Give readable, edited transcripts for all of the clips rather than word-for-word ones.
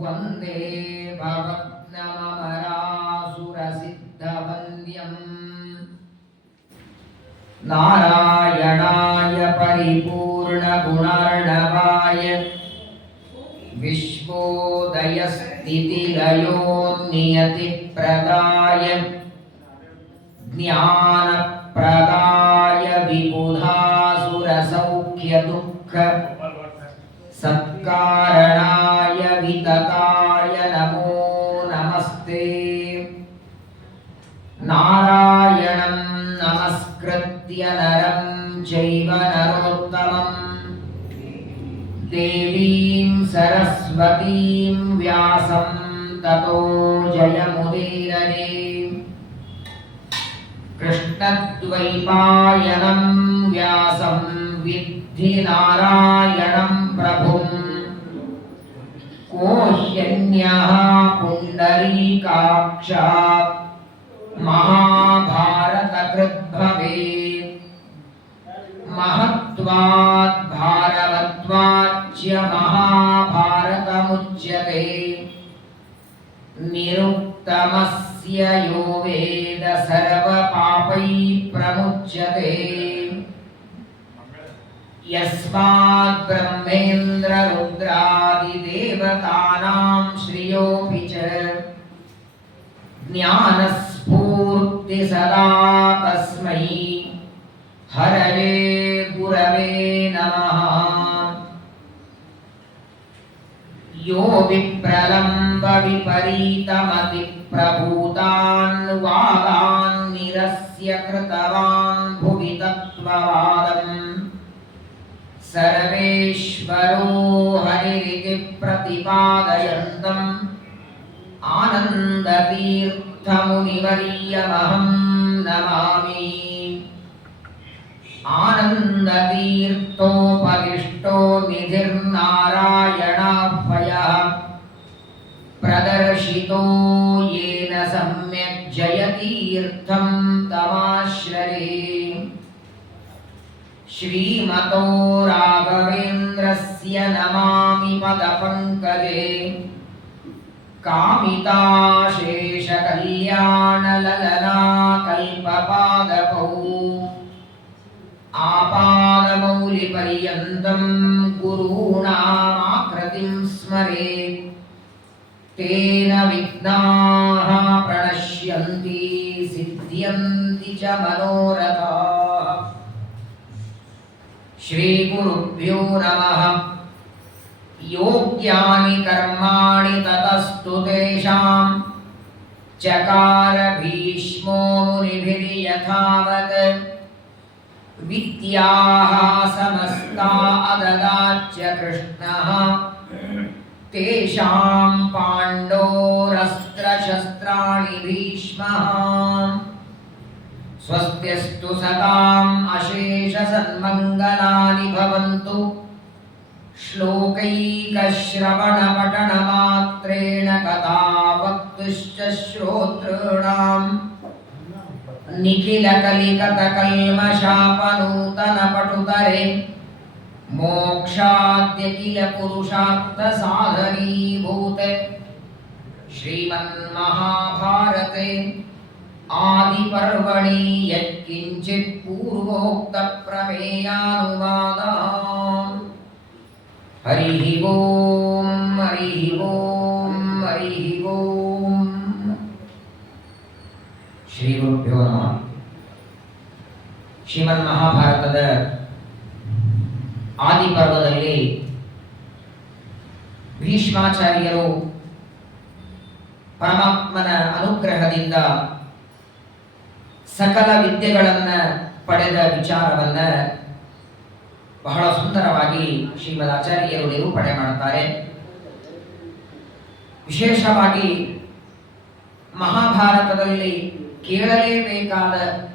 ವಂದೇ ಭವತ್ನಮರಾಸುರಸಿದ್ಧವಂದ್ಯಂ ನಾರಾಯಣಾಯ ಪರಿಪೂರ್ಣಗುಣರ್ಣವಾಯ ವಿಶ್ವೋದಯಸ್ಥಿತಿಲಯೋನ್ನಿಯತಿಪ್ರದಾಯ ಜ್ಞಾನಪ್ರದಾಯ ವಿಬುಧಾಸುರಸೌಖ್ಯದುಃಖ ಸತ್ಕಾರಣಾಯ ವಿತತಾಯ ನಮೋ ನಮಸ್ತೆ. ನಾರಾಯಣಂ ನಮಸ್ಕೃತ್ಯ ನರಂ ಚೈವ ನರೋತ್ತಮಂ ದೇವೀಂ ಸರಸ್ವತೀಂ ವ್ಯಾಸಂ ತತೋ ಜಯಮುದೀರಯೇ. ಕೃಷ್ಣದ್ವೈಪಾಯನಂ ವ್ಯಾಸಂ ವಿದ್ಧಿ ನಾರಾಯಣಂ ಪ್ರಭುಂ ಕೋ ಹ್ಯನ್ಯಃ ಪುಂಡರೀಕಾಕ್ಷಾತ್ ಮಹಾಭಾರತಕೃತ್ ಭವೇತ್. ಮಹತ್ವಾತ್ ಭಾರವತ್ವಾಚ್ಯ ಮಹಾಭಾರತಮುಚ್ಯತೆ. ನಿರುಕ್ತಮಸ್ಯ ಯೋ ವೇದ ಸರ್ವಪಾಪೈ ಪ್ರಮುಚ್ಯತೆ. ಯಸ್ಮಾತ್ ಬ್ರಹ್ಮೇಂದ್ರ ರುದ್ರಾದಿದೇವತಾನಾಂ ಶ್ರಿಯೋಪಿ ಚ ಜ್ಞಾನಸ್ಫೂರ್ತಿ ಸದಾ ತಸ್ಮೈ ಹರಯೇ ಗುರವೇ ನಮಃ. ಯೋ ವಿಪ್ರಲಂಬ ವಿಪರೀತಮತಿ ಪ್ರಭೂತಾನ್ ವಾದಾನ್ ನಿರಸ್ಯ ಕೃತವಾನ್ ಭುವಿ ತತ್ವವಾದಂ ಸರ್ವೇಶ್ವರೋ ಹರಿರಿತಿ ಪ್ರತಿಪಾದಯಂತಂ ಆನಂದತೀರ್ಥಮುನಿವರ್ಯಮಹಂ ನಮಾಮಿ. ಆನಂದತೀರ್ಥೋಪದಿಷ್ಟೋ ನಿಧಿರ್ನಾರಾಯಣಾಭಯಃ ಪ್ರದರ್ಶಿತೋ ಯೇನ ಸಮ್ಯಕ್ ಜಯತೀರ್ಥಂ ತಮಾಶ್ರಯೇ. ಶ್ರೀಮತೋ ರಾಘವೇಂದ್ರಸ್ಯ ನಮಾಮಿ ಪದಪಂಕಜೇ. ಕಾಮಿತಾಶೇಷಕಲ್ಯಾಣಲಲನಾ ಕಲ್ಪಪಾದಪೌ ಆಪಾದಮೌಲಿಪರ್ಯಂತಂ ಗುರೂಣಾಮಾಕೃತಿಂ ಸ್ಮರೇತ್. ತೇನ ವಿಘ್ನಾಃ ಪ್ರಣಶ್ಯಂತಿ ಸಿದ್ಧ್ಯಂತಿ ಚ ಮನೋರಥಾಃ. ಶ್ರೀ ಗುರುಭ್ಯೋ ನಮಃ. ಯೋಗ್ಯಾನಿ ಕರ್ಮಾಣಿ ತತಸ್ತು ತೇಷಾಂ ಚಕಾರ ಭೀಷ್ಮೋ ಮುನಿಭಿರ್ಯಥಾವತ್. ವಿದ್ಯಾಃ ಸಮಸ್ತಾ ಅದದಾಚ್ಯ ಕೃಷ್ಣಃ ತೇಷಾಂ ಪಾಂಡೋರಸ್ತ್ರಶಸ್ತ್ರಾಣಿ ಭೀಷ್ಮಃ. ಸ್ವಸ್ತ್ಯಸ್ತು ಸತಾಂ ಅಶೇಷ ಸನ್ಮಂಗಲಾನಿ ಭವಂತು. ಶ್ಲೋಕೈಕಶ್ರವಣಪಠನಮಾತ್ರೇಣ ಕಥಾವಕ್ತುಶ್ಚ ಶ್ರೋತॄಣಾಂ ನಿಖಿಲಕಲಿಕತಕಲ್ಮಷಾಪನೂತನಪಟುತರೆ ಮೋಕ್ಷಾದ್ಯಖಿಲ ಪುರುಷಾರ್ಥ ಸಾಧನೀಭೂತೆ. ಶ್ರೀಮನ್ಮಹಾಭಾರತೆ ಆದಿಪರ್ವಣಿ ಯತ್ಕಿಂಚಿತ್ ಪೂರ್ವೋಕ್ತ ಪ್ರಮೇಯಾನುವಾದಃ. ಹರಿ ಓಂ ಹರಿ ಓಂ ಹರಿ ಓಂ. ಶ್ರೀ ಗುರುಭ್ಯೋ ನಮಃ. ಶ್ರೀಮನ್ಮಹಾಭಾರತದ ಆದಿಪರ್ವದಲ್ಲಿ ಭೀಷ್ಮಾಚಾರ್ಯರು ಪರಮಾತ್ಮನ ಅನುಗ್ರಹದಿಂದ ಸಕಲ ವಿದ್ಯೆಗಳನ್ನ ಪಡೆದ ವಿಚಾರವನ್ನ ಬಹಳ ಸುಂದರವಾಗಿ ಶ್ರೀಮದ್ ಆಚಾರ್ಯರು ನಿರೂಪಣೆ ಮಾಡುತ್ತಾರೆ. ವಿಶೇಷವಾಗಿ ಮಹಾಭಾರತದಲ್ಲಿ ಕೇಳಲೇಬೇಕಾದ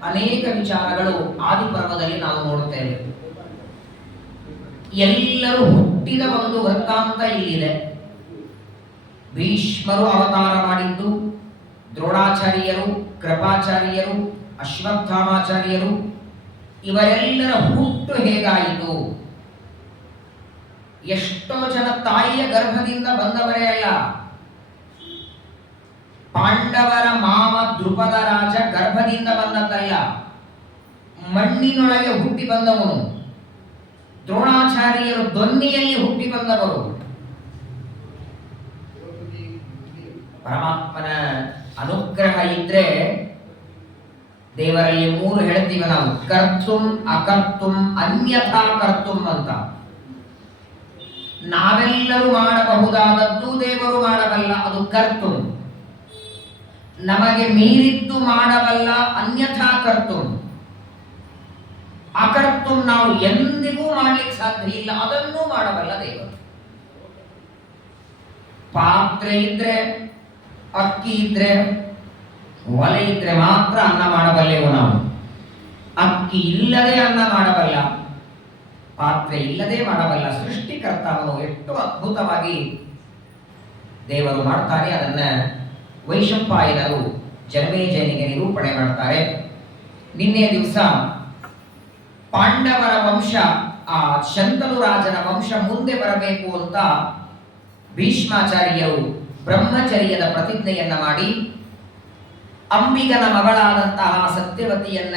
ಅನೇಕ ವಿಚಾರಗಳು ಆದಿಪರ್ವದಲ್ಲಿ ನಾವು ನೋಡುತ್ತೇವೆ. ಎಲ್ಲರೂ ಹುಟ್ಟಿದ ಒಂದು ವೃತ್ತಾಂತ ಇಲ್ಲಿದೆ. ಭೀಷ್ಮರು ಅವತಾರ ಮಾಡಿದ್ದು, ದ್ರೋಣಾಚಾರ್ಯರು, ಕೃಪಾಚಾರ್ಯರು, ಅಶ್ವತ್ಥಾಮಾಚಾರ್ಯರು ಇವರೆಲ್ಲರ ಹುಟ್ಟು ಹೇಗಾಯಿತು ಎಷ್ಟೋ ಜನ ತಾಯಿಯ ಗರ್ಭದಿಂದ ಬಂದವರೇ ಅಲ್ಲ. ಪಾಂಡವರ ಮಾವ ದ್ರುಪದ ರಾಜ ಗರ್ಭದಿಂದ ಬಂದದ್ದಲ್ಲ, ಮಣ್ಣಿನೊಳಗೆ ಹುಟ್ಟಿ ಬಂದವನು. ದ್ರೋಣಾಚಾರ್ಯರು ದೊನ್ನಿಯಲ್ಲಿ ಹುಟ್ಟಿ ಬಂದವರು. ಪರಮಾತ್ಮನ ಅನುಗ್ರಹ ಇದ್ರೆ ದೇವರಲ್ಲಿ 3 ಹೇಳ್ತೀವಿ ನಾವು: ಕರ್ತುಂ, ಅಕರ್ತುಂ, ಅನ್ಯಥಾ ಕರ್ತುಂ ಅಂತ. ನಾವೆಲ್ಲರೂ ಮಾಡಬಹುದಾದದ್ದು ದೇವರು ಮಾಡಬಲ್ಲ, ಅದು ಕರ್ತುಂ. ನಮಗೆ ಮೀರಿದ್ದು ಮಾಡಬಲ್ಲ, ಅನ್ಯಥಾ ಕರ್ತುಂ. ಅಕರ್ತುಂ ನಾವು ಎಂದಿಗೂ ಮಾಡಲಿಕ್ಕೆ ಸಾಧ್ಯ ಇಲ್ಲ, ಅದನ್ನೂ ಮಾಡಬಲ್ಲ ದೇವರು. ಪಾತ್ರೆ ಇದ್ರೆ, ಅಕ್ಕಿ ಇದ್ರೆ, ಒಲೆ ಇದ್ರೆ ಮಾತ್ರ ಅನ್ನ ಮಾಡಬಲ್ಲೆವು ನಾವು. ಅಕ್ಕಿ ಇಲ್ಲದೆ ಅನ್ನ ಮಾಡಬಲ್ಲ, ಪಾತ್ರೆ ಇಲ್ಲದೆ ಮಾಡಬಲ್ಲ. ಸೃಷ್ಟಿಕರ್ತ ಅವನು. ಎಷ್ಟು ಅದ್ಭುತವಾಗಿ ದೇವರು ಮಾಡ್ತಾರೆ. ಅದನ್ನ ವೈಶಂಪಾಯನರು ಜನಮೇಜಯನಿಗೆ ನಿರೂಪಣೆ ಮಾಡ್ತಾರೆ. ನಿನ್ನೆ ದಿವಸ ಪಾಂಡವರ ವಂಶ, ಆ ಶಂತನು ರಾಜನ ವಂಶ ಮುಂದೆ ಬರಬೇಕು ಅಂತ ಭೀಷ್ಮಾಚಾರ್ಯರು ಬ್ರಹ್ಮಚರ್ಯದ ಪ್ರತಿಜ್ಞೆಯನ್ನ ಮಾಡಿ ಅಂಬಿಗನ ಮಗಳಾದಂತಹ ಸತ್ಯವತಿಯನ್ನ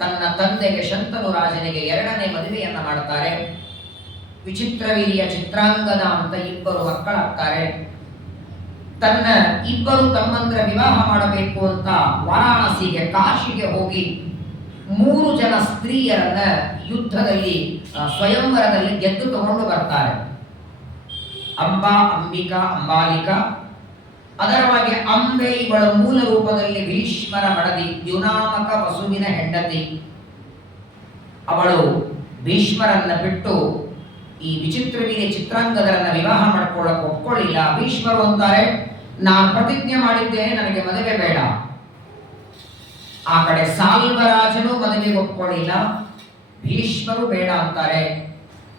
ತನ್ನ ತಂದೆಗೆ ಶಂತನು ರಾಜನಿಗೆ 2ನೇ ಮದುವೆಯನ್ನ ಮಾಡ್ತಾರೆ. ವಿಚಿತ್ರವೀರ್ಯ, ಚಿತ್ರಾಂಗದ ಅಂತ 2 ಮಕ್ಕಳಾಗ್ತಾರೆ. ತನ್ನ 2 ತಮ್ಮಂದ್ರ ವಿವಾಹ ಮಾಡಬೇಕು ಅಂತ ವಾರಾಣಸಿಗೆ, ಕಾಶಿಗೆ ಹೋಗಿ 3 ಜನ ಸ್ತ್ರೀಯರನ್ನ ಯುದ್ಧದಲ್ಲಿ, ಸ್ವಯಂವರದಲ್ಲಿ ಗೆದ್ದು ತಗೊಂಡು ಬರ್ತಾರೆ. ಅಂಬಾ, ಅಂಬಿಕಾ, ಅಂಬಾಲಿಕಾ. ಅದರವಾಗಿ ಅಂಬೆ ಇವಳ ಮೂಲ ರೂಪದಲ್ಲಿ ಭೀಷ್ಮರ ಮಡದಿ, ದ್ಯುನಾಮಕ ವಸುವಿನ ಹೆಂಡತಿ. ಅವಳು ಭೀಷ್ಮರನ್ನ ಬಿಟ್ಟು ಈ ವಿಚಿತ್ರವೀರ್ಯ ಚಿತ್ರಾಂಗದರನ್ನ ವಿವಾಹ ಮಾಡ್ಕೊಳ್ಳಕ್ಕೆ ಒಪ್ಕೊಳ್ಳಿಲ್ಲ. ಭೀಷ್ಮರು ಅಂತಾರೆ, ನಾನು ಪ್ರತಿಜ್ಞೆ ಮಾಡಿದ್ದೇನೆ, ನನಗೆ ಮದುವೆ ಬೇಡ. ಆ ಕಡೆ ಸಾಲ್ವರಾಜನು ಮದುವೆಗೆ ಒಪ್ಕೊಳ್ಳಿಲ್ಲ, ಭೀಷ್ಮರು ಬೇಡ ಅಂತಾರೆ.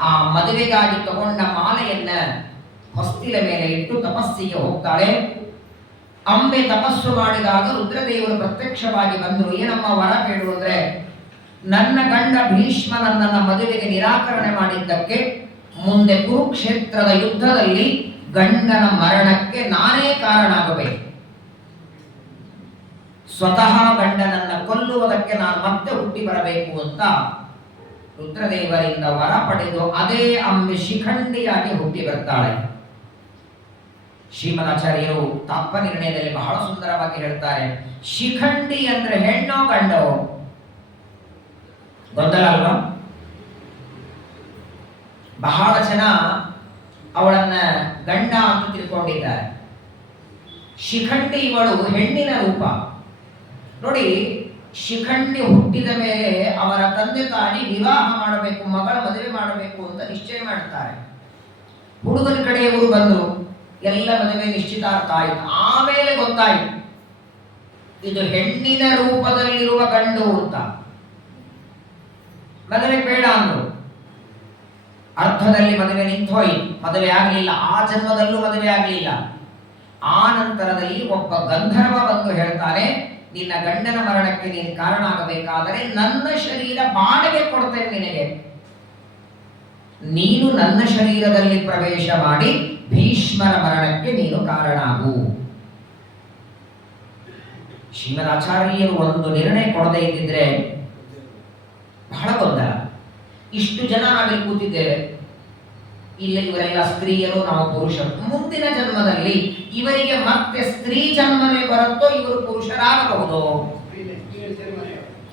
ಆ ಮದುವೆಗಾಗಿ ತಗೊಂಡ ಮಾಲೆಯನ್ನ ಹೊಸ್ತಿಲ ಮೇಲೆ ಇಟ್ಟು ತಪಸ್ಸಿಗೆ ಹೋಗ್ತಾಳೆ. ಅಂಬೆ ತಪಸ್ಸು ಮಾಡಿದಾಗ ರುದ್ರದೇವರು ಪ್ರತ್ಯಕ್ಷವಾಗಿ ಬಂದರು. ಏನಮ್ಮ ವರ ಬೇಡು ಅಂದ್ರೆ, ನನ್ನ ಗಂಡ ಭೀಷ್ಮ ನನ್ನನ್ನ ಮದುವೆಗೆ ನಿರಾಕರಣೆ ಮಾಡಿದ್ದಕ್ಕೆ ಮುಂದೆ ಕುರುಕ್ಷೇತ್ರದ ಯುದ್ಧದಲ್ಲಿ ಗಂಡನ ಮರಣಕ್ಕೆ ನಾನೇ ಕಾರಣ ಆಗಬೇಕು. ಸ್ವತಃ ಗಂಡನನ್ನ ಕೊಲ್ಲುವುದಕ್ಕೆ ನಾನು ಮತ್ತೆ ಹುಟ್ಟಿ ಬರಬೇಕು ಅಂತ ರುದ್ರದೇವರಿಂದ ವರ ಪಡೆದು ಅದೇ ಅಂಬೆ ಶಿಖಂಡಿಯಾಗಿ ಹುಟ್ಟಿ ಬರ್ತಾಳೆ. ಶ್ರೀಮದಾಚಾರ್ಯರು ತಾತ್ಪರ್ಯನಿರ್ಣಯದಲ್ಲಿ ಬಹಳ ಸುಂದರವಾಗಿ ಹೇಳ್ತಾರೆ, ಶಿಖಂಡಿ ಅಂದ್ರೆ ಹೆಣ್ಣೋ ಗಂಡೋ? ಗೊಂದಲ ಅಲ್ವಾ? ಬಹಳ ಜನ ಅವಳನ್ನ ಗಂಡ ಅಂತ ತಿಳ್ಕೊಂಡಿದ್ದಾರೆ. ಶಿಖಂಡಿ ಇವಳು ಹೆಣ್ಣಿನ ರೂಪ. ನೋಡಿ, ಶಿಖಂಡಿ ಹುಟ್ಟಿದ ಮೇಲೆ ಅವರ ತಂದೆ ತಾಯಿ ವಿವಾಹ ಮಾಡಬೇಕು, ಮಗಳ ಮದುವೆ ಮಾಡಬೇಕು ಅಂತ ನಿಶ್ಚಯ ಮಾಡ್ತಾರೆ. ಹುಡುಗನ ಕಡೆಯವರು ಬಂದರು, ಎಲ್ಲ ಮದುವೆ ನಿಶ್ಚಿತಾರ್ಥ ಆಯಿತು. ಆಮೇಲೆ ಗೊತ್ತಾಯಿತು ಇದು ಹೆಣ್ಣಿನ ರೂಪದಲ್ಲಿರುವ ಗಂಡು ಅಂತ. ಮದುವೆ ಬೇಡ ಅಂದ್ರು. ಅರ್ಧದಲ್ಲಿ ಮದುವೆ ನಿಂತೋಯ್ತು, ಮದುವೆ ಆಗಲಿಲ್ಲ. ಆ ಜನ್ಮದಲ್ಲೂ ಮದುವೆ ಆಗಲಿಲ್ಲ. ಆ ನಂತರದಲ್ಲಿ ಒಬ್ಬ ಗಂಧರ್ವ ಬಂದು ಹೇಳ್ತಾನೆ, ನಿನ್ನ ಗಂಡನ ಮರಣಕ್ಕೆ ನೀನು ಕಾರಣ ಆಗಬೇಕಾದರೆ ನನ್ನ ಶರೀರ ಬಾಡಿಗೆ ಕೊಡ್ತೇನೆ ನಿನಗೆ. ನೀನು ನನ್ನ ಶರೀರದಲ್ಲಿ ಪ್ರವೇಶ ಮಾಡಿ ಭೀಷ್ಮರ ಮರಣಕ್ಕೆ ನೀನು ಕಾರಣ ಆಗು. ಶ್ರೀಮದಾಚಾರ್ಯರು ಒಂದು ನಿರ್ಣಯ ಕೊಡದೇ ಇದ್ದಿದ್ರೆ ಬಹಳ ಗೊಂದಲ. ಇಷ್ಟು ಜನ ನಾವಿಲ್ಲಿ ಕೂತಿದ್ದೇವೆ, ಇಲ್ಲ ಇವರೆಲ್ಲ ಸ್ತ್ರೀಯರು, ನಾವು ಪುರುಷರು. ಮುಂದಿನ ಜನ್ಮದಲ್ಲಿ ಇವರಿಗೆ ಮತ್ತೆ ಸ್ತ್ರೀ ಜನ್ಮನೇ ಬರುತ್ತೋ, ಇವರು ಪುರುಷರಾಗಬಹುದು?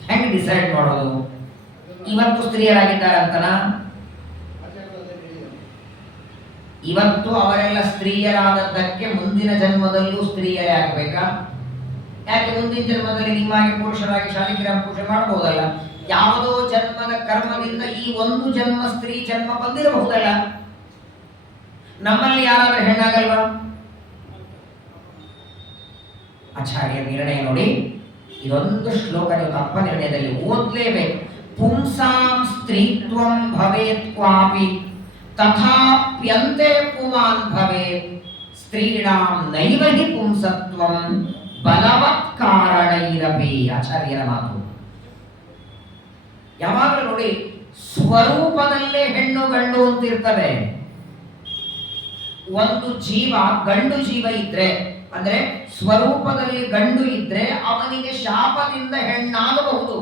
ಹೆಂಗೆ ಡಿಸೈಡ್ ಮಾಡೋದು? ಇವತ್ತು ಸ್ತ್ರೀಯರಾಗಿದ್ದಾರಂತನ? ಇವತ್ತು ಅವರೆಲ್ಲ ಸ್ತ್ರೀಯರಾದದ್ದಕ್ಕೆ ಮುಂದಿನ ಜನ್ಮದಲ್ಲೂ ಸ್ತ್ರೀಯರೇ ಆಗ್ಬೇಕಾ? ಯಾಕೆ ಮುಂದಿನ ಜನ್ಮದಲ್ಲಿ ನಿಮ್ಮಾಗಿ ಪುರುಷರಾಗಿ ಶಾಲಿಗ್ರಾಮ ಪೂಜೆ ಮಾಡಬಹುದಲ್ಲ? ಯಾವುದೋ ಜನ್ಮದ ಕರ್ಮದಿಂದ ಈ ಒಂದು ಜನ್ಮ ಸ್ತ್ರೀ ಜನ್ಮ ಬಂದಿರಬಹುದಲ್ಲ? ನಮ್ಮಲ್ಲಿ ಯಾರಾದ್ರೂ ಹೆಣ್ಣಾಗಲ್ವಾ? ಆಚಾರ್ಯ ನಿರ್ಣಯ ನೋಡಿ, ಇದೊಂದು ಶ್ಲೋಕ ನೀವು ತಪ್ಪ ನಿರ್ಣಯದಲ್ಲಿ ಓದ್ಲೇಬೇಕು. ಪುಂಸಾಂ ಸ್ತ್ರೀತ್ವಂ ಭವೇತ್ ಕ್ವಾಪಿ ತಥಾಪ್ಯಂತೆ ಪುಮಾನ್ ಭವೇತ್ ಸ್ತ್ರೀಣಾಂ ನೈವ ಹಿ ಪುಂಸತ್ವಂ ಬಲವತ್ ಕಾರಣೈರಪಿ. ಆಚಾರ್ಯರ ಮಾತು. ಯಾವಾಗಲೂ ನೋಡಿ, ಸ್ವರೂಪದಲ್ಲೇ ಹೆಣ್ಣು ಗಂಡು ಅಂತಿರ್ತವೆ. ಒಂದು ಜೀವ ಗಂಡು ಜೀವ ಇದ್ರೆ, ಅಂದ್ರೆ ಸ್ವರೂಪದಲ್ಲಿ ಗಂಡು ಇದ್ರೆ ಅವನಿಗೆ ಶಾಪದಿಂದ ಹೆಣ್ಣಾಗಬಹುದು.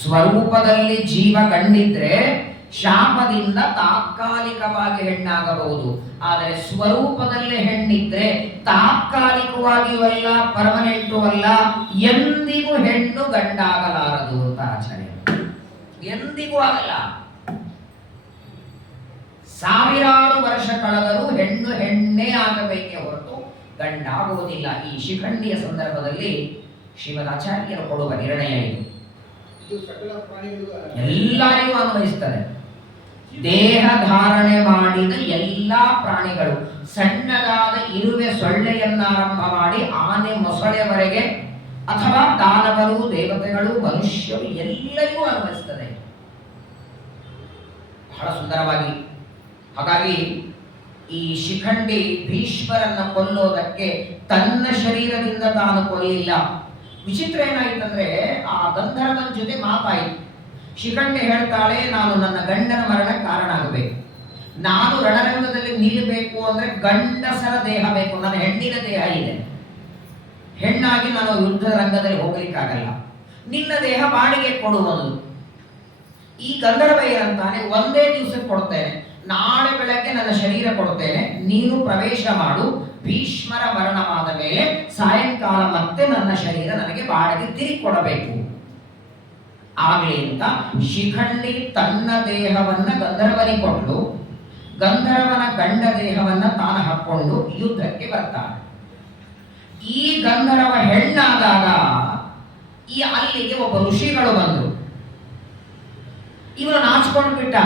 ಸ್ವರೂಪದಲ್ಲಿ ಜೀವ ಗಂಡಿದ್ರೆ ಶಾಪದಿಂದ ತಾತ್ಕಾಲಿಕವಾಗಿ ಹೆಣ್ಣಾಗಬಹುದು. ಆದರೆ ಸ್ವರೂಪದಲ್ಲಿ ಹೆಣ್ಣಿದ್ರೆ ತಾತ್ಕಾಲಿಕವಾಗಿಯೂ ಅಲ್ಲ, ಪರ್ಮನೆಂಟು ಅಲ್ಲ, ಎಂದಿಗೂ ಹೆಣ್ಣು ಗಂಡಾಗಲಾರದು ಅಂತ ಆಚಾರ್ಯ. ಎಂದಿಗೂ ಆಗಲ್ಲ. ಸಾವಿರಾರು ವರ್ಷ ಕಳೆದರೂ ಹೆಣ್ಣು ಹೆಣ್ಣೇ ಆಗಬೇಕೇ ಹೊರತು ಗಂಡಾಗುವುದಿಲ್ಲ. ಈ ಶಿಖಂಡಿಯ ಸಂದರ್ಭದಲ್ಲಿ ಶ್ರೀಮದ್ ಆಚಾರ್ಯರು ಕೊಡುವ ನಿರ್ಣಯ ಇದು. ಎಲ್ಲರಿಗೂ ಅನ್ವಯಿಸ್ತದೆ. ದೇಹ ಧಾರಣೆ ಮಾಡಿದ ಎಲ್ಲಾ ಪ್ರಾಣಿಗಳು, ಸಣ್ಣದಾದ ಇರುವೆ ಸೊಳ್ಳೆಯನ್ನಾರಂಭ ಮಾಡಿ ಆನೆ ಮೊಸಳೆವರೆಗೆ, ಅಥವಾ ದಾನವರು, ದೇವತೆಗಳು, ಮನುಷ್ಯರು ಎಲ್ಲರಿಗೂ ಅನ್ವಯಿಸ್ತದೆ. ಬಹಳ ಸುಂದರವಾಗಿ. ಹಾಗಾಗಿ ಈ ಶಿಖಂಡಿ ಭೀಷ್ಮರನ್ನ ಕೊಲ್ಲೋದಕ್ಕೆ ತನ್ನ ಶರೀರದಿಂದ ತಾನು ಕೊಲ್ಲಿಲ್ಲ. ವಿಚಿತ್ರ ಏನಾಯ್ತಂದ್ರೆ, ಆ ಗಂಧರ್ವನ ಜೊತೆ ಮಾತಾಯಿತು. ಶಿಖಂಡಿ ಹೇಳ್ತಾಳೆ, ನಾನು ನನ್ನ ಗಂಡನ ಮರಣಕ್ಕೆ ಕಾರಣ ಆಗಬೇಕು, ನಾನು ರಣರಂಗದಲ್ಲಿ ನಿಲ್ಲಬೇಕು ಅಂದ್ರೆ ಗಂಡಸರ ದೇಹ ಬೇಕು, ನನ್ನ ಹೆಣ್ಣಿನ ದೇಹ ಇದೆ, ಹೆಣ್ಣಾಗಿ ನಾನು ಯುದ್ಧ ರಂಗದಲ್ಲಿ ಹೋಗ್ಲಿಕ್ಕಾಗಲ್ಲ, ನಿನ್ನ ದೇಹ ಬಾಡಿಗೆ ಕೊಡುವುದು. ಈ ಗಂಧರ್ವ ಏನಂತಾನೆ, ಒಂದೇ ದಿವಸಕ್ಕೆ ಕೊಡ್ತೇನೆ, ನಾಳೆ ಬೆಳಗ್ಗೆ ನನ್ನ ಶರೀರ ಕೊಡ್ತೇನೆ, ನೀನು ಪ್ರವೇಶ ಮಾಡು, ಭೀಷ್ಮರ ಮರಣವಾದ ಮೇಲೆ ಸಾಯಂಕಾಲ ಮತ್ತೆ ನನ್ನ ಶರೀರ ನನಗೆ ಬಾಡಿಗೆ ತಿರುಗಿ ಕೊಡಬೇಕು ಆಗಲಿ ಅಂತ ಶಿಖಂಡಿ ತನ್ನ ದೇಹವನ್ನ ಗಂಧರ್ವನಿಗೆ ಕೊಟ್ಟು ಗಂಧರ್ವನ ಗಂಡ ದೇಹವನ್ನ ತಾನು ಹಾಕೊಂಡು ಯುದ್ಧಕ್ಕೆ ಬರ್ತಾನೆ. ಈ ಗಂಧರ್ವ ಹೆಣ್ಣಾದಾಗ ಈ ಅಲ್ಲಿಗೆ ಒಬ್ಬ ಋಷಿಗಳು ಬಂದರು. ಇವನು ನಾಚಿಕೊಂಡು ಬಿಟ್ಟ.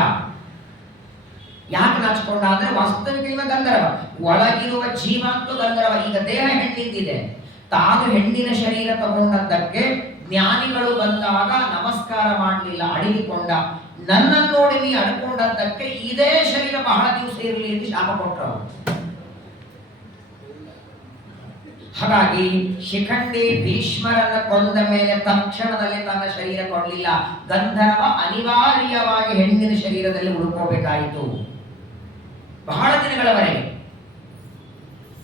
ಯಾಕೆ ನಾಚಿಕೊಂಡ ಅಂದ್ರೆ, ವಾಸ್ತವಿಕ ಇವ ಗಂಧರ್ವ, ಒಳಗಿರುವ ಜೀವಂತು ಗಂಧರ್ವ. ಈಗ ದೇಹ ಹೆಣ್ಣಿಂದಿದೆ, ತಾನು ಹೆಣ್ಣಿನ ಶರೀರ ತಗೊಂಡದ್ದಕ್ಕೆ ಜ್ಞಾನಿಗಳು ಬಂದಾಗ ನಮಸ್ಕಾರ ಮಾಡಲಿಲ್ಲ, ಅಡಿಗಿಕೊಂಡ. ನನ್ನನ್ನು ನೋಡಿ ನೀ ಅಡ್ಕೊಂಡದ್ದಕ್ಕೆ ಇದೇ ಶರೀರ ಬಹಳ ದಿವಸ ಇರಲಿ ಎಂದು ಶಾಪ ಕೊಟ್ಟರು. ಹಾಗಾಗಿ ಶಿಖಂಡಿ ಭೀಷ್ಮರನ್ನ ಕೊಂದ ಮೇಲೆ ತಕ್ಷಣದಲ್ಲಿ ತನ್ನ ಶರೀರ ಕೊಡಲಿಲ್ಲ. ಗಂಧರ್ವ ಅನಿವಾರ್ಯವಾಗಿ ಹೆಣ್ಣಿನ ಶರೀರದಲ್ಲಿ ಉಳ್ಕೋಬೇಕಾಯಿತು ಬಹಳ ದಿನಗಳವರೆಗೆ.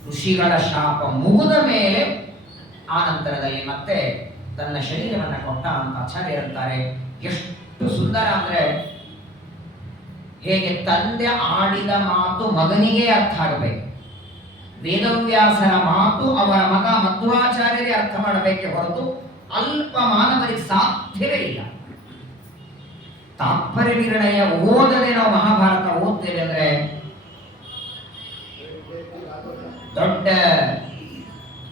ಋಷಿಗಳ ಶಾಪ ಮುಗಿದ ಮೇಲೆ ಆ ನಂತರದಲ್ಲಿ ಮತ್ತೆ ತನ್ನ ಶರೀರವನ್ನ ಕೊಟ್ಟ ಅಂತ ಆಚಾರ್ಯ ಇರ್ತಾರೆ. ಎಷ್ಟು ಸುಂದರ ಅಂದ್ರೆ, ಹೇಗೆ ತಂದೆ ಆಡಿದ ಮಾತು ಮಗನಿಗೆ ಅರ್ಥ ಆಗಬೇಕು, ವೇದವ್ಯಾಸರ ಮಾತು ಅವರ ಮಗ ಮಧ್ವಾಚಾರ್ಯರೇ ಅರ್ಥ ಮಾಡಬೇಕೆ ಹೊರತು ಅಲ್ಪ ಮಾನವರಿಗೆ ಸಾಧ್ಯವೇ ಇಲ್ಲ. ತಾತ್ಪರ್ಯ ನಿರ್ಣಯ ಓದದೆ ನಾವು ಮಹಾಭಾರತ ಓದ್ತೇವೆ ಅಂದ್ರೆ ದೊಡ್ಡ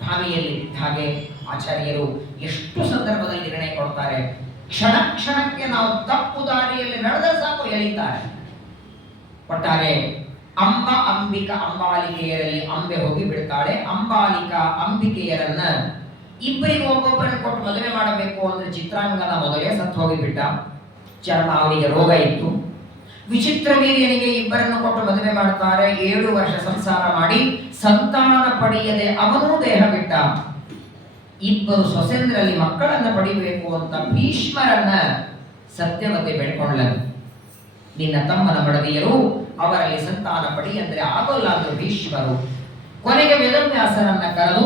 ಭಾವಿಯಲ್ಲಿ ಹಾಗೆ ಆಚಾರ್ಯರು ಎಷ್ಟು ಸಂದರ್ಭದಲ್ಲಿ ನಿರ್ಣಯ ಕೊಡ್ತಾರೆ. ಕ್ಷಣ ಕ್ಷಣಕ್ಕೆ ನಾವು ತಪ್ಪು ದಾರಿಯಲ್ಲಿ ನಡೆದರೆ ಸಾಕು ಎಳಿತಾರೆ. ಒಟ್ಟಾರೆ ಅಂಬ ಅಂಬಿಕ ಅಂಬಾಲಿಕೆಯರಲ್ಲಿ ಅಂಬೆ ಹೋಗಿ ಬಿಡ್ತಾಳೆ. ಅಂಬಾಲಿಕಾ ಅಂಬಿಕೆಯರನ್ನ ಇಬ್ಬರಿಗೆ ಒಬ್ಬೊಬ್ಬರನ್ನು ಕೊಟ್ಟು ಮದುವೆ ಮಾಡಬೇಕು ಅಂದ್ರೆ ಚಿತ್ರಾಂಗದ ಮೊದಲೇ ಸತ್ತು ಹೋಗಿಬಿಟ್ಟ. ಚರ್ಮ ಅವರಿಗೆ ರೋಗ ಇತ್ತು. ವಿಚಿತ್ರ ವೀರ್ಯನಿಗೆ ಇಬ್ಬರನ್ನು ಕೊಟ್ಟು ಮದುವೆ ಮಾಡ್ತಾರೆ. 7 ವರ್ಷ ಸಂಸಾರ ಮಾಡಿ ಸಂತಾನ ಪಡೆಯದೆ ಅವನೂ ದೇಹ ಬಿಟ್ಟ. ಇಬ್ಬರು ಸೊಸೆಂದ್ರಲ್ಲಿ ಮಕ್ಕಳನ್ನ ಪಡಿಬೇಕು ಅಂತ ಭೀಷ್ಮರನ್ನ ಸತ್ಯವತಿ ಬೇಡ್ಕೊಂಡ್ಲರು. ನಿನ್ನ ತಮ್ಮನ ಮಡದಿಯರು ಅವರಲ್ಲಿ ಸಂತಾನ ಪಡಿ ಅಂದ್ರೆ ಆಗೋಲ್ಲ ಅಂದ್ರು ಭೀಷ್ಮರು. ಕೊನೆಗೆ ವೇದವ್ಯಾಸರನ್ನ ಕರೆದು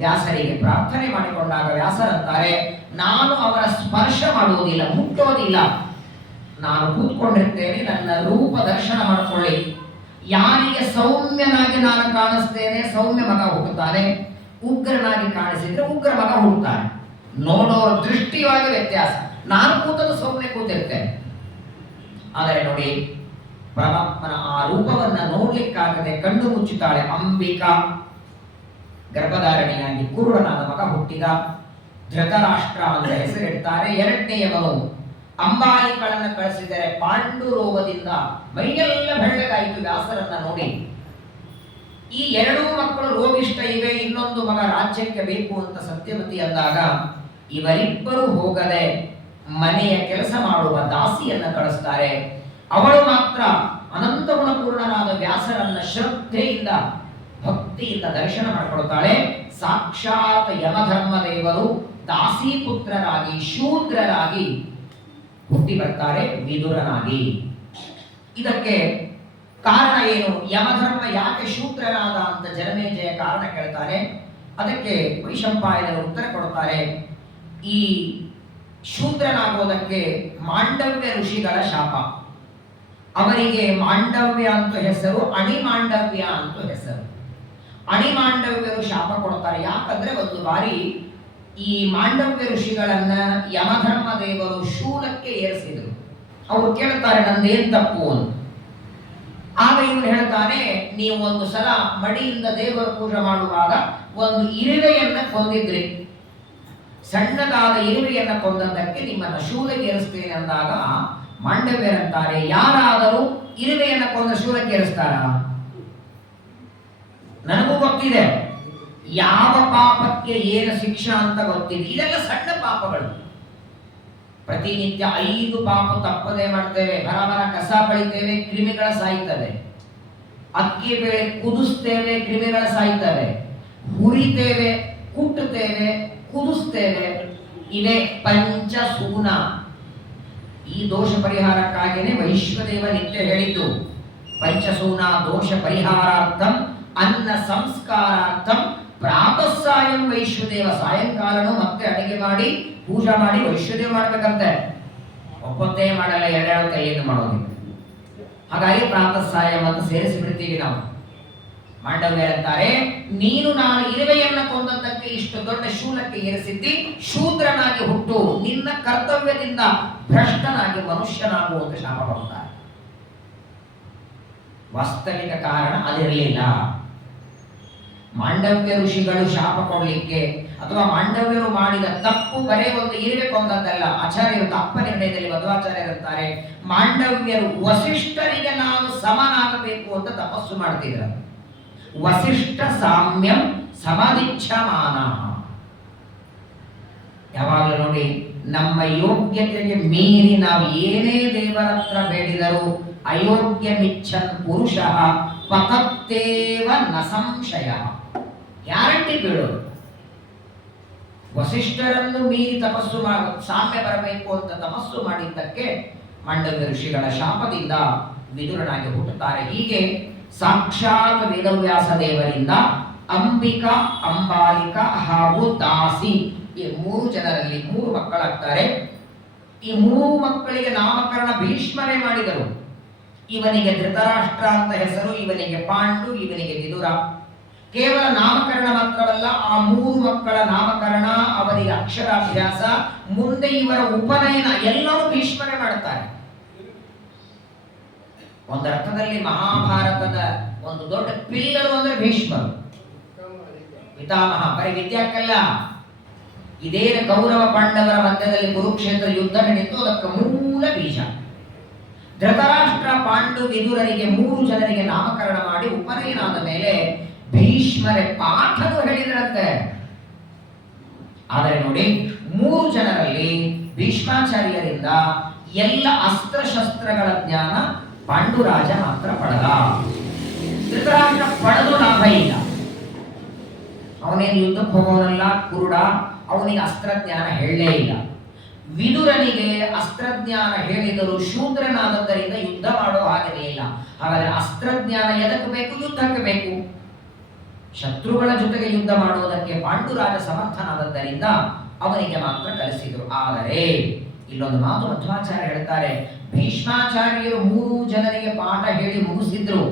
ವ್ಯಾಸರಿಗೆ ಪ್ರಾರ್ಥನೆ ಮಾಡಿಕೊಂಡಾಗ ವ್ಯಾಸರಂತಾರೆ, ನಾನು ಅವರ ಸ್ಪರ್ಶ ಮಾಡುವುದಿಲ್ಲ, ಮುಟ್ಟೋದಿಲ್ಲ, ನಾನು ಕೂತ್ಕೊಂಡಿರ್ತೇನೆ, ನನ್ನ ರೂಪ ದರ್ಶನ ಮಾಡಿಕೊಳ್ಳಿ. ಯಾರಿಗೆ ಸೌಮ್ಯನಾಗಿ ನಾನು ಕಾಣಿಸ್ತೇನೆ ಸೌಮ್ಯ ಮಗ ಹುಟ್ಟುತ್ತಾನೆ, ಉಗ್ರನಾಗಿ ಕಾಣಿಸಿದ್ರೆ ಉಗ್ರ ಮಗ ಹುಟ್ಟುತ್ತಾನೆ. ನೋಡೋರ ದೃಷ್ಟಿಯೊಳಗೆ ವ್ಯತ್ಯಾಸ. ನಾನು ಕೂತದ್ದು ಸೌಮ್ಯ ಕೂತಿರ್ತೇನೆ. ಆದರೆ ನೋಡಿ, ಪರಮಾತ್ಮನ ಆ ರೂಪವನ್ನ ನೋಡ್ಲಿಕ್ಕಾಗದೆ ಕಣ್ಣು ಮುಚ್ಚುತ್ತಾಳೆ ಅಂಬಿಕಾ. ಗರ್ಭಧಾರಣೆಯಾಗಿ ಕುರುಡನಾದ ಮಗ ಹುಟ್ಟಿದ. ಧೃತರಾಷ್ಟ್ರ ಅಂತ ಹೆಸರಿಡ್ತಾರೆ. ಎರಡನೆಯವನು ಅಂಬಾಲಿಕಳನ್ನ ಕಳಿಸಿದರೆ ಪಾಂಡು ರೋಗದಿಂದ ಮೈಯೆಲ್ಲ ಬೆಳ್ಳಗಾಯಿತು ವ್ಯಾಸರನ್ನ ನೋಡಿ. ಈ 2 ಮಕ್ಕಳು ರೋಗಿಷ್ಟ ಇವೆ, ಇನ್ನೊಂದು ಮಗ ರಾಜ್ಯಕ್ಕೆ ಬೇಕು ಅಂತ ಸತ್ಯವತಿ ಅಂದಾಗ ಇವರಿಬ್ಬರು ಹೋಗದೆ ಮನೆಯ ಕೆಲಸ ಮಾಡುವ ದಾಸಿಯನ್ನ ಕಳಿಸ್ತಾರೆ. ಅವಳು ಮಾತ್ರ ಅನಂತ ಗುಣಪೂರ್ಣನಾದ ವ್ಯಾಸರನ್ನ ಶ್ರದ್ಧೆಯಿಂದ ಭಕ್ತಿಯಿಂದ ದರ್ಶನ ಮಾಡಿಕೊಳ್ತಾಳೆ. ಸಾಕ್ಷಾತ್ ಯಮಧರ್ಮ ದೇವರು ದಾಸಿ ಪುತ್ರರಾಗಿ ಶೂದ್ರರಾಗಿ ಹುಟ್ಟಿ ಬರ್ತಾರೆ ವಿದುರನಾಗಿ. ಇದಕ್ಕೆ ಕಾರಣ ಏನು? ಯಮಧರ್ಮ ಯಾಕೆ ಶೂದ್ರನಾದ ಅಂತ ಜನಮೇಜಯ ಕಾರಣ ಕೇಳ್ತಾನೆ. ಅದಕ್ಕೆ ವೈಶಂಪಾಯನರು ಉತ್ತರ ಕೊಡ್ತಾರೆ. ಈ ಶೂದ್ರನಾಗೋದಕ್ಕೆ ಮಾಂಡವ್ಯ ಋಷಿಗಳ ಶಾಪ. ಅವರಿಗೆ ಮಾಂಡವ್ಯ ಅಂತ ಹೆಸರು, ಅಣಿಮಾಂಡವ್ಯ ಅಂತ ಹೆಸರು. ಅಣಿಮಾಂಡವ್ಯರು ಶಾಪ ಕೊಡ್ತಾರೆ. ಯಾಕಂದ್ರೆ ಒಂದು ಬಾರಿ ಈ ಮಾಂಡವ್ಯ ಋಷಿಗಳನ್ನ ಯಮಧರ್ಮ ದೇವರು ಶೂಲಕ್ಕೆ ಏರಿಸಿದರು. ಅವರು ಕೇಳ್ತಾರೆ ನಂದೇನ್ ತಪ್ಪು ಅಂತ. ಆಗ ಇವನು ಹೇಳ್ತಾನೆ, ನೀವು ಒಂದು ಸಲ ಮಡಿಯಿಂದ ದೇವರ ಪೂಜೆ ಮಾಡುವಾಗ ಒಂದು ಇರುವೆಯನ್ನ ಕೊಂದಿದ್ರಿ. ಸಣ್ಣದಾದ ಇರುವೆಯನ್ನ ಕೊಂದದ್ದಕ್ಕೆ ನಿಮ್ಮನ್ನ ಶೂಲಕ್ಕೆ ಏರಿಸ್ತೇನೆ ಅಂದಾಗ ಮಾಂಡವ್ಯರಂತಾರೆ, ಯಾರಾದರೂ ಇರುವೆಯನ್ನ ಕೊಂದ ಶೂಲಕ್ಕೆ ಏರಿಸ್ತಾರ? ನನಗೂ ಗೊತ್ತಿದೆ ಯಾವ ಪಾಪಕ್ಕೆ ಏನು ಶಿಕ್ಷಾ ಅಂತ ಗೊತ್ತಿದೆ. ಇದೆಲ್ಲ ಸಣ್ಣ ಪಾಪಗಳು. ಪ್ರತಿನಿತ್ಯ 5 ಪಾಪ ತಪ್ಪದೆ ಮಾಡ್ತೇವೆ. ಬರಬರ ಕಸ ಬಳಿತೇವೆ, ಕ್ರಿಮಿಗಳ ಸಾಯ್ತವೆ. ಅಕ್ಕಿ ಬೇಳೆ ಕುದಿಸ್ತೇವೆ, ಕ್ರಿಮಿಗಳ ಸಾಯ್ತವೆ. ಹುರಿತೇವೆ, ಕುಟ್ಟುತ್ತೇವೆ, ಕುದಿಸ್ತೇವೆ. ಇವೆ ಪಂಚಸೂನ. ಈ ದೋಷ ಪರಿಹಾರಕ್ಕಾಗಿಯೇ ವೈಶ್ವದೇವ ನಿತ್ಯ ಹೇಳಿದ್ದು, ಪಂಚಸೂನ ದೋಷ ಪರಿಹಾರಾರ್ಥಂ ಅನ್ನ ಸಂಸ್ಕಾರಾರ್ಥಂ ಪ್ರಾತಃ ಸಾಯಂ ವೈಶ್ವದೇವ. ಸಾಯಂಕಾಲನೂ ಮತ್ತೆ ಅಡಿಗೆ ಮಾಡಿ ಪೂಜಾ ಮಾಡಿ ವೈಶ್ವದೇವ ಮಾಡ್ಬೇಕಂತೆ. ಒಪ್ಪತ್ತೇ ಮಾಡಲ್ಲ, ಎರಡೆರಡು ಕೈಯಿಂದ ಮಾಡೋದಿಲ್ಲ. ಹಾಗಾಗಿ ಪ್ರಾತಃ ಸಾಯಂ ಅಂತ ಸೇರಿಸಿ ಬಿಡ್ತೀವಿ ನಾವು. ಮಾಂಡವ್ಯ ಅಂತಾರೆ, ನೀನು ನಾನು ಇರುವೆಯನ್ನ ಕೊಂದದ್ದಕ್ಕೆ ಇಷ್ಟು ದೊಡ್ಡ ಶೂಲಕ್ಕೆ ಏರಿಸಿದ್ದಿ, ಶೂದ್ರನಾಗಿ ಹುಟ್ಟು, ನಿನ್ನ ಕರ್ತವ್ಯದಿಂದ ಭ್ರಷ್ಟನಾಗಿ ಮನುಷ್ಯನಾಗುವಂತ ಶಾಪ ಕೊಡ್ತಾರೆ. ವಾಸ್ತವಿಕ ಕಾರಣ ಅದಿರಲಿಲ್ಲ. ಮಾಂಡವ್ಯ ಋಷಿಗಳು ಶಾಪ ಕೊಡಲಿಕ್ಕೆ ಅಥವಾ ಮಾಂಡವ್ಯರು ಮಾಡಿದ ತಪ್ಪು ಬರೇ ಒಂದು ಇರುವೆ ಕೊಂದದ್ದಲ್ಲ. ಆಚಾರ್ಯರು ತಪ್ಪ ನಿರ್ಣಯದಲ್ಲಿ ಮಧ್ವಾಚಾರ್ಯರಂತಾರೆ, ಮಾಂಡವ್ಯರು ವಸಿಷ್ಠರಿಗೆ ನಾನು ಸಮನಾಗಬೇಕು ಅಂತ ತಪಸ್ಸು ಮಾಡ್ತಿದ್ರು. ವಸಿಷ್ಠ ಸಾಮ್ಯಂ ಸಮದಿಚ್ಛಮಾನ. ಯಾವಾಗಲೂ ನೋಡಿ, ನಮ್ಮ ಯೋಗ್ಯತೆಗೆ ಮೀರಿ ನಾವು ಏನೇ ದೇವರ ಹತ್ರ ಬೇಡಿದರೂ ಅಯೋಗ್ಯ ಮಿಚ್ಚನ್ ಪುರುಷ ಪತತ್ತೇವ ನ ಸಂಶಯ. ಗ್ಯಾರಂಟಿ ಬೀಳೋದು. ವಸಿಷ್ಠರನ್ನು ಮೀರಿ ತಪಸ್ಸು ಸಾಮ್ಯ ಬರಬೇಕು ಅಂತ ತಪಸ್ಸು ಮಾಡಿದ್ದಕ್ಕೆ ಮಾಂಡವ್ಯ ಋಷಿಗಳ ಶಾಪದಿಂದ ವಿದುರನಾಗಿ ಹುಟ್ಟುತ್ತಾರೆ. ಹೀಗೆ ಸಾಕ್ಷಾತ್ ವೇದವ್ಯಾಸ ದೇವರಿಂದ ಅಂಬಿಕಾ, ಅಂಬಾಲಿಕಾ ಹಾಗೂ ದಾಸಿ ಈ 3 ಜನರಲ್ಲಿ 3 ಮಕ್ಕಳಾಗ್ತಾರೆ. ಈ 3 ಮಕ್ಕಳಿಗೆ ನಾಮಕರಣ ಭೀಷ್ಮರೇ ಮಾಡಿದರು. ಇವನಿಗೆ ಧೃತರಾಷ್ಟ್ರ ಅಂತ ಹೆಸರು, ಇವನಿಗೆ ಪಾಂಡು, ಇವನಿಗೆ ವಿದುರ. ಕೇವಲ ನಾಮಕರಣ ಮಾತ್ರವಲ್ಲ, ಆ 3 ಮಕ್ಕಳ ನಾಮಕರಣ, ಅವರಿಗೆ ಅಕ್ಷರಾಭ್ಯಾಸ, ಮುಂದೆ ಇವರ ಉಪನಯನ ಎಲ್ಲವೂ ಭೀಷ್ಮರೇ ಮಾಡುತ್ತಾರೆ. ಒಂದರ್ಥದಲ್ಲಿ ಮಹಾಭಾರತದ ಒಂದು ದೊಡ್ಡ ಪಿಲ್ಲರು ಅಂದ್ರೆ ಭೀಷ್ಮರು, ಪಿತಾಮಹ. ಬರೀ ವಿದ್ಯಾಕ್ಕಲ್ಲ, ಇದೇನ ಕೌರವ ಪಾಂಡವರ ಮಧ್ಯದಲ್ಲಿ ಕುರುಕ್ಷೇತ್ರ ಯುದ್ಧ ನಡೀತು, ಅದಕ್ಕೆ ಮೂಲ ಬೀಜ. ಧೃತರಾಷ್ಟ್ರ, ಪಾಂಡು, ವಿದುರರಿಗೆ 3 ಜನರಿಗೆ ನಾಮಕರಣ ಮಾಡಿ ಉಪನಯನಾದ ಮೇಲೆ ಭೀಷ್ಮರೇ ಪಾಠನು ಹೇಳಿದ್ರಂತೆ. ಆದರೆ ನೋಡಿ, 3 ಜನರಲ್ಲಿ ಭೀಷ್ಮಾಚಾರ್ಯರಿಂದ ಎಲ್ಲ ಅಸ್ತ್ರಶಸ್ತ್ರಗಳ ಜ್ಞಾನ ಪಾಂಡುರಾಜ ಮಾತ್ರ ಪಡೆದ. ಧೃತರಾಷ್ಟ್ರ ಪಡೆದು ಲಾಭ ಇಲ್ಲ. ಅವನೇನು ಯುದ್ಧಕ್ಕೆ ಹೋಗೋನಲ್ಲ, ಕುರುಡ, ಅವನಿಗೆ ಅಸ್ತ್ರಜ್ಞಾನ ಹೇಳಲೇ ಇಲ್ಲ. ವಿದುರನಿಗೆ ಅಸ್ತ್ರಜ್ಞಾನ ಹೇಳಿದರು, ಶೂದ್ರನಾದದ್ದರಿಂದ ಯುದ್ಧ ಮಾಡೋ ಹಾಗೆ ಇಲ್ಲ. ಹಾಗಾದರೆ ಅಸ್ತ್ರಜ್ಞಾನ ಎದಕ್ಕೆ ಬೇಕು? ಯುದ್ಧಕ್ಕೆ ಬೇಕು. ಶತ್ರುಗಳ ಜೊತೆಗೆ ಯುದ್ಧ ಮಾಡುವುದಕ್ಕೆ ಪಾಂಡುರಾಜ ಸಮರ್ಥನಾದದ್ದರಿಂದ ಅವನಿಗೆ ಮಾತ್ರ ಕಲಿಸಿದರು. ಆದರೆ ಇಲ್ಲೊಂದು ಮಾತು ಮಧ್ವಾಚಾರ್ಯ ಹೇಳ್ತಾರೆ, ಭೀಷ್ಮಾಚಾರ್ಯರು 3 ಜನರಿಗೆ ಪಾಠ ಹೇಳಿ ಮುಗಿಸಿದ್ರು.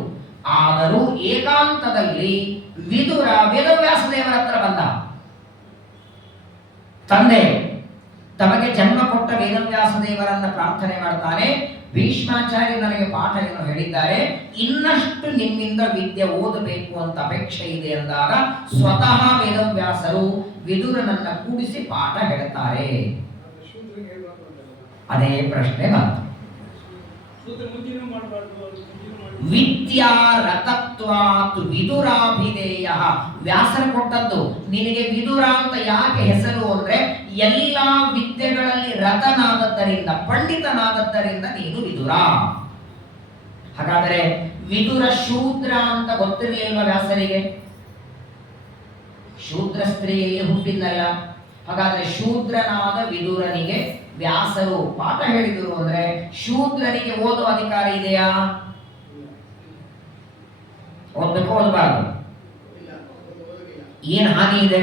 ಆದರೂ ಏಕಾಂತದಲ್ಲಿ ವಿದುರ ವೇದವ್ಯಾಸ ದೇವರ ಹತ್ರ ಬಂದ. ತಂದೆ ತಮಗೆ ಜನ್ಮ ಕೊಟ್ಟ ವೇದವ್ಯಾಸ ದೇವರನ್ನ ಪ್ರಾರ್ಥನೆ ಮಾಡ್ತಾನೆ, ಭೀಷ್ಮಾಚಾರ್ಯ ನನಗೆ ಪಾಠ ಏನು ಹೇಳಿದ್ದಾರೆ, ಇನ್ನಷ್ಟು ನಿಮ್ಮಿಂದ ವಿದ್ಯೆ ಓದಬೇಕು ಅಂತ ಅಪೇಕ್ಷೆ ಇದೆ ಅಂದಾಗ ಸ್ವತಃ ವೇದವ್ಯಾಸರು ವಿದುರನನ್ನ ಕೂಡಿಸಿ ಪಾಠ ಹೇಳ್ತಾರೆ. ಅದೇ ಪ್ರಶ್ನೆ ಬಂತು. ವಿದ್ಯಾ ರತತ್ವಾತ್ ವಿದುರಾಭಿಧೇಯ. ವ್ಯಾಸರು ಕೊಟ್ಟದ್ದು. ನಿನಗೆ ವಿದುರ ಅಂತ ಯಾಕೆ ಹೆಸರು ಅಂದ್ರೆ ಎಲ್ಲಾ ವಿದ್ಯೆಗಳಲ್ಲಿ ರತನಾದದ್ದರಿಂದ, ಪಂಡಿತನಾದದ್ದರಿಂದ ನೀನು ವಿದುರ. ಹಾಗಾದರೆ ವಿದುರ ಶೂದ್ರ ಅಂತ ಗೊತ್ತಿರಲಿಲ್ವ ವ್ಯಾಸರಿಗೆ? ಶೂದ್ರ ಸ್ತ್ರೀಯಲ್ಲಿ ಹುಟ್ಟಿದ್ದಲ್ಲ. ಹಾಗಾದ್ರೆ ಶೂದ್ರನಾದ ವಿದುರನಿಗೆ ವ್ಯಾಸರು ಪಾಠ ಹೇಳಿದರು ಅಂದ್ರೆ ಶೂದ್ರನಿಗೆ ಓದುವ ಅಧಿಕಾರ ಇದೆಯಾ? ಓದ್ಬೇಕು ಓದಬಾರದು? ಏನ್ ಹಾನಿ ಇದೆ?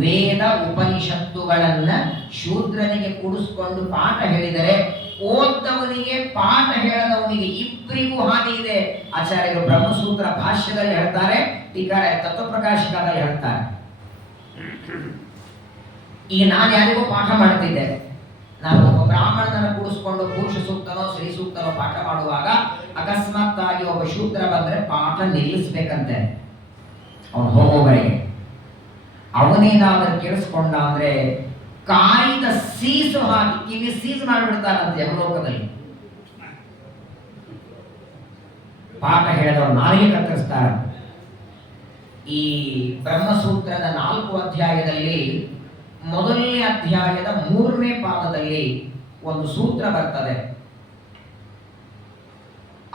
ವೇದ ಉಪನಿಷತ್ತುಗಳನ್ನ ಶೂದ್ರನಿಗೆ ಕೂಡಿಸ್ಕೊಂಡು ಪಾಠ ಹೇಳಿದರೆ ಓದ್ದವನಿಗೆ ಪಾಠ ಹೇಳದವನಿಗೆ ಇಬ್ಬರಿಗೂ ಹಾನಿ ಇದೆ. ಆಚಾರ್ಯರು ಬ್ರಹ್ಮಸೂತ್ರ ಭಾಷ್ಯದಲ್ಲಿ ಹೇಳ್ತಾರೆ, ಟೀಕಾರ ತತ್ವಪ್ರಕಾಶಿಕದಲ್ಲಿ ಹೇಳ್ತಾರೆ. ಈಗ ನಾನು ಯಾರಿಗೂ ಪಾಠ ಮಾಡ್ತಿದ್ದೆ, ನಾನು ಒಬ್ಬ ಬ್ರಾಹ್ಮಣನ ಕೂಡಿಸ್ಕೊಂಡು ಪುರುಷ ಸೂಕ್ತನೋ ಸ್ತ್ರೀ ಸೂಕ್ತನೋ ಪಾಠ ಮಾಡುವಾಗ ಅಕಸ್ಮಾತ್ ಆಗಿ ಒಬ್ಬ ಶೂದ್ರ ಬಂದ್ರೆ ಪಾಠ ನಿಲ್ಲಿಸ್ಬೇಕಂತೆ ಅವನು ಹೋಗೋವರೆಗೆ. ಅವನೇನಾದ್ರೂ ಕೇಳಿಸ್ಕೊಂಡ ಅಂದ್ರೆ ಕಾಯ್ದ ಸೀಸು ಹಾಕಿ ಕಿವಿ ಸೀಸ್ ಮಾಡಿಬಿಡ್ತಾರಂತೆ ಯಮಲೋಕದಲ್ಲಿ. ಪಾಠ ಹೇಳಿದವರು ನಾಲಿಗೆ ಕತ್ತರಿಸ್ತಾರೆ. ಈ ಬ್ರಹ್ಮಸೂತ್ರದ 4 ಅಧ್ಯಾಯದಲ್ಲಿ ಮೊದಲನೇ ಅಧ್ಯಾಯದ 3ನೇ ಪಾದದಲ್ಲಿ ಒಂದು ಸೂತ್ರ ಬರ್ತದೆ.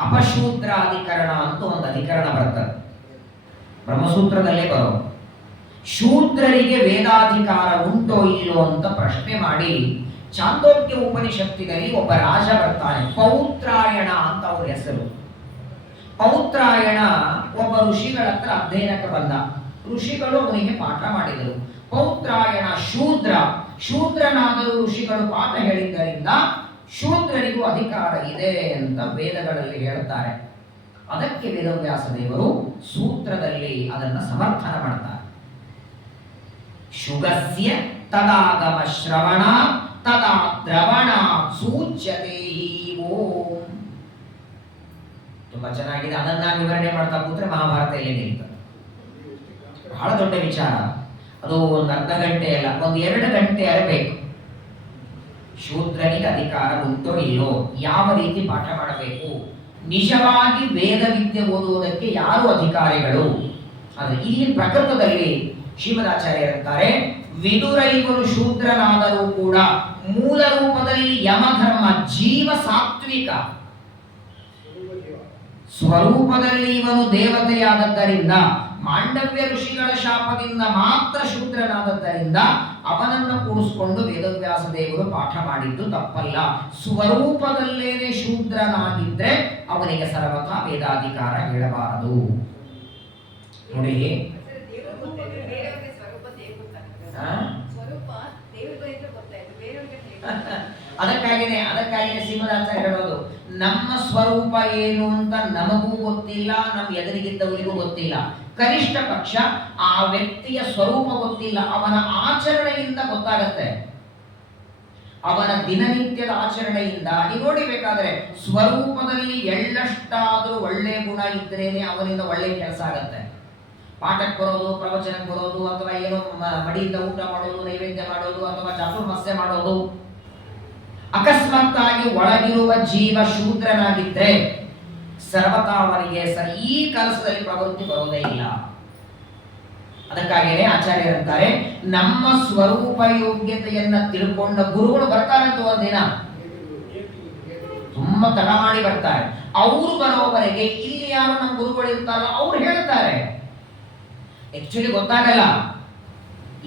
ಅಪಶೂದ್ರಾಧಿಕರಣ ಅಂತ ಒಂದು ಅಧಿಕರಣ ಬರ್ತದೆ, ಬ್ರಹ್ಮಸೂತ್ರದಲ್ಲೇ ಬರೋ. ಶೂದ್ರರಿಗೆ ವೇದಾಧಿಕಾರ ಉಂಟೋ ಇಲ್ಲೋ ಅಂತ ಪ್ರಶ್ನೆ ಮಾಡಿ ಚಾಂದೋಗ್ಯ ಉಪನಿಷತ್ತಿನಲ್ಲಿ ಒಬ್ಬ ರಾಜ ಬರ್ತಾನೆ, ಪೌತ್ರಾಯಣ ಅಂತ ಅವ್ರ ಹೆಸರು. ಪೌತ್ರಾಯಣ ಒಬ್ಬ ಋಷಿಗಳ ಹತ್ರ ಅಧ್ಯಯನಕ್ಕೆ ಬಂದ. ಋಷಿಗಳು ಅವನಿಗೆ ಪಾಠ ಮಾಡಿದರು. ಪೌತ್ರಾಯಣ ಶೂದ್ರನಾದರೂ ಋಷಿಗಳು ಪಾಠ ಹೇಳಿದ್ದರಿಂದ ಶೂದ್ರರಿಗೂ ಅಧಿಕಾರ ಇದೆ ಅಂತ ವೇದಗಳಲ್ಲಿ ಹೇಳ್ತಾರೆ. ಅದಕ್ಕೆ ವೇದವ್ಯಾಸ ದೇವರು ಸೂತ್ರದಲ್ಲಿ ಅದನ್ನ ಸಮರ್ಥನ ಮಾಡ್ತಾರೆ. ಶುಗಸ್ಯ ತದಾಗಮ ಶ್ರವಣ ತದಾ ದ್ರವಣ ಸೂಚ್ಯತೆ ಓಂ. ತುಂಬಾ ಚೆನ್ನಾಗಿದೆ. ಅದನ್ನ ವಿವರಣೆ ಮಾಡ್ತಾ ಕೂತ್ರೆ ಮಹಾಭಾರತ ಎಲ್ಲಿ ನಿಲ್ತದೆ. ಬಹಳ ದೊಡ್ಡ ವಿಚಾರ ಅದು. ಒಂದು ಅರ್ಧ ಗಂಟೆ ಅಲ್ಲ, ಒಂದು 2 ಗಂಟೆ ಬೇಕು. ಶೂದ್ರನಿಗೆ ಅಧಿಕಾರ ಉಂಟೋ ಇಲ್ಲೋ, ಯಾವ ರೀತಿ ಪಾಠ ಮಾಡಬೇಕು, ನಿಜವಾಗಿ ವೇದ ವಿದ್ಯೆ ಓದುವುದಕ್ಕೆ ಯಾರು ಅಧಿಕಾರಿಗಳು. ಆದರೆ ಇಲ್ಲಿ ಪ್ರಕೃತದಲ್ಲಿ ಶ್ರೀಮದಾಚಾರ್ಯರಂತಾರೆ, ವಿದುರೈವರು ಶೂದ್ರನಾದರೂ ಕೂಡ ಮೂಲ ರೂಪದಲ್ಲಿ ಯಮಧರ್ಮ ಜೀವ ಸಾತ್ವಿಕ, ಸ್ವರೂಪದಲ್ಲಿ ಇವನು ದೇವತೆಯಾದದ್ದರಿಂದ ಮಾಂಡವ್ಯ ಋಷಿಗಳ ಶಾಪದಿಂದ ಮಾತ್ರ ಶೂದ್ರನಾದದ್ದರಿಂದ ಅವನನ್ನು ಕೂಡಿಸಿಕೊಂಡು ವೇದವ್ಯಾಸ ದೇವರು ಪಾಠ ಮಾಡಿದ್ದು ತಪ್ಪಲ್ಲ. ಸ್ವರೂಪದಲ್ಲೇನೆ ಶೂದ್ರನಾಗಿದ್ರೆ ಅವನಿಗೆ ಸರ್ವಥಾ ವೇದಾಧಿಕಾರ ಹೇಳಬಾರದು. ನೋಡಿ, ಅದಕ್ಕಾಗಿನೇ ಶ್ರೀಮದಾಚಾರ್ಯ ಹೇಳೋದು, ನಮ್ಮ ಸ್ವರೂಪ ಏನು ಅಂತ ನಮಗೂ ಗೊತ್ತಿಲ್ಲ, ನಮ್ಮ ಎದುರಿಗಿದ್ದವರಿಗೂ ಗೊತ್ತಿಲ್ಲ. ಕನಿಷ್ಠ ಪಕ್ಷ ಆ ವ್ಯಕ್ತಿಯ ಸ್ವರೂಪ ಗೊತ್ತಿಲ್ಲ, ಅವನ ಆಚರಣೆಯಿಂದ ಗೊತ್ತಾಗತ್ತೆ. ಅವನ ದಿನನಿತ್ಯದ ಆಚರಣೆಯಿಂದ ನೀವು ನೋಡಿಬೇಕಾದ್ರೆ ಸ್ವರೂಪದಲ್ಲಿ ಎಳ್ಳಷ್ಟಾದರೂ ಒಳ್ಳೆ ಗುಣ ಇದ್ರೇನೆ ಅವನಿಂದ ಒಳ್ಳೆ ಕೆಲಸ ಆಗತ್ತೆ. ಪಾಠಕ್ಕೆ ಬರೋದು, ಪ್ರವಚನಕ್ಕೆ ಬರೋದು, ಅಥವಾ ಏನೋ ಮಡಿಯಿಂದ ಊಟ ಮಾಡೋದು, ನೈವೇದ್ಯ ಮಾಡೋದು, ಅಥವಾ ಚಾತುರ್ಮಾಸ್ಯ ಮಾಡೋದು. ಅಕಸ್ಮಾತ್ತಾಗಿ ಒಳಗಿರುವ ಜೀವ ಶೂದ್ರನಾಗಿದ್ರೆ ಸರ್ವತಾ ಅವನಿಗೆ ಈ ಕೆಲಸದಲ್ಲಿ ಪ್ರವೃತ್ತಿ ಬರೋದೇ ಇಲ್ಲ. ಅದಕ್ಕಾಗಿಯೇ ಆಚಾರ್ಯರಂತಾರೆ, ನಮ್ಮ ಸ್ವರೂಪ ಯೋಗ್ಯತೆಯನ್ನ ತಿಳ್ಕೊಂಡ ಗುರುಗಳು ಬರ್ತಾರಂತ ಒಂದಿನ, ತುಂಬಾ ತಡ ಮಾಡಿ ಬರ್ತಾರೆ. ಅವರು ಬರೋವರೆಗೆ ಇಲ್ಲಿ ಯಾರು ನಮ್ಮ ಗುರುಗಳು ಇರ್ತಾರೋ ಅವ್ರು ಹೇಳ್ತಾರೆ. ಆಕ್ಚುಲಿ ಗೊತ್ತಾಗಲ್ಲ,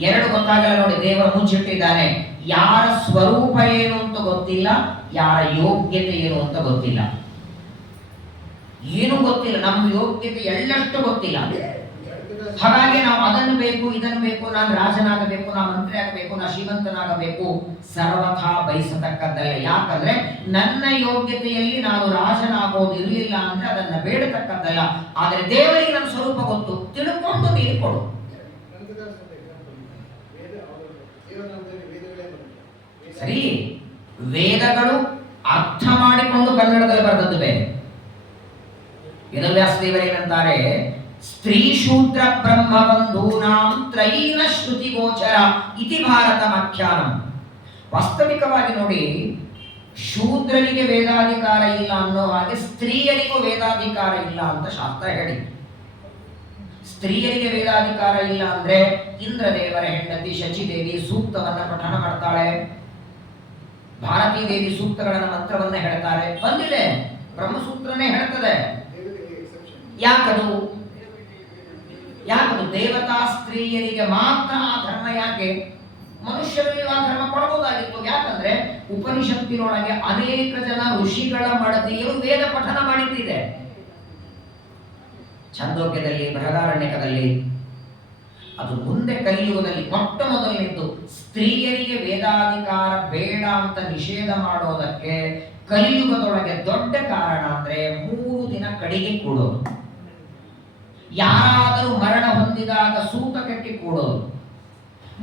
2 ಗೊತ್ತಾಗಲ್ಲ. ನೋಡಿ, ದೇವರ ಮುಚ್ಚಿಟ್ಟಿದ್ದಾನೆ. ಯಾರ ಸ್ವರೂಪ ಏನು ಅಂತ ಗೊತ್ತಿಲ್ಲ, ಯಾರ ಯೋಗ್ಯತೆ ಏನು ಅಂತ ಗೊತ್ತಿಲ್ಲ. ಏನು ಗೊತ್ತಿಲ್ಲ, ನಮ್ಮ ಯೋಗ್ಯತೆ ಎಳ್ಳಷ್ಟು ಗೊತ್ತಿಲ್ಲ. ಹಾಗಾಗಿ ನಾವು ಅದನ್ನು ಬೇಕು, ಇದನ್ನು ಬೇಕು, ನಾನು ರಾಜನಾಗಬೇಕು, ನಾ ಮಂತ್ರಿ ಆಗಬೇಕು, ನಾ ಶ್ರೀಮಂತನಾಗಬೇಕು, ಸರ್ವಥಾ ಬಯಸತಕ್ಕದ್ದಲ್ಲ. ಯಾಕಂದ್ರೆ ನನ್ನ ಯೋಗ್ಯತೆಯಲ್ಲಿ ನಾನು ರಾಜನಾಗೋದು ಇರಲಿಲ್ಲ ಅಂದ್ರೆ ಅದನ್ನ ಬೇಡತಕ್ಕದ್ದಲ್ಲ. ಆದರೆ ದೇವರಿಗೆ ನನ್ನ ಸ್ವರೂಪ ಗೊತ್ತು, ತಿಳ್ಕೊಂಡು ನೀರು ಕೊಡು. ಸರಿ, ವೇದಗಳು ಅರ್ಥ ಮಾಡಿಕೊಂಡು ಕನ್ನಡದಲ್ಲಿ ಬರೆದದ್ದು ಬೇರೆ. ವೇದವ್ಯಾಸ ದೇವರೇನಂತಾರೆ, ಸ್ತ್ರೀ ಶೂದ್ರ ಬ್ರಹ್ಮ ಬಂಧೂನಾಂ ತ್ರೈನ ಶ್ರುತಿ ಗೋಚರ ಇತಿ ಭಾರತ ಆಖ್ಯಾನಂ. ವಾಸ್ತವಿಕವಾಗಿ ನೋಡಿ, ಶೂದ್ರರಿಗೆ ವೇದಾಧಿಕಾರ ಇಲ್ಲ ಅನ್ನೋ ಹಾಗೆ ಸ್ತ್ರೀಯರಿಗೂ ವೇದಾಧಿಕಾರ ಇಲ್ಲ ಅಂತ ಶಾಸ್ತ್ರ ಹೇಳಿ. ಸ್ತ್ರೀಯರಿಗೆ ವೇದಾಧಿಕಾರ ಇಲ್ಲ ಅಂದ್ರೆ ಇಂದ್ರದೇವರ ಹೆಂಡತಿ ಶಚಿದೇವಿ ಸೂಕ್ತವನ್ನ ಪಠಣ ಮಾಡ್ತಾಳೆ, ಭಾರತೀ ದೇವಿ ಸೂಕ್ತಗಳನ್ನ ಮಂತ್ರವನ್ನ ಹೇಳ್ತಾರೆ. ಬಂದಿದೆ, ಬ್ರಹ್ಮಸೂತ್ರನೇ ಹೇಳ್ತದೆ. ಯಾಕದು ದೇವತಾ ಸ್ತ್ರೀಯರಿಗೆ ಮಾತ್ರ ಆ ಧರ್ಮ ಯಾಕೆ? ಮನುಷ್ಯರಲ್ಲಿ ಆ ಧರ್ಮ ಕೊಡಬಹುದಾಗಿತ್ತು. ಯಾಕಂದ್ರೆ ಉಪನಿಷತ್ತಿನೊಳಗೆ ಅನೇಕ ಜನ ಋಷಿಗಳ ಮಡದಿಯರು ವೇದ ಪಠನ ಮಾಡಿದ್ದಿದೆ. ಛಂದೋಗ್ಯದಲ್ಲಿ, ಬೃಹದಾರಣ್ಯಕದಲ್ಲಿ. ಅದು ಮುಂದೆ ಕಲಿಯುಗದಲ್ಲಿ ಮೊಟ್ಟ ಮೊದಲನೇದ್ದು ಸ್ತ್ರೀಯರಿಗೆ ವೇದಾಧಿಕಾರ ಬೇಡ ಅಂತ ನಿಷೇಧ ಮಾಡೋದಕ್ಕೆ ಕಲಿಯುಗದೊಳಗೆ ದೊಡ್ಡ ಕಾರಣ ಅಂದ್ರೆ 3 ದಿನ ಕಡೆಗೆ ಕೂಡೋದು, ಯಾರಾದರೂ ಮರಣ ಹೊಂದಿದಾಗ ಸೂತಕಕ್ಕೆ ಕೂಡೋದು,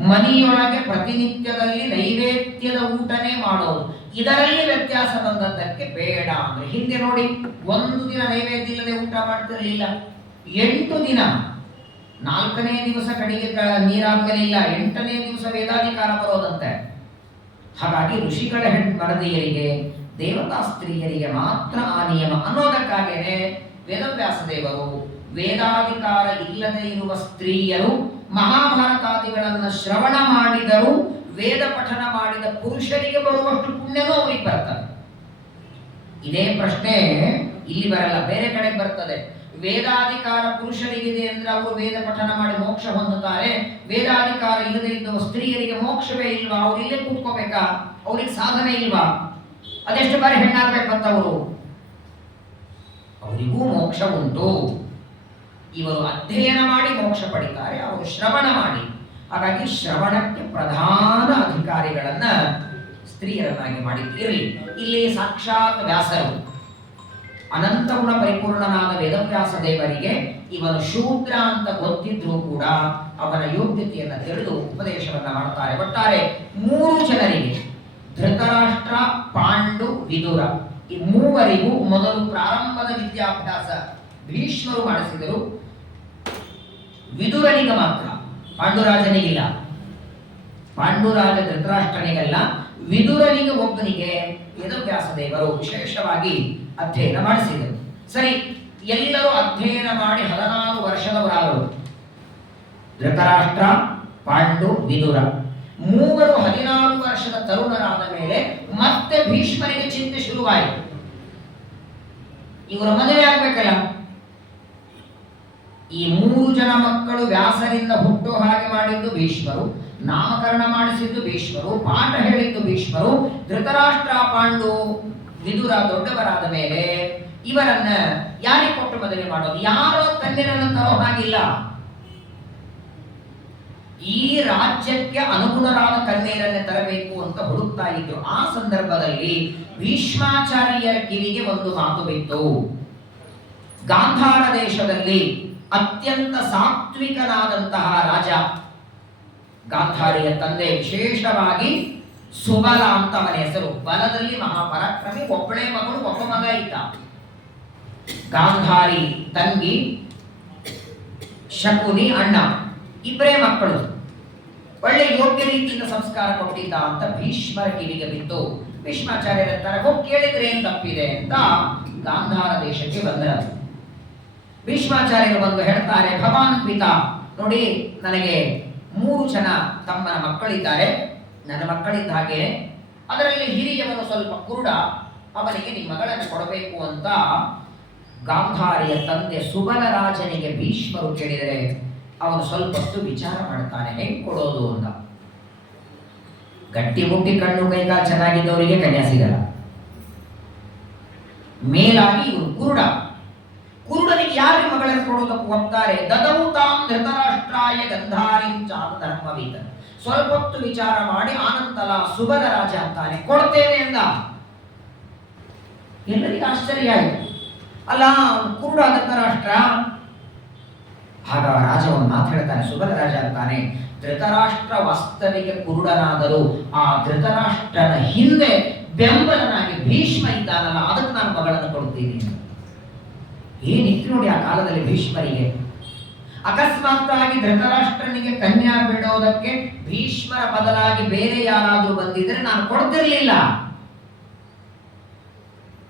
ಮನೆಯೊಳಗೆ ಪ್ರತಿನಿತ್ಯದಲ್ಲಿ ನೈವೇದ್ಯದ ಊಟನೇ ಮಾಡೋದು. ಇದರಲ್ಲಿ ವ್ಯತ್ಯಾಸ ಬಂದದ್ದಕ್ಕೆ ಬೇಡ ಅಂದ್ರೆ, ಹಿಂದೆ ನೋಡಿ 1 ದಿನ ನೈವೇದ್ಯ ಇಲ್ಲದೆ ಊಟ ಮಾಡ್ತಿರಲಿಲ್ಲ. 8 ದಿನ, 4ನೇ ದಿವಸ ಕಡೆಗೆ ನೀರಾದ್ಮೇಲೆ ಇಲ್ಲ, 8ನೇ ದಿವಸ ವೇದಾಧಿಕಾರ ಬರೋದಂತೆ. ಹಾಗಾಗಿ ಋಷಿಗಳ ಮಡದಿಯರಿಗೆ, ದೇವತಾ ಸ್ತ್ರೀಯರಿಗೆ ಮಾತ್ರ ಆ ನಿಯಮ ಅನ್ನೋದಕ್ಕಾಗೇನೆ ವೇದವ್ಯಾಸ ದೇವರು ವೇದಾಧಿಕಾರ ಇಲ್ಲದೆ ಇರುವ ಸ್ತ್ರೀಯರು ಮಹಾಭಾರತಾದಿಗಳನ್ನು ಶ್ರವಣ ಮಾಡಿದರೂ ವೇದ ಪಠನ ಮಾಡಿದ ಪುರುಷರಿಗೆ ಬರುವಷ್ಟು ಪುಣ್ಯನೂ ಅವರಿಗೆ ಬರ್ತದೆ. ಇದೇ ಪ್ರಶ್ನೆ ಇಲ್ಲಿ ಬರಲ್ಲ, ಬೇರೆ ಕಡೆ ಬರ್ತದೆ. ವೇದಾಧಿಕಾರ ಪುರುಷರಿಗಿದೆ ಅಂದ್ರೆ ಅವರು ವೇದ ಪಠನ ಮಾಡಿ ಮೋಕ್ಷ ಹೊಂದುತ್ತಾರೆ, ವೇದಾಧಿಕಾರ ಇಲ್ಲದೆ ಇದ್ದ ಸ್ತ್ರೀಯರಿಗೆ ಮೋಕ್ಷವೇ ಇಲ್ವಾ? ಅವ್ರು ಇಲ್ಲೇ ಕೂತ್ಕೋಬೇಕಾ? ಅವ್ರಿಗೆ ಸಾಧನೆ ಇಲ್ವಾ? ಅದೆಷ್ಟು ಬಾರಿ ಹೆಣ್ಣಾಗ್ಬೇಕಂತವರು? ಅವರಿಗೂ ಮೋಕ್ಷ ಉಂಟು. ಇವರು ಅಧ್ಯಯನ ಮಾಡಿ ಮೋಕ್ಷ ಪಡಿತಾರೆ, ಅವರು ಶ್ರವಣ ಮಾಡಿ. ಹಾಗಾಗಿ ಶ್ರವಣಕ್ಕೆ ಪ್ರಧಾನ ಅಧಿಕಾರಿಗಳನ್ನ ಸ್ತ್ರೀಯರನ್ನಾಗಿ ಮಾಡಿದ್ದಿರಲಿ. ಇಲ್ಲಿ ಸಾಕ್ಷಾತ್ ವ್ಯಾಸರು, ಅನಂತ ಗುಣ ಪರಿಪೂರ್ಣನಾದ ವೇದವ್ಯಾಸ ದೇವರಿಗೆ ಇವನು ಶೂದ್ರ ಅಂತ ಗೊತ್ತಿದ್ರೂ ಕೂಡ ಅವನ ಯೋಗ್ಯತೆಯನ್ನು ತಿಳಿದು ಉಪದೇಶವನ್ನ ಮಾಡ್ತಾರೆ. ಒಟ್ಟಾರೆ 3 ಜನರಿಗೆ, ಧೃತರಾಷ್ಟ್ರ, ಪಾಂಡು, ವಿದುರ, ಈ 3ವರಿಗೂ ಮೊದಲು ಪ್ರಾರಂಭದ ವಿದ್ಯಾಭ್ಯಾಸ ಭೀಷ್ಮರು ಮಾಡಿಸಿದರು. ವಿದುರನಿಗೆ ಮಾತ್ರ, ಪಾಂಡುರಾಜನಿಗಿಲ್ಲ. ಪಾಂಡುರಾಜ ಧೃತರಾಷ್ಟ್ರನಿಗಲ್ಲ, ವಿದುರನಿಗೆ ಒಬ್ಬನಿಗೆ ವೇದವ್ಯಾಸ ದೇವರು ವಿಶೇಷವಾಗಿ ಅಧ್ಯಯನ ಮಾಡಿಸಿದರು. ಸರಿ, ಎಲ್ಲರೂ ಅಧ್ಯಯನ ಮಾಡಿ 16 ವರ್ಷದವರಾದರು. ಧೃತರಾಷ್ಟ್ರ, ಪಾಂಡು, ವಿದುರ 3 14 ವರ್ಷದ ತರುಣರಾದ ಮೇಲೆ ಮತ್ತೆ ಭೀಷ್ಮನಿಗೆ ಚಿಂತೆ ಶುರುವಾಯಿತು. ಇವರ ಮದುವೆ ಆಗ್ಬೇಕಲ್ಲ. ಈ 3 ಜನ ಮಕ್ಕಳು ವ್ಯಾಸರಿಂದ ಹುಟ್ಟೋ ಹಾಗೆ ಮಾಡಿದ್ದು ಭೀಷ್ಮರು, ನಾಮಕರಣ ಮಾಡಿಸಿದ್ದು ಭೀಷ್ಮರು, ಪಾಠ ಹೇಳಿದ್ದು ಭೀಷ್ಮರು. ಧೃತರಾಷ್ಟ್ರ, ಪಾಂಡು, ವಿದುರ ದೊಡ್ಡವರಾದ ಮೇಲೆ ಇವರನ್ನ ಯಾರಿಗೆ ಕೊಟ್ಟು ಮದುವೆ ಮಾಡೋದು? ಯಾರೋ ಕನ್ಯರನ್ನು ತರೋ ಹಾಗಿಲ್ಲ. ಈ ರಾಜ್ಯಕ್ಕೆ ಅನುಗುಣರಾದ ಕನ್ಯರನ್ನೇ ತರಬೇಕು ಅಂತ ಹುಡುಕ್ತಾ ಇದ್ರು. ಆ ಸಂದರ್ಭದಲ್ಲಿ ಭೀಷ್ಮಾಚಾರ್ಯರ ಕಿವಿಗೆ ಒಂದು ಮಾತು ಬಿತ್ತು. ಗಾಂಧಾರ ದೇಶದಲ್ಲಿ ಅತ್ಯಂತ ಸಾತ್ವಿಕನಾದಂತಹ ರಾಜ, ಗಾಂಧಾರಿಯ ತಂದೆ ವಿಶೇಷವಾಗಿ ಸುಬಲ ಅಂತ ಅವನ ಹೆಸರು. ಬಲದಲ್ಲಿ ಮಹಾಪರಾಕ್ರಮಿ, ಒಬ್ಬಳೇ ಮಗಳು, ಒಬ್ಬ ಮಗ ಇದ್ದ. ಗಾಂಧಾರಿ ತಂಗಿ, ಶಕುನಿ ಅಣ್ಣ, ಇಬ್ಬರೇ ಮಕ್ಕಳು. ಒಳ್ಳೆ ಯೋಗ್ಯ ರೀತಿಯಿಂದ ಸಂಸ್ಕಾರ ಕೊಟ್ಟಿದ್ದ ಅಂತ ಭೀಷ್ಮರ ಕಿವಿಗೆ ಬಿತ್ತು. ಭೀಷ್ಮಾಚಾರ್ಯರ ತರ ಹೋಗಿ ಕೇಳಿದ್ರೆ ಏನ್ ತಪ್ಪಿದೆ ಅಂತ ಗಾಂಧಾರ ದೇಶಕ್ಕೆ ಬಂದರು. ಭೀಷ್ಮಾಚಾರ್ಯರು ಬಂದು ಹೇಳ್ತಾರೆ, ಭವಾನ್ ಪಿತಾ, ನೋಡಿ ನನಗೆ 3 ಜನ ತಮ್ಮನ ಮಕ್ಕಳಿದ್ದಾರೆ, ನನ್ನ ಮಕ್ಕಳಿದ್ದ ಹಾಗೆ. ಅದರಲ್ಲಿ ಹಿರಿಯವನು ಸ್ವಲ್ಪ ಕುರುಡ, ಅವನಿಗೆ ನಿಮ್ಮ ಮಗಳನ್ನು ಕೊಡಬೇಕು ಅಂತ ಗಾಂಧಾರಿಯ ತಂದೆ ಸುಬಲ ರಾಜನಿಗೆ ಭೀಷ್ಮರು ಕೇಳಿದರೆ ಅವನು ಸ್ವಲ್ಪ ಹೊತ್ತು ವಿಚಾರ ಮಾಡ್ತಾನೆ, ಹೆಂಗ್ ಕೊಡೋದು ಅಂತ. ಗಟ್ಟಿ ಮುಟ್ಟಿ ಕಣ್ಣು ಕೈಕಾಲು ಚೆನ್ನಾಗಿದ್ದವರಿಗೆ ಕನ್ಯಾ ಸಿಗಲ್ಲ. ಮೇಲಾಗಿ ಇವರು ಕುರುಡ, ಕುರುಡನಿಗೆ ಯಾರಿಗೆ ಮಗಳನ್ನು ಕೊಡೋದಕ್ಕೆ ಒಪ್ತಾರೆ? ದದೌ ತಾಂ ಧೃತರಾಷ್ಟ್ರಾಯ ಗಂಧಾರಿಂ ಚಾರುಧರ್ಮವಿದ. ಸ್ವಲ್ಪ ಹೊತ್ತು ವಿಚಾರ ಮಾಡಿ ಆನಂತರ ಸುಬಲ ರಾಜ ಅಂತಾನೆ, ಕೊಡ್ತೇನೆ ಎಂದ. ಎಲ್ಲರಿಗೂ ಆಶ್ಚರ್ಯ ಆಯಿತು, ಅಲ್ಲ ಕುರುಡ ಧೃತರಾಷ್ಟ್ರ. ಆಗ ರಾಜ ಒಂದು ಮಾತು ಹೇಳ್ತಾನೆ, ಸುಬಲ ರಾಜ ಅಂತಾನೆ, ಧೃತರಾಷ್ಟ್ರ ವಾಸ್ತವಿಕ ಕುರುಡನಾದರೂ ಆ ಧೃತರಾಷ್ಟ್ರನ ಹಿಂದೆ ಬೆಂಬಲನಾಗಿ ಭೀಷ್ಮ ಇದ್ದಾನಲ್ಲ, ಅದಕ್ಕೆ ನಾನು ಮಗಳನ್ನು ಕೊಡ್ತೀನಿ. ಏನಿತ್ತು ನೋಡಿ ಆ ಕಾಲದಲ್ಲಿ ಭೀಷ್ಮರಿಗೆ. ಅಕಸ್ಮಾತ್ತಾಗಿ ಧೃತರಾಷ್ಟ್ರನಿಗೆ ಕನ್ಯಾ ಬಿಡೋದಕ್ಕೆ ಭೀಷ್ಮರ ಬದಲಾಗಿ ಬೇರೆ ಯಾರಾದ್ರೂ ಬಂದಿದ್ರೆ ನಾನು ಕೊಡ್ತಿರ್ಲಿಲ್ಲ.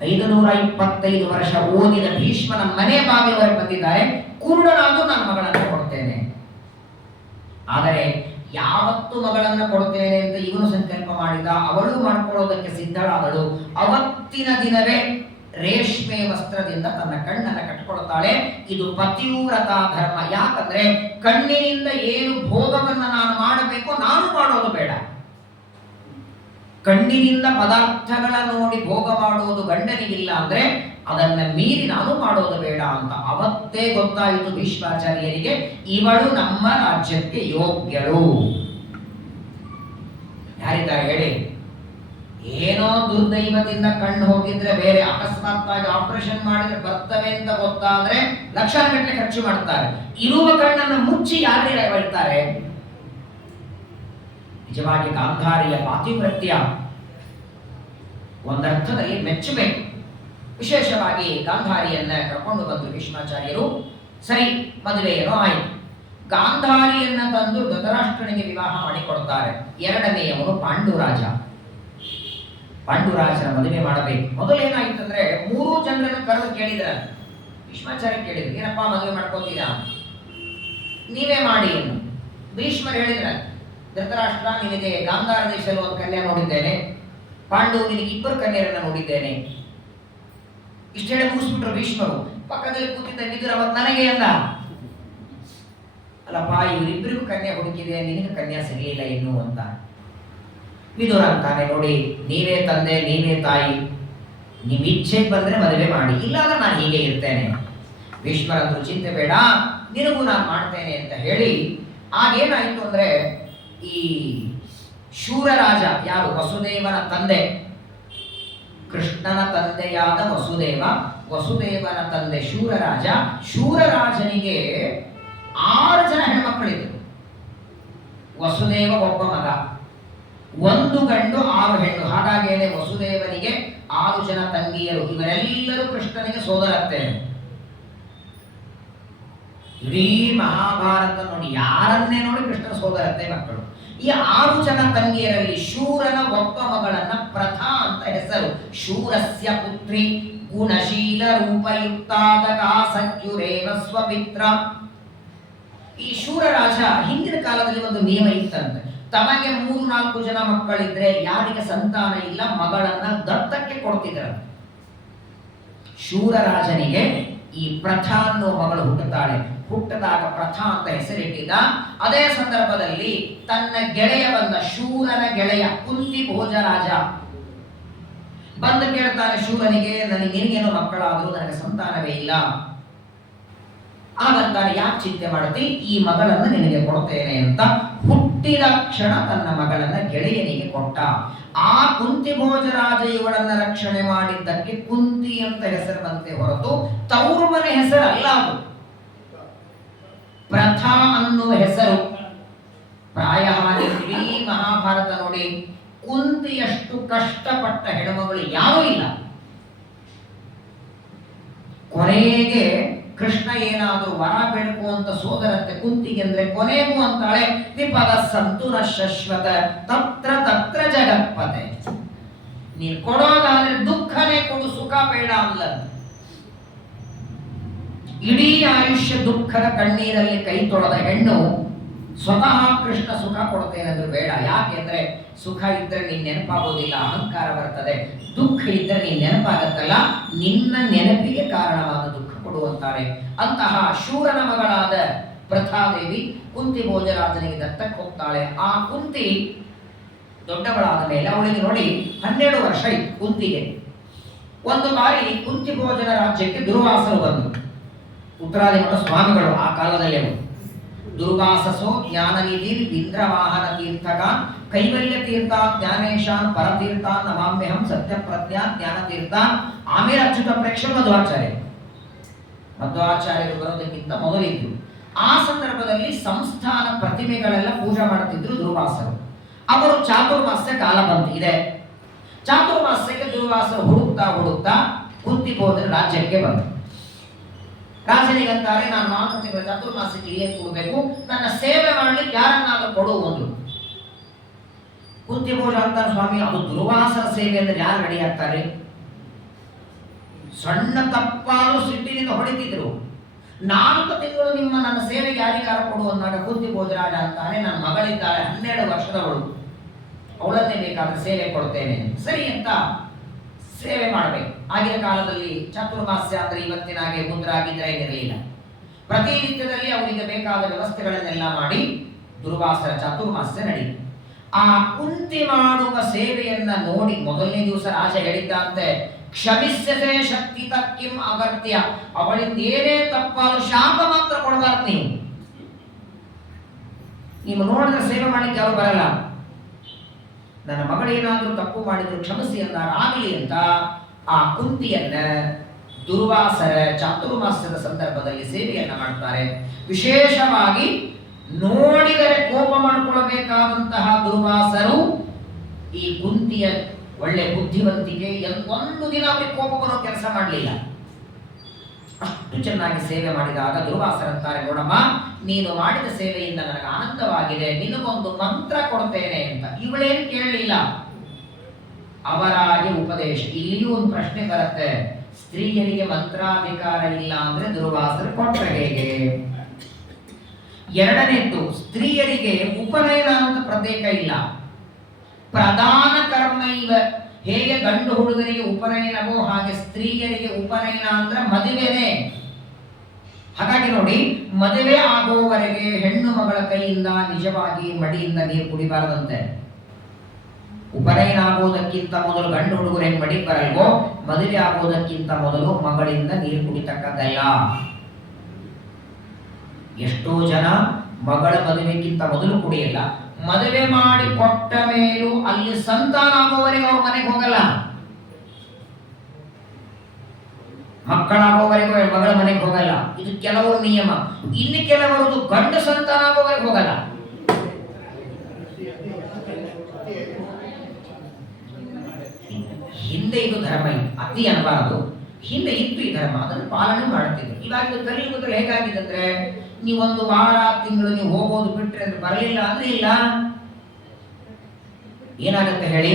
525 ವರ್ಷ ಓದಿದ ಭೀಷ್ಮನ ಮನೆ ಬಾಗಿಲವರೆಗೆ ಬಂದಿದ್ದಾರೆ, ಕುರುಡನಾದ್ರೂ ನಾನು ಮಗಳನ್ನು ಕೊಡ್ತೇನೆ. ಆದರೆ ಯಾವತ್ತು ಮಗಳನ್ನು ಕೊಡ್ತೇನೆ ಅಂತ ಇವನು ಸಂಕಲ್ಪ ಮಾಡಿದ, ಅವಳು ಮಾಡ್ಕೊಳ್ಳೋದಕ್ಕೆ ಸಿದ್ಧಳಾದಳು. ಅವತ್ತಿನ ದಿನವೇ ರೇಷ್ಮೆ ವಸ್ತ್ರದಿಂದ ತನ್ನ ಕಣ್ಣನ್ನು ಕಟ್ಟಿಕೊಳ್ತಾಳೆ. ಇದು ಪತಿವ್ರತಾ ಧರ್ಮ. ಯಾಕಂದ್ರೆ ಕಣ್ಣಿನಿಂದ ಏನು ಭೋಗವನ್ನು ನಾನು ಮಾಡಬೇಕೋ ನಾನು ಮಾಡೋದು ಬೇಡ. ಕಣ್ಣಿನಿಂದ ಪದಾರ್ಥಗಳ ನೋಡಿ ಭೋಗ ಮಾಡುವುದು ಗಂಡನಿಗಿಲ್ಲ ಅಂದ್ರೆ ಅದನ್ನ ಮೀರಿ ನಾನು ಮಾಡೋದು ಬೇಡ ಅಂತ ಅವತ್ತೇ ಗೊತ್ತಾಯಿತು ಭೀಷ್ಮಾಚಾರ್ಯರಿಗೆ, ಇವಳು ನಮ್ಮ ರಾಜ್ಯಕ್ಕೆ ಯೋಗ್ಯಳು. ಯಾರಿದ್ದಾರೆ ಹೇಳಿ? ಏನೋ ದುರ್ದೈವದಿಂದ ಕಣ್ಣು ಹೋಗಿದ್ರೆ ಬೇರೆ, ಅಕಸ್ಮಾತ್ ಆಗಿ ಆಪರೇಷನ್ ಮಾಡಿದ್ರೆ ಬರ್ತವೆ ಅಂತ ಗೊತ್ತಾದ್ರೆ ಲಕ್ಷಾನುಗಟ್ಟಲೆ ಖರ್ಚು ಮಾಡ್ತಾರೆ. ಇರುವ ಕಣ್ಣನ್ನು ಮುಚ್ಚಿ ಯಾರೇ ಹೇಳ್ತಾರೆ? ನಿಜವಾಗಿ ಗಾಂಧಾರಿಯ ಪಾತಿವ್ರತ್ಯ ಒಂದರ್ಥದಲ್ಲಿ ಮೆಚ್ಚಬೇಕು. ವಿಶೇಷವಾಗಿ ಗಾಂಧಾರಿಯನ್ನ ಕರ್ಕೊಂಡು ಬಂದು ಭೀಷ್ಮಾಚಾರ್ಯರು. ಸರಿ, ಮದುವೆ ಏನೋ ಆಯಿತು. ಗಾಂಧಾರಿಯನ್ನ ತಂದು ಧೃತರಾಷ್ಟ್ರನಿಗೆ ವಿವಾಹ ಮಾಡಿಕೊಡ್ತಾರೆ. ಎರಡನೆಯವನು ಪಾಂಡುರಾಜ. ಪಾಂಡುರಾಜನ ಮದುವೆ ಮಾಡಬೇಕು. ಮೊದಲೇನಾಗಿತ್ತಂದ್ರೆ 3 ಜನರನ್ನು ಕರೆದು ಕೇಳಿದ್ರ. ಭೀಷ್ಮಾಚಾರ್ಯ ಕೇಳಿದ್ರು, ಏನಪ್ಪಾ ಮದುವೆ ಮಾಡ್ಕೋತೀರಾ? ನೀವೇ ಮಾಡಿ ಎಂದು ಭೀಷ್ಮರು ಹೇಳಿದ್ರ. ಧೃತರಾಷ್ಟ್ರ, ನಿನಗೆ ಗಾಂಧಾರ ದೇಶದಲ್ಲಿ ಒಂದು ಕನ್ಯೆ ನೋಡಿದ್ದೇನೆ, ಪಾಂಡು ನಿನಗೆ 2 ಕನ್ಯರನ್ನ ನೋಡಿದ್ದೇನೆ. ಇಷ್ಟು ಹೇಳಿ ಮುಗಿಸ್ಬಿಟ್ರು ಭೀಷ್ಮರು. ಪಕ್ಕದಲ್ಲಿ ಕೂತಿದ್ದ ವಿದುರ ಅವತ್ತು ನನಗೆ ಅಂದ, ಅಲ್ಲಪ್ಪ ಇವರಿಬ್ಬರಿಗೂ ಕನ್ಯೆ ಹುಡುಕಿದೆ, ನಿನಗೆ ಕನ್ಯಾ ಸಿಗಲಿಲ್ಲ ಇನ್ನು ಅಂತ. ವಿದುರ ಅಂತಾನೆ, ನೋಡಿ ನೀವೇ ತಂದೆ ನೀವೇ ತಾಯಿ, ನಿಮ್ ಇಚ್ಛೆಗೆ ಬಂದ್ರೆ ಮದುವೆ ಮಾಡಿ, ಇಲ್ಲಾಂದ್ರೆ ನಾನು ಹೀಗೆ ಇರ್ತೇನೆ. ಭೀಷ್ಮರಂದ್ರು ಚಿಂತೆ ಬೇಡ, ನಿನಗೂ ನಾನು ಮಾಡ್ತೇನೆ ಅಂತ ಹೇಳಿ. ಆಗೇನಾಯ್ತು ಅಂದ್ರೆ ಈ ಶೂರರಾಜ, ಯಾರು ವಸುದೇವನ ತಂದೆ, ಕೃಷ್ಣನ ತಂದೆಯಾದ ವಸುದೇವ, ವಸುದೇವನ ತಂದೆ ಶೂರರಾಜ. ಶೂರರಾಜನಿಗೆ 6 ಜನ ಹೆಣ್ಮಕ್ಕಳಿದ್ರು. ವಸುದೇವ ಒಬ್ಬ ಮಗ, 1 ಗಂಡು 6 ಹೆಣ್ಣು. ಹಾಗಾಗೇನೆ ವಸುದೇವನಿಗೆ 6 ಜನ ತಂಗಿಯರು. ಇವರೆಲ್ಲರೂ ಕೃಷ್ಣನಿಗೆ ಸೋದರತ್ತೆ. ಇಡೀ ಮಹಾಭಾರತ ನೋಡಿ, ಯಾರನ್ನೇ ನೋಡಿ ಕೃಷ್ಣನ ಸೋದರತ್ತೆ ಮಕ್ಕಳು. ಈ 6 ಜನ ತಂಗಿಯರಲ್ಲಿ ಶೂರನ ಒಬ್ಬ ಮಗಳನ್ನ ಪ್ರಥಾ ಅಂತ ಹೆಸರು. ಶೂರಸ್ಯ ಪುತ್ರಿ ಗುಣಶೀಲ ರೂಪಯುಕ್ತಾದಕ ಸಖ್ಯುರೇವ ಸ್ವಪಿತ್ರ. ಈ ಶೂರರಾಜ ಹಿಂದಿನ ಕಾಲದಲ್ಲಿ ಒಂದು ನಿಯಮ ಇತ್ತಂತೆ, ತಮಗೆ 3-4 ಜನ ಮಕ್ಕಳಿದ್ರೆ ಯಾರಿಗೆ ಸಂತಾನ ಇಲ್ಲ ಮಗಳನ್ನ ದತ್ತಕ್ಕೆ ಕೊಡ್ತಿದ್ರು. ಶೂರರಾಜನಿಗೆ ಈ ಪ್ರಥಾ ಅನ್ನೋ ಮಗಳು ಹುಟ್ಟುತ್ತಾಳೆ. ಹುಟ್ಟದಾಗ ಪ್ರಥಾ ಅಂತ ಹೆಸರಿಟ್ಟಿದ್ದ. ಅದೇ ಸಂದರ್ಭದಲ್ಲಿ ತನ್ನ ಗೆಳೆಯ ಬಂದ, ಶೂರನ ಗೆಳೆಯ ಕುಂತಿ ಭೋಜರಾಜ ಬಂದು ಕೇಳ್ತಾನೆ ಶೂರನಿಗೆ, ನಿನಗೇನೋ ಮಕ್ಕಳಾದರೂ ನನಗೆ ಸಂತಾನವೇ ಇಲ್ಲ. ಆಗಂತಾನೆ, ಯಾಕೆ ಚಿಂತೆ ಮಾಡುತ್ತಿ, ಈ ಮಗಳನ್ನು ನಿನಗೆ ಕೊಡ್ತೇನೆ ಅಂತ ಹುಟ್ಟಿದ ಕ್ಷಣ ತನ್ನ ಮಗಳನ್ನ ಗೆಳೆಯನಿಗೆ ಕೊಟ್ಟ. ಆ ಕುಂತಿ ಭೋಜರಾಜ ಇವಳನ್ನ ರಕ್ಷಣೆ ಮಾಡಿದ್ದಕ್ಕೆ ಕುಂತಿ ಅಂತ ಹೆಸರು ಬಂತೆ ಹೊರತು ತವರು ಮನೆ ಹೆಸರು ಅಲ್ಲ ಅದು. ಪ್ರಥಾ ಅನ್ನುವ ಹೆಸರು. ಪ್ರಾಯ ಇಡೀ ಮಹಾಭಾರತ ನೋಡಿ, ಕುಂತಿಯಷ್ಟು ಕಷ್ಟಪಟ್ಟ ಹೆಣ್ಮಗಳು ಯಾರೂ ಇಲ್ಲ. ಕೊನೆಗೆ ಕೃಷ್ಣ ಏನಾದರೂ ವರ ಬೇಡ್ಕೋ ಅಂತ ಸೋದರತ್ತೆ ಕುಂತಿಗೆ ಅಂದ್ರೆ ಕೊನೆಗೂ ಅಂತಾಳೆ, ವಿಪದ ಸಂತುನ ಶಾಶ್ವತ ತತ್ರ ತತ್ರ ಜಗತ್ಪತೆ. ನೀನು ಕೊಡೋದಾದ್ರೆ ದುಃಖನೇ ಕೊಡು, ಸುಖ ಬೇಡ ಅಲ್ಲ. ಇಡೀ ಆಯುಷ್ಯ ದುಃಖದ ಕಣ್ಣೀರಲ್ಲಿ ಕೈ ತೊಳೆದ ಹೆಣ್ಣು ಸ್ವತಃ ಕೃಷ್ಣ ಸುಖ ಕೊಡ್ತೇನೆಂದ್ರು ಬೇಡ. ಯಾಕೆಂದ್ರೆ ಸುಖ ಇದ್ರೆ ನೀನ್ ನೆನಪಾಗೋದಿಲ್ಲ, ಅಹಂಕಾರ ಬರ್ತದೆ. ದುಃಖ ಇದ್ರೆ ನೀನ್ ನೆನಪಾಗತ್ತಲ್ಲ, ನಿನ್ನ ನೆನಪಿಗೆ ಕಾರಣವಾದ ದುಃಖ ಕೊಡುವಂತಾರೆ. ಅಂತಹ ಶೂರನ ಮಗಳಾದ ಪ್ರಥಾದೇವಿ ಕುಂತಿ ಭೋಜರಾಜನಿಗೆ ದತ್ತಕ್ಕೆ ಹೋಗ್ತಾಳೆ. ಆ ಕುಂತಿ ದೊಡ್ಡವಳಾದ ಮೇಲೆ ಅವಳಿಗೆ ನೋಡಿ 12 ವರ್ಷ ಇತ್ತು ಕುಂತಿಗೆ. ಒಂದು ಬಾರಿ ಕುಂತಿ ಭೋಜನ ರಾಜ್ಯಕ್ಕೆ ದುರ್ವಾಸರು ಬಂದರು. ಉತ್ತರಾದಿಮಠ ಸ್ವಾಮಿಗಳು ಆ ಕಾಲದಲ್ಲಿ ಅವರು. ದುರ್ವಾಸಸೋ ಜ್ಞಾನನಿಧಿ ಇಂದ್ರವಾಹನ ತೀರ್ಥಕ ಕೈವಲ್ಯ ತೀರ್ಥ ಜ್ಞಾನೇಶಾನ್ ಪರತೀರ್ಥಾನ್ ನಮಾಮ್ಯಹಂ ಸತ್ಯಪ್ರಜ್ಞಾ ಜ್ಞಾನ ತೀರ್ಥ. ಆಮೇಲೆ ಅಚ್ಯುತ ಪ್ರೇಕ್ಷ ಮಧ್ವಾಚಾರ್ಯರು ಬರೋದಕ್ಕಿಂತ ಮೊದಲಿದ್ರು. ಆ ಸಂದರ್ಭದಲ್ಲಿ ಸಂಸ್ಥಾನ ಪ್ರತಿಮೆಗಳೆಲ್ಲ ಪೂಜೆ ಮಾಡುತ್ತಿದ್ರು ದುರ್ವಾಸರು. ಅವರು ಚಾತುರ್ಮಾಸ್ಯ ಕಾಲ ಬಂತು ಇದೆ. ಚಾತುರ್ಮಾಸ್ಯಕ್ಕೆ ದುರ್ವಾಸರು ಹುಡುಕ್ತಾ ಕುಂತಿ ಭೋಜನ ರಾಜ್ಯಕ್ಕೆ ಬಂದರು. ರಾಜನಿಗಂತಾರೆ, ನಾನು 4 ತಿಂಗಳ ಚಾತುರ್ಮಾಸ್ಯಕ್ಕೆ ಇಲ್ಲೇ ಕೊಡಬೇಕು, ನನ್ನ ಸೇವೆ ಮಾಡಲಿಕ್ಕೆ ಯಾರನ್ನಾದ್ರೂ ಕೊಡುವುದು. ಕುಂತಿ ಭೋಜ ಅಂತಾರೆ, ಸ್ವಾಮಿ ಅದು ದುರ್ವಾಸರ ಸೇವೆ ಅಂದ್ರೆ ಯಾರು ರೆಡಿ ಆಗ್ತಾರೆ? ಸಣ್ಣ ತಪ್ಪಾರು ಸಿಟ್ಟಿನಿಂದ ಹೊಡಿತಿದ್ರು. 4 ತಿಂಗಳು ನನ್ನ ಸೇವೆಗೆ ಯಾರಿಗಾರ ಕೊಡು ಅಂದಾಗ ಕುಂತಿ ಭೋಜರಾಜ ಅಂತಾನೆ, ನನ್ನ ಮಗಳಿದ್ದಾಳೆ 12 ವರ್ಷದವಳು, ಅವಳನ್ನೇ ಬೇಕಾದ್ರೆ ಸೇವೆ ಕೊಡ್ತೇನೆ. ಸರಿ ಅಂತ ಸೇವೆ ಮಾಡಬೇಕು. ಆಗಿನ ಕಾಲದಲ್ಲಿ ಚಾತುರ್ಮಾಸ್ಯ ಅಂದ್ರೆ ಇವತ್ತಿನ ಹಾಗೆ ಮುದ್ರಾ ಗಿದ್ರ ಇರಲಿಲ್ಲ. ಪ್ರತಿನಿತ್ಯದಲ್ಲಿ ಅವರಿಗೆ ಬೇಕಾದ ವ್ಯವಸ್ಥೆಗಳನ್ನೆಲ್ಲ ಮಾಡಿ ದುರ್ವಾಸರ ಚಾತುರ್ಮಾಸ್ಯ ನಡೆಯಿತು. ಆ ಕುಂತಿ ಮಾಡುವ ಸೇವೆಯನ್ನ ನೋಡಿ ಮೊದಲನೇ ದಿವಸ ರಾಜ ಹೇಳಿದ್ದಂತೆ, ಕ್ಷಮಿಸ್ಯತೆ ಶಕ್ತಿ ತಕ್ಕಿಂ ಅಗತ್ಯ, ಅವಳಿಂದ ಏನೇ ತಪ್ಪಾದ ಶಾಪ ಮಾತ್ರ ಕೊಡಬಾರ್ದು. ನೀವು ನೋಡಿದ್ರೆ ಸೇವೆ ಮಾಡ್ಲಿಕ್ಕೆ ಯಾರು ಬರಲ್ಲ. ನನ್ನ ಮಗಳೇನಾದ್ರೂ ತಪ್ಪು ಮಾಡಿದ್ರು ಕ್ಷಮಿಸಿ ಅಂದಾಗ ಆಗಲಿ ಅಂತ ಆ ಕುಂತಿಯನ್ನ ದುರ್ವಾಸರ ಚಾತುರ್ಮಾಸ್ಯದ ಸಂದರ್ಭದಲ್ಲಿ ಸೇವೆಯನ್ನ ಮಾಡ್ತಾರೆ. ವಿಶೇಷವಾಗಿ ನೋಡಿದರೆ ಕೋಪ ಮಾಡಿಕೊಳ್ಳಬೇಕಾದಂತಹ ದುರ್ವಾಸರು ಈ ಕುಂತಿಯ ಒಳ್ಳೆ ಬುದ್ಧಿವಂತಿಕೆ ಒಂದು ದಿನ ಅವರಿಗೆ ಕೋಪ ಬರೋ ಕೆಲಸ ಮಾಡಲಿಲ್ಲ. ಅಷ್ಟು ಚೆನ್ನಾಗಿ ಸೇವೆ ಮಾಡಿದಾಗ ದುರ್ವಾಸರಂತಾರೆ, ನೋಡಮ್ಮ, ನೀನು ಮಾಡಿದ ಸೇವೆಯಿಂದ ನನಗೆ ಆನಂದವಾಗಿದೆ, ನಿನಗೊಂದು ಮಂತ್ರ ಕೊಡ್ತೇನೆ ಅಂತ. ಇವಳೇನು ಕೇಳಲಿಲ್ಲ, ಅವರಾಗಿ ಉಪದೇಶ. ಇಲ್ಲಿಯೂ ಒಂದು ಪ್ರಶ್ನೆ ಬರುತ್ತೆ, ಸ್ತ್ರೀಯರಿಗೆ ಮಂತ್ರಾಧಿಕಾರ ಇಲ್ಲ ಅಂದ್ರೆ ದುರ್ವಾಸರು ಕೊಟ್ಟರೆ ಹೇಗೆ? ಎರಡನೇದ್ದು, ಸ್ತ್ರೀಯರಿಗೆ ಉಪನಯನ ಅಂತ ಪ್ರತ್ಯೇಕ ಇಲ್ಲ. ಪ್ರಧಾನ ಕರ್ಮ ಇವ. ಹೇಗೆ ಗಂಡು ಹುಡುಗರಿಗೆ ಉಪನಯನವೋ ಹಾಗೆ ಸ್ತ್ರೀಯರಿಗೆ ಉಪನಯನ ಅಂದ್ರೆ ಮದುವೆನೇ. ಹಾಗಾಗಿ ನೋಡಿ, ಮದುವೆ ಆಗುವವರೆಗೆ ಹೆಣ್ಣು ಮಗಳ ಕೈಯಿಂದ ನಿಜವಾಗಿ ಮಡಿಯಿಂದ ನೀರು ಕುಡಿಬಾರದಂತೆ. ಉಪನಯನ ಆಗುವುದಕ್ಕಿಂತ ಮೊದಲು ಗಂಡು ಹುಡುಗರು ಹೆಂಗ್ ಮಡಿ ಬರಲ್ವೋ, ಮದುವೆ ಆಗುವುದಕ್ಕಿಂತ ಮೊದಲು ಮಗಳಿಂದ ನೀರು ಕುಡಿತಕ್ಕದ್ದಲ್ಲ. ಎಷ್ಟೋ ಜನ ಮಗಳ ಮದುವೆಗಿಂತ ಮೊದಲು ಕುಡಿಯಲ್ಲ, ಮದುವೆ ಮಾಡಿ ಕೊಟ್ಟ ಮೇಲೂ ಅಲ್ಲಿ ಸಂತಾನ ಆಗುವವರೆಗೆ ಅವ್ರ ಮನೆಗೆ ಹೋಗಲ್ಲ. ಮಕ್ಕಳಾಗುವವರೆಗೂ ಮಗಳ ಮನೆಗೆ ಹೋಗಲ್ಲ. ಇದು ಕೆಲವರು ನಿಯಮ. ಇನ್ನು ಕೆಲವರದು ಗಂಡು ಸಂತಾನ ಆಗುವವರೆಗೆ ಹೋಗಲ್ಲ. ಹಿಂದೆ ಇದು ಧರ್ಮ ಇತ್ತು, ಅತಿ ಅನ್ನಬಾರದು. ಹಿಂದೆ ಇತ್ತು ಈ ಧರ್ಮ, ಅದನ್ನು ಪಾಲನೆ ಮಾಡ್ತಿದ್ರು. ಇವಾಗ ಕಲಿಯುಗದಲ್ಲಿ ಹೇಗಾಗಿದೆ ಅಂದ್ರೆ, ನೀವೊಂದು ವಾರ ತಿಂಗಳು ನೀವು ಹೋಗೋದು ಬಿಟ್ರೆ ಅಂದ್ರೆ ಬರಲಿಲ್ಲ ಅಂದ್ರೆ ಇಲ್ಲ. ಏನಾಗುತ್ತೆ ಹೇಳಿ?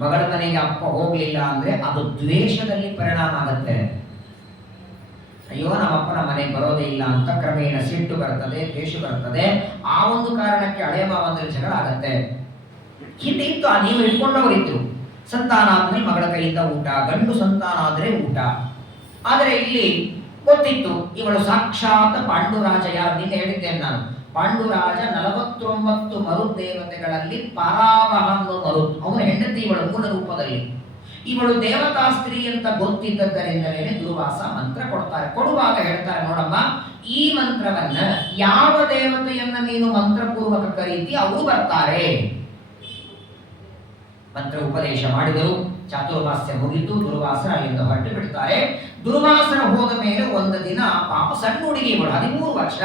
ಮಗಳ ಮನೆಗೆ ಅಪ್ಪ ಹೋಗ್ಲಿಲ್ಲ ಅಂದ್ರೆ ಅದು ದ್ವೇಷದಲ್ಲಿ ಪರಿಣಾಮ ಆಗುತ್ತೆ. ಅಯ್ಯೋ ನಮ್ಮಪ್ಪ ನಮ್ಮ ಮನೆಗೆ ಬರೋದೇ ಇಲ್ಲ ಅಂತ ಕ್ರಮೇಣ ಸಿಟ್ಟು ಬರ್ತದೆ, ದ್ವೇಷ ಬರ್ತದೆ. ಆ ಒಂದು ಕಾರಣಕ್ಕೆ ಹಳೆಯ ಮಾವಂದಲ್ಲಿ ಜಗಳ ಆಗತ್ತೆ. ಹಿಂದೆ ಇತ್ತು, ಆ ನೀವು ಇಟ್ಕೊಂಡವರಿದ್ರು. ಸಂತಾನ ಆದ್ಮೇಲೆ ಮಗಳ ಕೈಯಿಂದ ಊಟ, ಗಂಡು ಸಂತಾನ ಆದ್ರೆ ಊಟ. ಆದರೆ ಇಲ್ಲಿ ಗೊತ್ತಿತ್ತು, ಇವಳು ಸಾಕ್ಷಾತ್ ಪಾಂಡುರಾಜ. ಯಾರು ನಿನ್ನೆ ಹೇಳಿದ್ದೇನೆ ನಾನು, ಪಾಂಡುರಾಜ 49 ಮರುದೇವತೆಗಳಲ್ಲಿ ಪರಾವಹ ಮರುತ್, ಅವನ ಹೆಂಡತಿ ಇವಳು ಮೂಲ ರೂಪದಲ್ಲಿ. ಇವಳು ದೇವತಾ ಸ್ತ್ರೀ ಅಂತ ಗೊತ್ತಿದ್ದದ್ದರಿಂದಲೇ ದುರ್ವಾಸ ಮಂತ್ರ ಕೊಡ್ತಾರೆ. ಕೊಡುವಾಗ ಹೇಳ್ತಾರೆ, ನೋಡಮ್ಮ, ಈ ಮಂತ್ರವನ್ನ ಯಾವ ದೇವತೆಯನ್ನ ನೀನು ಮಂತ್ರಪೂರ್ವಕ ಕರೀತಿ ಅವರು ಬರ್ತಾರೆ. ಮಂತ್ರ ಉಪದೇಶ ಮಾಡಿದರು. ಚಾತುರ್ಮಾಸ್ಯ ಮುಗಿತು. ದುರ್ವಾಸನ ಅಲ್ಲಿಂದ ಹೊರಟು ಬಿಡ್ತಾರೆ. ದುರ್ವಾಸನ ಹೋದ ಮೇಲೆ ಒಂದು ದಿನ ಪಾಪ ಸಣ್ಣ ಹುಡುಗಿ, ಇವಳು 13 ವರ್ಷ.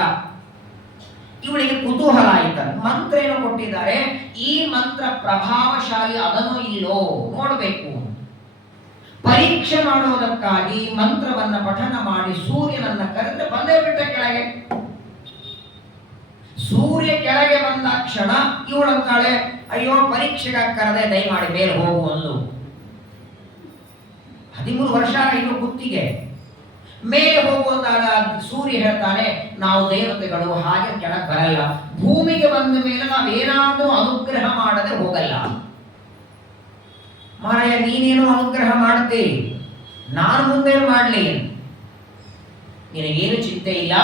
ಇವಳಿಗೆ ಕುತೂಹಲ ಆಯ್ತ, ಮಂತ್ರ ಏನೋ ಕೊಟ್ಟಿದ್ದಾರೆ, ಈ ಮಂತ್ರ ಪ್ರಭಾವಶಾಲಿ ಅದನ್ನೋ ಇಲ್ಲೋ ನೋಡಬೇಕು. ಪರೀಕ್ಷೆ ಮಾಡುವುದಕ್ಕಾಗಿ ಮಂತ್ರವನ್ನ ಪಠನ ಮಾಡಿ ಸೂರ್ಯನನ್ನ ಕರೆದ್ರೆ ಬಂದೇ ಬಿಟ್ಟ ಕೆಳಗೆ. ಸೂರ್ಯ ಕೆಳಗೆ ಬಂದ ಕ್ಷಣ ಇವಳಂತಾಳೆ, ಅಯ್ಯೋ ಪರೀಕ್ಷೆಗೆ ಕರೆದೆ, ದಯಮಾಡಿ ಮೇಲೆ ಹೋಗು ಅಂದು. 13 ವರ್ಷ ಇನ್ನು ಕುತ್ತಿಗೆ. ಮೇಲೆ ಹೋಗುವಂದಾಗ ಸೂರ್ಯ ಹೇಳ್ತಾನೆ, ನಾವು ದೇವತೆಗಳು ಹಾಗೆ ಕೆಳಗೆ ಬರಲ್ಲ, ಭೂಮಿಗೆ ಬಂದ ಮೇಲೆ ನಾವೇನಾದ್ರೂ ಅನುಗ್ರಹ ಮಾಡದೆ ಹೋಗಲ್ಲ. ಮಾರಾಯ, ನೀನೇನು ಅನುಗ್ರಹ ಮಾಡ್ತಿ, ನಾನು ಮುಂದೇನು ಮಾಡ್ಲಿ? ನಿನಗೇನು ಚಿಂತೆ ಇಲ್ಲ,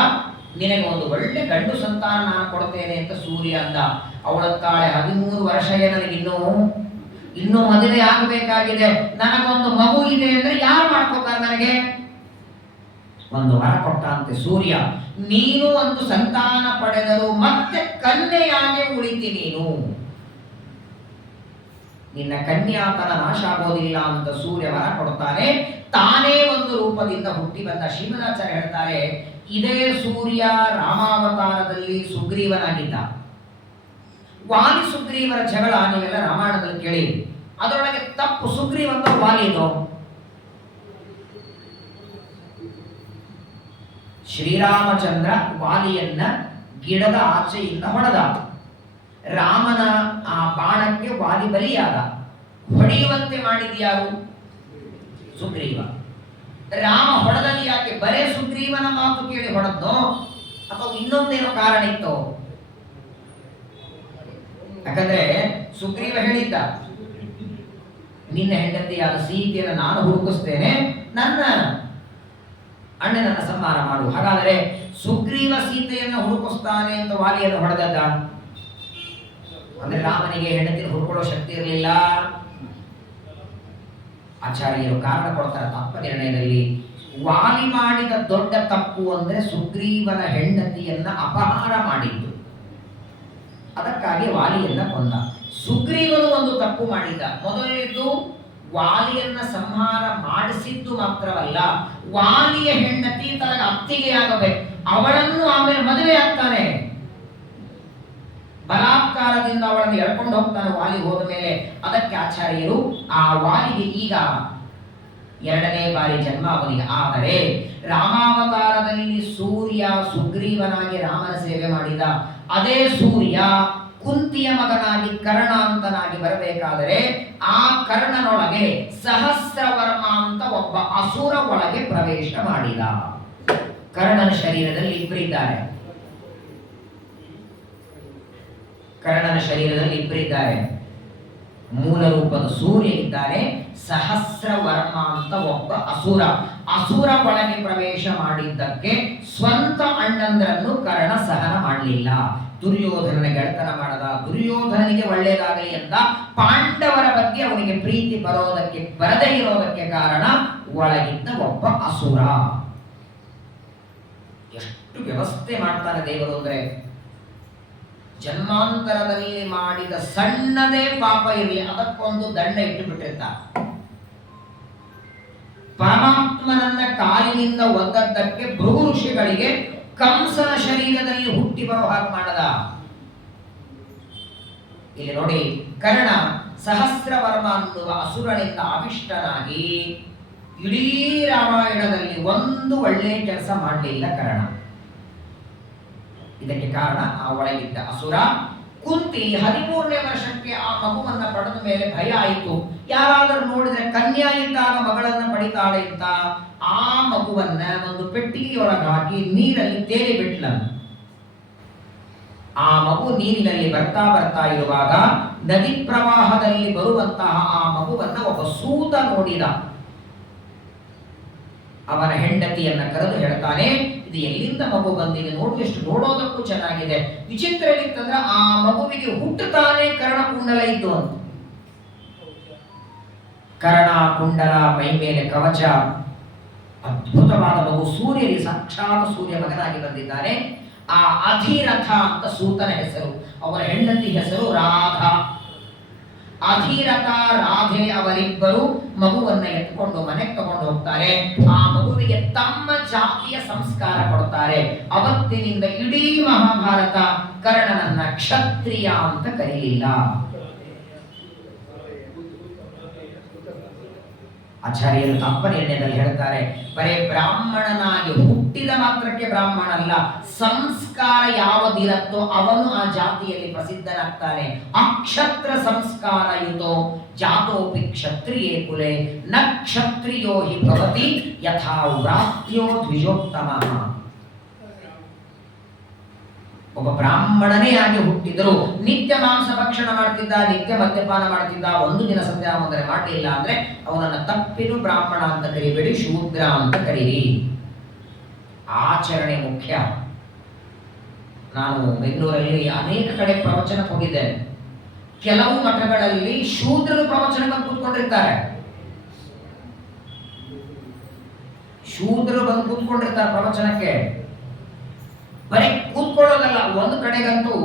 ನಿನಗೆ ಒಂದು ಒಳ್ಳೆ ಗಂಡು ಸಂತಾನ ನಾನು ಕೊಡ್ತೇನೆ ಅಂತ ಸೂರ್ಯ ಅಂದ. ಅವಳತ್ತಾಳೆ, 13 ವರ್ಷ ಇನ್ನೂ ಮದುವೆ ಆಗಬೇಕಾಗಿದೆ, ನನಗೊಂದು ಮಗು ಇದೆ ಅಂದ್ರೆ ಯಾರು ಮಾಡ್ಕೋತಾರೆ? ನನಗೆ ಒಂದು ವರ ಕೊಟ್ಟ ಅಂತೆ ಸೂರ್ಯ, ನೀನು ಒಂದು ಸಂತಾನ ಪಡೆದರು ಮತ್ತೆ ಕನ್ಯೆಯಾಗಿ ಉಳಿತಿ ನೀನು, ನಿನ್ನ ಕನ್ಯಾತನ ನಾಶ ಆಗೋದಿಲ್ಲ ಅಂತ ಸೂರ್ಯ ವರ ಕೊಡ್ತಾನೆ. ತಾನೇ ಒಂದು ರೂಪದಿಂದ ಹುಟ್ಟಿ ಬಂದ. ಶ್ರೀಮದಾಚಾರ್ಯ ಹೇಳ್ತಾರೆ, ಇದೇ ಸೂರ್ಯ ರಾಮಾವತಾರದಲ್ಲಿ ಸುಗ್ರೀವನಾಗಿದ್ದ. ವಾಲಿ ಸುಗ್ರೀವರ ಜಗಳ ನೀವೆಲ್ಲ ರಾಮಾಯಣದಲ್ಲಿ ಕೇಳಿ. ಅದರೊಳಗೆ ತಪ್ಪು ಸುಗ್ರೀವಂತ ವಾಲಿದು. ಶ್ರೀರಾಮಚಂದ್ರ ವಾಲಿಯನ್ನ ಗಿಡದ ಆಚೆಯಿಂದ ಹೊಡೆದ. ರಾಮನ ಆ ಬಾಣಕ್ಕೆ ವಾಲಿ ಬಲಿಯಾದ. ಹೊಡೆಯುವಂತೆ ಮಾಡಿದ್ಯಾರು? ಸುಗ್ರೀವ. ರಾಮ ಹೊಡೆದಲ್ಲಿ ಯಾಕೆ? ಬರೇ ಸುಗ್ರೀವನ ಮಾತು ಕೇಳಿ ಹೊಡೆದ್ನೋ ಅಥವಾ ಇನ್ನೊಂದೇನೋ ಕಾರಣ ಇತ್ತು? ಯಾಕಂದ್ರೆ ಸುಗ್ರೀವ ಹೇಳಿದ್ದ, ನಿನ್ನ ಹೆಂಡತಿಯಾದ ಸೀತೆಯನ್ನು ನಾನು ಹುಡುಕಿಸ್ತೇನೆ, ನನ್ನ ಅಣ್ಣನನ್ನ ಸಂಹಾರ ಮಾಡು. ಹಾಗಾದರೆ ಸುಗ್ರೀವ ಸೀತೆಯನ್ನು ಹುಡುಕಿಸ್ತಾನೆ ಅಂತ ವಾಲಿಯನ್ನು ಹೊಡೆದದ್ದ? ಅಂದ್ರೆ ರಾಮನಿಗೆ ಹೆಂಡತಿನ ಹುಡುಕೊಳ್ಳೋ ಶಕ್ತಿ ಇರಲಿಲ್ಲ. ಆಚಾರ್ಯರು ಕಾರಣ ಕೊಡ್ತಾರೆ ತಪ್ಪ ನಿರ್ಣಯದಲ್ಲಿ. ವಾಲಿ ಮಾಡಿದ ದೊಡ್ಡ ತಪ್ಪು ಅಂದ್ರೆ ಸುಗ್ರೀವನ ಹೆಂಡತಿಯನ್ನ ಅಪಹಾರ ಮಾಡಿದ್ದು. ಅದಕ್ಕಾಗಿ ವಾಲಿಯನ್ನ ಕೊಂದ. ಸುಗ್ರೀವನು ಒಂದು ತಪ್ಪು ಮಾಡಿದ್ದ. ಮೊದಲನೇದು ವಾಲಿಯನ್ನ ಸಂಹಾರ ಮಾಡಿಸಿದ್ದು ಮಾತ್ರವಲ್ಲ, ವಾಲಿಯ ಹೆಂಡತಿ ತನಗೆ ಅತ್ತಿಗೆ ಆಗಬೇಕು, ಅವಳನ್ನು ಆಮೇಲೆ ಮದುವೆ ಆಗ್ತಾನೆ. ಬಲಾತ್ಕಾರದಿಂದ ಅವಳನ್ನು ಎಳ್ಕೊಂಡು ಹೋಗ್ತಾನೆ ವಾಲಿ ಹೋದ ಮೇಲೆ. ಅದಕ್ಕೆ ಆಚಾರ್ಯರು ಆ ವಾಲಿಗೆ ಈಗ 2ನೇ ಬಾರಿ ಜನ್ಮ ಅವನಿಗೆ. ಆದರೆ ರಾಮಾವತಾರದಲ್ಲಿ ಸೂರ್ಯ ಸುಗ್ರೀವನಾಗಿ ರಾಮನ ಸೇವೆ ಮಾಡಿದ. ಅದೇ ಸೂರ್ಯ ಕುಂತಿಯ ಮಗನಾಗಿ ಕರ್ಣಾಂತನಾಗಿ ಬರಬೇಕಾದರೆ ಆ ಕರ್ಣನೊಳಗೆ ಸಹಸ್ರವರ್ಮ ಅಂತ ಒಬ್ಬ ಅಸುರ ಒಳಗೆ ಪ್ರವೇಶ ಮಾಡಿದ. ಕರ್ಣನ ಶರೀರದಲ್ಲಿ ಇಬ್ಬರಿದ್ದಾರೆ. ಕರ್ಣನ ಶರೀರದಲ್ಲಿ ಇಬ್ಬರಿದ್ದಾರೆ. ಮೂಲ ರೂಪದ ಸೂರ್ಯ ಇದ್ದಾರೆ, ಸಹಸ್ರವರ್ಮ ಅಂತ ಒಬ್ಬ ಅಸುರ. ಅಸುರ ಒಳಗೆ ಪ್ರವೇಶ ಮಾಡಿದ್ದಕ್ಕೆ ಸ್ವಂತ ಅಣ್ಣಂದ್ರನ್ನು ಕರ್ಣ ಸಹನ ಮಾಡಲಿಲ್ಲ. ದುರ್ಯೋಧನನ ಗೆಳೆತನ ಮಾಡದ. ದುರ್ಯೋಧನನಿಗೆ ಒಳ್ಳೆಯದಾಗಲಿ ಅಂತ ಪಾಂಡವರ ಬಗ್ಗೆ ಅವನಿಗೆ ಪ್ರೀತಿ ಬರದೇ ಇರೋದಕ್ಕೆ ಕಾರಣ ಒಳಗಿದ್ದ ಒಬ್ಬ ಅಸುರ. ಎಷ್ಟು ವ್ಯವಸ್ಥೆ ಮಾಡ್ತಾನೆ ದೇವರು ಅಂದ್ರೆ, ಜನ್ಮಾಂತರದಲ್ಲಿ ಮಾಡಿದ ಸಣ್ಣದೇ ಪಾಪ ಇರಲಿ ಅದಕ್ಕೊಂದು ದಂಡ ಇಟ್ಟು ಬಿಟ್ಟಿರ್ತ. ಪರಮಾತ್ಮನನ್ನ ಕಾಲಿನಿಂದ ಒದ್ದದ್ದಕ್ಕೆ ಭೃಗು ಋಷಿಗಳಿಗೆ ಕಂಸನ ಶರೀರದಲ್ಲಿ ಹುಟ್ಟಿ ಬರೋ ಹಾಗೆ ಮಾಡದ. ಇಲ್ಲಿ ನೋಡಿ, ಕರ್ಣ ಸಹಸ್ರವರ್ಮ ಅನ್ನುವ ಅಸುರನಿಂದ ಆವಿಷ್ಟನಾಗಿ ಇಡೀ ರಾಮಾಯಣದಲ್ಲಿ ಒಂದು ಒಳ್ಳೆಯ ಕೆಲಸ ಮಾಡಲಿಲ್ಲ ಕರ್ಣ. ಇದಕ್ಕೆ ಕಾರಣ ಆ ಒಳಗಿದ್ದ ಅಸುರ. ಕುಂತಿ 13ನೇ ವರ್ಷಕ್ಕೆ ಆ ಮಗುವನ್ನ ಪಡೆದ ಮೇಲೆ ಭಯ ಆಯಿತು. ಯಾರಾದರೂ ನೋಡಿದ್ರೆ ಕನ್ಯಾ ಇದ್ದಾಗ ಮಗಳನ್ನ ಪಡಿತಾಳೆ ಅಂತ ಆ ಮಗುವನ್ನ ಒಂದು ಪೆಟ್ಟಿಗೆಯೊಳಗೆ ಹಾಕಿ ನೀರಲ್ಲಿ ತೇಲಿ ಬಿಟ್ಲ. ಆ ಮಗು ನೀರಿನಲ್ಲಿ ಬರ್ತಾ ಇರುವಾಗ ನದಿ ಪ್ರವಾಹದಲ್ಲಿ ಬರುವಂತಹ ಆ ಮಗುವನ್ನ ಒಬ್ಬ ಸೂತ ನೋಡಿದ. ಅವನ ಹೆಂಡತಿಯನ್ನ ಕರೆದು ಹೇಳ್ತಾನೆ, ಇದು ಎಲ್ಲಿಂದ ಮಗು ಬಂದಿದೆ ನೋಡು, ಎಷ್ಟು ನೋಡೋದಕ್ಕೂ ಚೆನ್ನಾಗಿದೆ. ವಿಚಿತ್ರ ಏನಿತ್ತಂದ್ರೆ ಆ ಮಗುವಿಗೆ ಹುಟ್ಟುತ್ತಾನೆ ಕರ್ಣಕುಂಡಲ ಇದ್ದು ಅಂತ. ಕರ್ಣ ಕುಂಡಲ, ಮೈ ಮೇಲೆ ಕವಚ, ಅದ್ಭುತವಾದ ಮಗು. ಸೂರ್ಯನಿಗೆ ಸಾಕ್ಷಾತ್ ಸೂರ್ಯ ಮಗನಾಗಿ ಬಂದಿದ್ದಾನೆ. ಆ ಅಧಿರಥ ಅಂತ ಸೂತನ ಹೆಸರು. ಅವರ ಹೆಂಡತಿ ಹೆಸರು ರಾಧಾ. ಅಧಿರಥ ರಾಧೆ ಅವರಿಬ್ಬರು ಮಗುವನ್ನ ಎತ್ಕೊಂಡು ಮನೆಗೆ ತಗೊಂಡು ಹೋಗ್ತಾರೆ. ಆ ಮಗುವಿಗೆ ತಮ್ಮ ಜಾತಿಯ ಸಂಸ್ಕಾರ ಕೊಡ್ತಾರೆ. ಅವತ್ತಿನಿಂದ ಇಡೀ ಮಹಾಭಾರತ ಕರ್ಣನನ್ನ ಕ್ಷತ್ರಿಯ ಅಂತ ಕರೀಲಿಲ್ಲ. ಆಚಾರ್ಯರು ತಪ್ಪ ನಿರ್ಣಯದಲ್ಲಿ ಹೇಳ್ತಾರೆ, ಬರೇ ಬ್ರಾಹ್ಮಣನಾಗಿ ಹುಟ್ಟಿದ ಮಾತ್ರಕ್ಕೆ ಬ್ರಾಹ್ಮಣ ಅಲ್ಲ, ಸಂಸ್ಕಾರ ಯಾವದಿರತ್ತೋ ಅವನು ಆ ಜಾತಿಯಲ್ಲಿ ಪ್ರಸಿದ್ಧನಾಗ್ತಾನೆ. ಅಕ್ಷತ್ರ ಸಂಸ್ಕಾರಯುತೋ ಜಾತೋಪಿ ಕ್ಷತ್ರಿಯೇ ಕುಲೆ ನ ಕ್ಷತ್ರಿಯೋ ಹಿ ಭವತಿ ಯಥಾ ವ್ರಾತ್ಯೋ ದ್ವಿಜೋತ್ತಮಃ. ಒಬ್ಬ ಬ್ರಾಹ್ಮಣನೇ ಆಗಿ ಹುಟ್ಟಿದ್ರು, ನಿತ್ಯ ಮಾಂಸ ಭಕ್ಷಣ ಮಾಡ್ತಿದ್ದ, ನಿತ್ಯ ಮದ್ಯಪಾನ ಮಾಡ್ತಿದ್ದ, ಒಂದು ದಿನ ಸಂಧ್ಯಾ ವಂದನೆ ಮಾಡಲಿಲ್ಲ ಅಂದ್ರೆ ಅವನನ್ನ ತಪ್ಪಿನ ಬ್ರಾಹ್ಮಣ ಅಂತ ಕರಿಬೇಡಿ, ಶೂದ್ರ ಅಂತ ಕರೀರಿ. ಆಚರಣೆ ಮುಖ್ಯ. ನಾನು ಬೆಂಗಳೂರಲ್ಲಿ ಅನೇಕ ಕಡೆ ಪ್ರವಚನಕ್ಕೆ ಹೋಗಿದ್ದೇನೆ. ಕೆಲವು ಮಠಗಳಲ್ಲಿ ಶೂದ್ರರು ಪ್ರವಚನ ಬಂದು ಕೂತ್ಕೊಂಡಿರ್ತಾರೆ. ಶೂದ್ರರು ಬಂದು ಕೂತ್ಕೊಂಡಿರ್ತಾರೆ ಪ್ರವಚನಕ್ಕೆ. ಬರೀ ಕೂತ್ಕೊಳ್ಳೋದಲ್ಲ, ಒಂದು ಕಡೆಗಂತೂ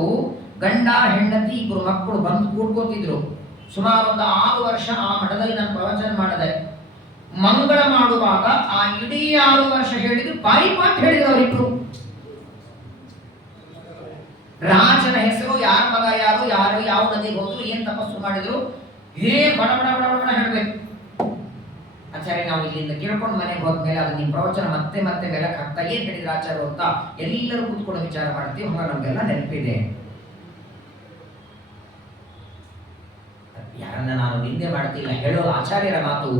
ಗಂಡ ಹೆಂಡತಿ ಇಬ್ಬರು ಮಕ್ಕಳು ಬಂದು ಕೂಡ್ಕೋತಿದ್ರು. ಸುಮಾರು ಒಂದು 6 ವರ್ಷ ಆ ಮಠದಲ್ಲಿ ನಾನು ಪ್ರವಚನ ಮಾಡಿದೆ. ಮಂಗಳ ಮಾಡುವಾಗ ಆ ಇಡೀ 6 ವರ್ಷ ಹೇಳಿದ್ರು ಬಾಯಿಪಾಟ್ ಹೇಳಿದ್ರು ಅವರಿಬ್ರು. ರಾಜನ ಹೆಸರು, ಯಾರ ಮಗ ಯಾರು, ಯಾರು ಯಾವ ನದಿಗೆ ಹೋದ್ರು, ಏನ್ ತಪಸ್ಸು ಮಾಡಿದ್ರು, ಬಡ ಬಡ ಬಡ ಬಡ ಹೇಳ್ಬೇಕು. ಆಚಾರ್ಯ, ನಾವು ಇಲ್ಲಿಂದ ಕೇಳ್ಕೊಂಡು ಮನೆಗೆ ಹೋದ್ಮೇಲೆ ಅದು ನಿಮ್ಮ ಪ್ರವಚನ ಮತ್ತೆ ಮತ್ತೆ ಬೆಳಕು ಹಾಕ್ತಾ ಏನ್ ಹೇಳಿದ್ರು ಆಚಾರ್ಯ ಅಂತ ಎಲ್ಲರೂ ಕೂತ್ಕೊಂಡು ವಿಚಾರ ಮಾಡ್ತೀವಿ. ಹೊರ ನಮ್ಗೆಲ್ಲ ನೆನಪಿದೆ. ಯಾರನ್ನ ನಾನು ನಿಂದೆ ಮಾಡ್ತಿಲ್ಲ, ಹೇಳೋದು ಆಚಾರ್ಯರ ಮಾತು.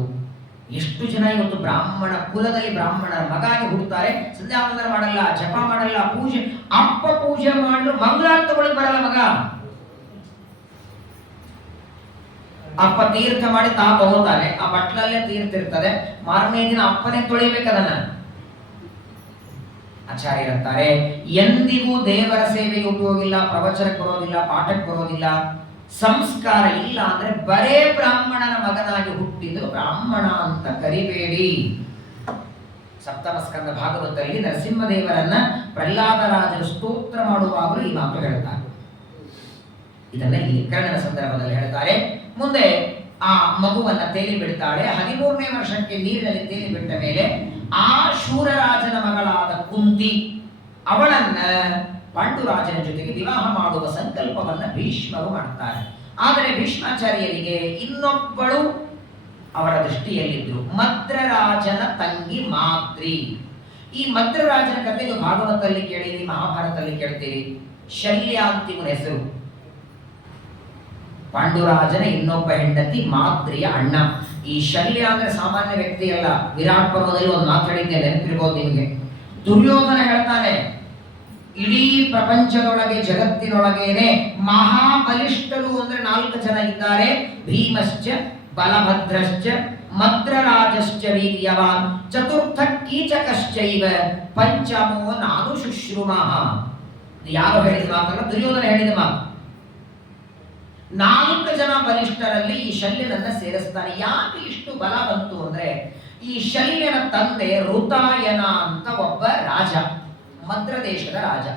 ಎಷ್ಟು ಜನ ಇವತ್ತು ಬ್ರಾಹ್ಮಣ ಕುಲದಲ್ಲಿ ಬ್ರಾಹ್ಮಣರ ಮಗಾಗಿ ಹುಡ್ತಾರೆ, ಸಂಧ್ಯಾವಂದನ ಮಾಡಲ್ಲ, ಜಪ ಮಾಡಲ್ಲ, ಪೂಜೆ ಅಪ್ಪ ಪೂಜೆ ಮಾಡಲು ಮಂಗಳಾರತಿ ತಗೊಳ್ಳಿ ಬರಲ್ಲ ಮಗ. ಅಪ್ಪ ತೀರ್ಥ ಮಾಡಿ ತಾ ತಗೋತಾನೆ, ಆ ಬಟ್ಲಲ್ಲೇ ತೀರ್ಥ ಇರ್ತದೆ, ಮಾರನೇ ದಿನ ಅಪ್ಪನೇ ತೊಳಿಬೇಕದನ್ನ. ಆಚಾರ್ಯರಂತಾರೆ, ಎಂದಿಗೂ ದೇವರ ಸೇವೆಗೆ ಉಪಯೋಗ ಇಲ್ಲ, ಪ್ರವಚನಕ್ಕೆ ಬರೋದಿಲ್ಲ, ಪಾಠಕ್ಕೆ ಬರೋದಿಲ್ಲ, ಸಂಸ್ಕಾರ ಇಲ್ಲ ಅಂದ್ರೆ ಬರೇ ಬ್ರಾಹ್ಮಣನ ಮಗನಾಗಿ ಹುಟ್ಟಿದ್ರು ಬ್ರಾಹ್ಮಣ ಅಂತ ಕರಿಬೇಡಿ. ಸಪ್ತಮ ಸ್ಕಂದ ಭಾಗವತದಲ್ಲಿ ನರಸಿಂಹದೇವರನ್ನ ಪ್ರಹ್ಲಾದರಾಜರು ಸ್ತೋತ್ರ ಮಾಡುವಾಗಲೂ ಈ ಮಾತು ಹೇಳ್ತಾರೆ. ಇದನ್ನ ಇಲ್ಲಿ ಕರ್ಣನ ಸಂದರ್ಭದಲ್ಲಿ ಹೇಳ್ತಾರೆ. ಮುಂದೆ ಆ ಮಗುವನ್ನ ತೇಲಿ ಬಿಡ್ತಾಳೆ. 13ನೇ ವರ್ಷಕ್ಕೆ ನೀರಿನಲ್ಲಿ ತೇಲಿ ಬಿಟ್ಟ ಮೇಲೆ ಆ ಶೂರರಾಜನ ಮಗಳಾದ ಕುಂತಿ ಅವಳನ್ನ ಪಾಂಡುರಾಜನ ಜೊತೆಗೆ ವಿವಾಹ ಮಾಡುವ ಸಂಕಲ್ಪವನ್ನ ಭೀಷ್ಮರು ಮಾಡ್ತಾರೆ. ಆದರೆ ಭೀಷ್ಮಾಚಾರ್ಯರಿಗೆ ಇನ್ನೊಬ್ಬಳು ಅವರ ದೃಷ್ಟಿಯಲ್ಲಿದ್ರು, ಮದ್ರರಾಜನ ತಂಗಿ ಮಾದ್ರಿ. ಈ ಮದ್ರರಾಜನ ಕಥೆ ನೀವು ಭಾಗವತದಲ್ಲಿ ಕೇಳಿರಿ, ಮಹಾಭಾರತದಲ್ಲಿ ಕೇಳ್ತೀರಿ. ಶಲ್ಯ ಅಂತ ಇವನ ಹೆಸರು. ಪಾಂಡುರಾಜನ ಇನ್ನೊಬ್ಬ ಹೆಂಡತಿ ಮಾದ್ರಿಯ ಅಣ್ಣ. ಈ ಶಲ್ಯ ಅಂದ್ರೆ ಸಾಮಾನ್ಯ ವ್ಯಕ್ತಿ ಅಲ್ಲ. ವಿರಾಟ್ ಪರ್ವದಲ್ಲಿ ಒಂದು ಮಾತಾಡಿದ್ದೆ, ನೆನಪಿರ್ಬೋದು ನಿಮಗೆ. ದುರ್ಯೋಧನ ಹೇಳ್ತಾನೆ, ಇಡೀ ಪ್ರಪಂಚದೊಳಗೆ ಜಗತ್ತಿನೊಳಗೇನೆ ಮಹಾಬಲಿಷ್ಠರು ಅಂದ್ರೆ 4 ಜನ ಇದ್ದಾರೆ. ಭೀಮಶ್ಚ ಬಲಭದ್ರಶ್ಚ ಮದ್ರರಾಜಶ್ಚ ವೀರ್ಯವಾನ್ ಚತುರ್ಥ ಕೀಚಕಶ್ಚೈವ ಪಂಚಮೋ ನಾನು ಶುಶ್ರೂಮಃ. ಯಾರು ಹೇಳಿದ ಮಾತಲ್ಲ, ದುರ್ಯೋಧನ ಹೇಳಿದ ಮಾತು. 4 ಜನ ಬಲಿಷ್ಠರಲ್ಲಿ ಈ ಶಲ್ಯನನ್ನ ಸೇರಿಸ್ತಾನೆ. ಯಾಕೆ ಇಷ್ಟು ಬಲ ಬಂತು ಅಂದ್ರೆ, ಈ ಶಲ್ಯನ ತಂದೆ ಋತಾಯನ ಅಂತ ಒಬ್ಬ ರಾಜ, ಮದ್ರ ದೇಶದ ರಾಜ.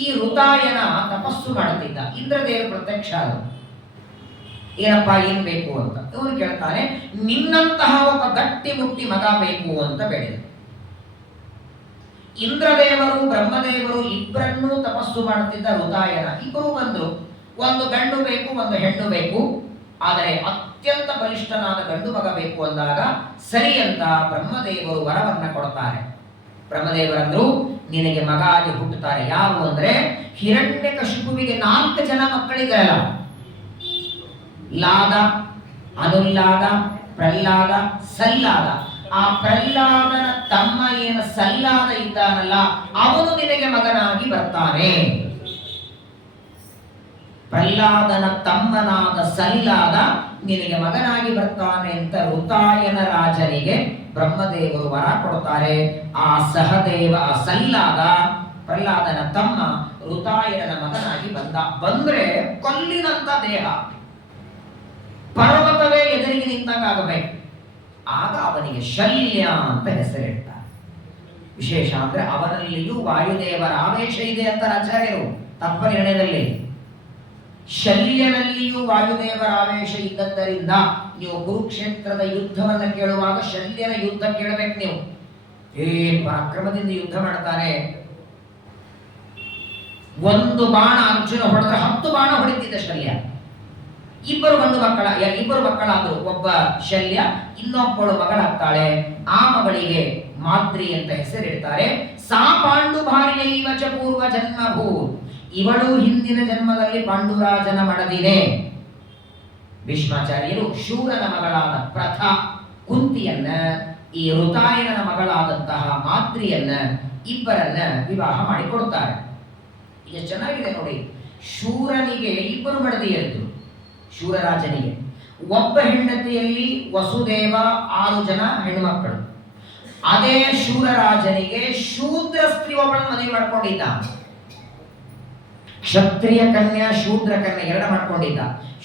ಈ ಋತಾಯನ ತಪಸ್ಸು ಮಾಡುತ್ತಿದ್ದ. ಇಂದ್ರದೇವ ಪ್ರತ್ಯಕ್ಷ ಅದು. ಏನಪ್ಪಾ ಏನ್ ಬೇಕು ಅಂತ ಇವನು ಕೇಳ್ತಾನೆ. ನಿನ್ನಂತಹ ಒಬ್ಬ ಗಟ್ಟಿ ಮುಟ್ಟಿ ಮಗ ಬೇಕು ಅಂತ ಬೇಡಿದ. ಇಂದ್ರದೇವರು ಬ್ರಹ್ಮದೇವರು ಇಬ್ಬರನ್ನೂ ತಪಸ್ಸು ಮಾಡುತ್ತಿದ್ದ ಋತಾಯನ. ಇಬ್ಬರು ಬಂದ್ರು, ಒಂದು ಗಂಡು ಬೇಕು, ಒಂದು ಹೆಣ್ಣು ಬೇಕು. ಆದರೆ ಅತ್ಯಂತ ಬಲಿಷ್ಠನಾದ ಗಂಡು ಮಗ ಬೇಕು ಅಂದಾಗ ಸರಿ ಅಂತ ಬ್ರಹ್ಮದೇವರು ವರವನ್ನ ಕೊಡ್ತಾರೆ. ಬ್ರಹ್ಮದೇವರಂದ್ರು, ನಿನಗೆ ಮಗ ಆಗಿ ಹುಟ್ಟುತ್ತಾರೆ. ಯಾರು ಅಂದ್ರೆ ಹಿರಣ್ಯಕಶಿಪುವಿಗೆ 4 ಜನ ಮಕ್ಕಳಿಗಲ್ಲ, ಲಾದ, ಅನುಲ್ಲಾದ, ಪ್ರಹ್ಲಾದ, ಸಲ್ಲಾದ. ಆ ಪ್ರಹ್ಲಾದನ ತಮ್ಮ ಏನು ಸಲ್ಲಾದ ಇದ್ದಾನಲ್ಲ, ಅವನು ನಿನಗೆ ಮಗನಾಗಿ ಬರ್ತಾನೆ. ಪ್ರಹ್ಲಾದನ ತಮ್ಮನಾದ ಸಲ್ಲಾದ ನಿನಗೆ ಮಗನಾಗಿ ಬರ್ತಾನೆ ಅಂತ ಋತಾಯನ ರಾಜನಿಗೆ ಬ್ರಹ್ಮದೇವರು ವರ ಕೊಡ್ತಾರೆ. ಆ ಸಹದೇವ ಸಲ್ಲಾದ ಪ್ರಹ್ಲಾದನ ತಮ್ಮ ಋತಾಯನ ಮಗನಾಗಿ ಬಂದ್ರೆ ಕಲ್ಲಿನಂತ ದೇಹ, ಪರ್ವತವೇ ಎದುರಿಗೆ ನಿಂತಾಗಬೇಕು. ಆಗ ಅವನಿಗೆ ಶಲ್ಯ ಅಂತ ಹೆಸರಿಡ್ತಾರೆ. ವಿಶೇಷ ಅಂದ್ರೆ ಅವನಲ್ಲಿಯೂ ವಾಯುದೇವರ ಆವೇಶ ಇದೆ ಅಂತ ಆಚಾರ್ಯರು ತತ್ವ ನಿರ್ಣಯದಲ್ಲಿ. ಶಲ್ಯನಲ್ಲಿಯೂ ವಾಯುದೇವರ ಆವೇಶ ಇದ್ದದ್ದರಿಂದ ನೀವು ಕುರುಕ್ಷೇತ್ರದ ಯುದ್ಧವನ್ನ ಕೇಳುವಾಗ ಶಲ್ಯನ ಯುದ್ಧ ಕೇಳಬೇಕು ನೀವು. ಪರಾಕ್ರಮದಿಂದ ಯುದ್ಧ ಮಾಡ್ತಾನೆ. ಒಂದು ಬಾಣ ಅರ್ಜುನ ಹೊಡೆದ್ರೆ 10 ಬಾಣ ಹೊಡಿತಿದ್ದ ಶಲ್ಯ. ಇಬ್ಬರು ಮಕ್ಕಳಾದ್ರು. ಒಬ್ಬ ಶಲ್ಯ, ಇನ್ನೊಬ್ಬಳು ಮಗಳಾಗ್ತಾಳೆ. ಆ ಮಗಳಿಗೆ ಮಾದ್ರಿ ಅಂತ ಹೆಸರಿಡ್ತಾರೆ. ಸಾ ಪಾಂಡು ಭಾರ್ಯೈವ ಚ ಪೂರ್ವ ಜನ್ಮಭೂ. ಇವಳು ಹಿಂದಿನ ಜನ್ಮದಲ್ಲಿ ಪಾಂಡುರಾಜನ ಮಡದಿನೇ. ಭೀಷ್ಮಾಚಾರ್ಯರು ಶೂರನ ಮಗಳಾದ ಪ್ರಥ ಕುಂತಿಯನ್ನ, ಈ ಋತಾಯನ ಮಗಳಾದಂತಹ ಮಾದ್ರಿಯನ್ನ, ಇಬ್ಬರನ್ನ ವಿವಾಹ ಮಾಡಿಕೊಡ್ತಾರೆ. ಈಗ ಚೆನ್ನಾಗಿದೆ ನೋಡಿ. ಶೂರನಿಗೆ 2 ಮಡದಿಯರಿದ್ರು. ಶೂರರಾಜನಿಗೆ ಒಬ್ಬ ಹೆಂಡತಿಯಲ್ಲಿ ವಸುದೇವ 6 ಜನ ಹೆಣ್ಣುಮಕ್ಕಳು. ಅದೇ ಶೂರರಾಜನಿಗೆ ಶೂದ್ರ ಸ್ತ್ರೀ ಒಬ್ಬಳನ್ನು ಮದುವೆ ಮಾಡ್ಕೊಂಡಿದ್ದ. ಕ್ಷತ್ರಿಯ ಕನ್ಯಾ ಶೂದ್ರ ಕನ್ಯೆ 2 ಮಾಡ್ಕೊಂಡಿದ್ದ.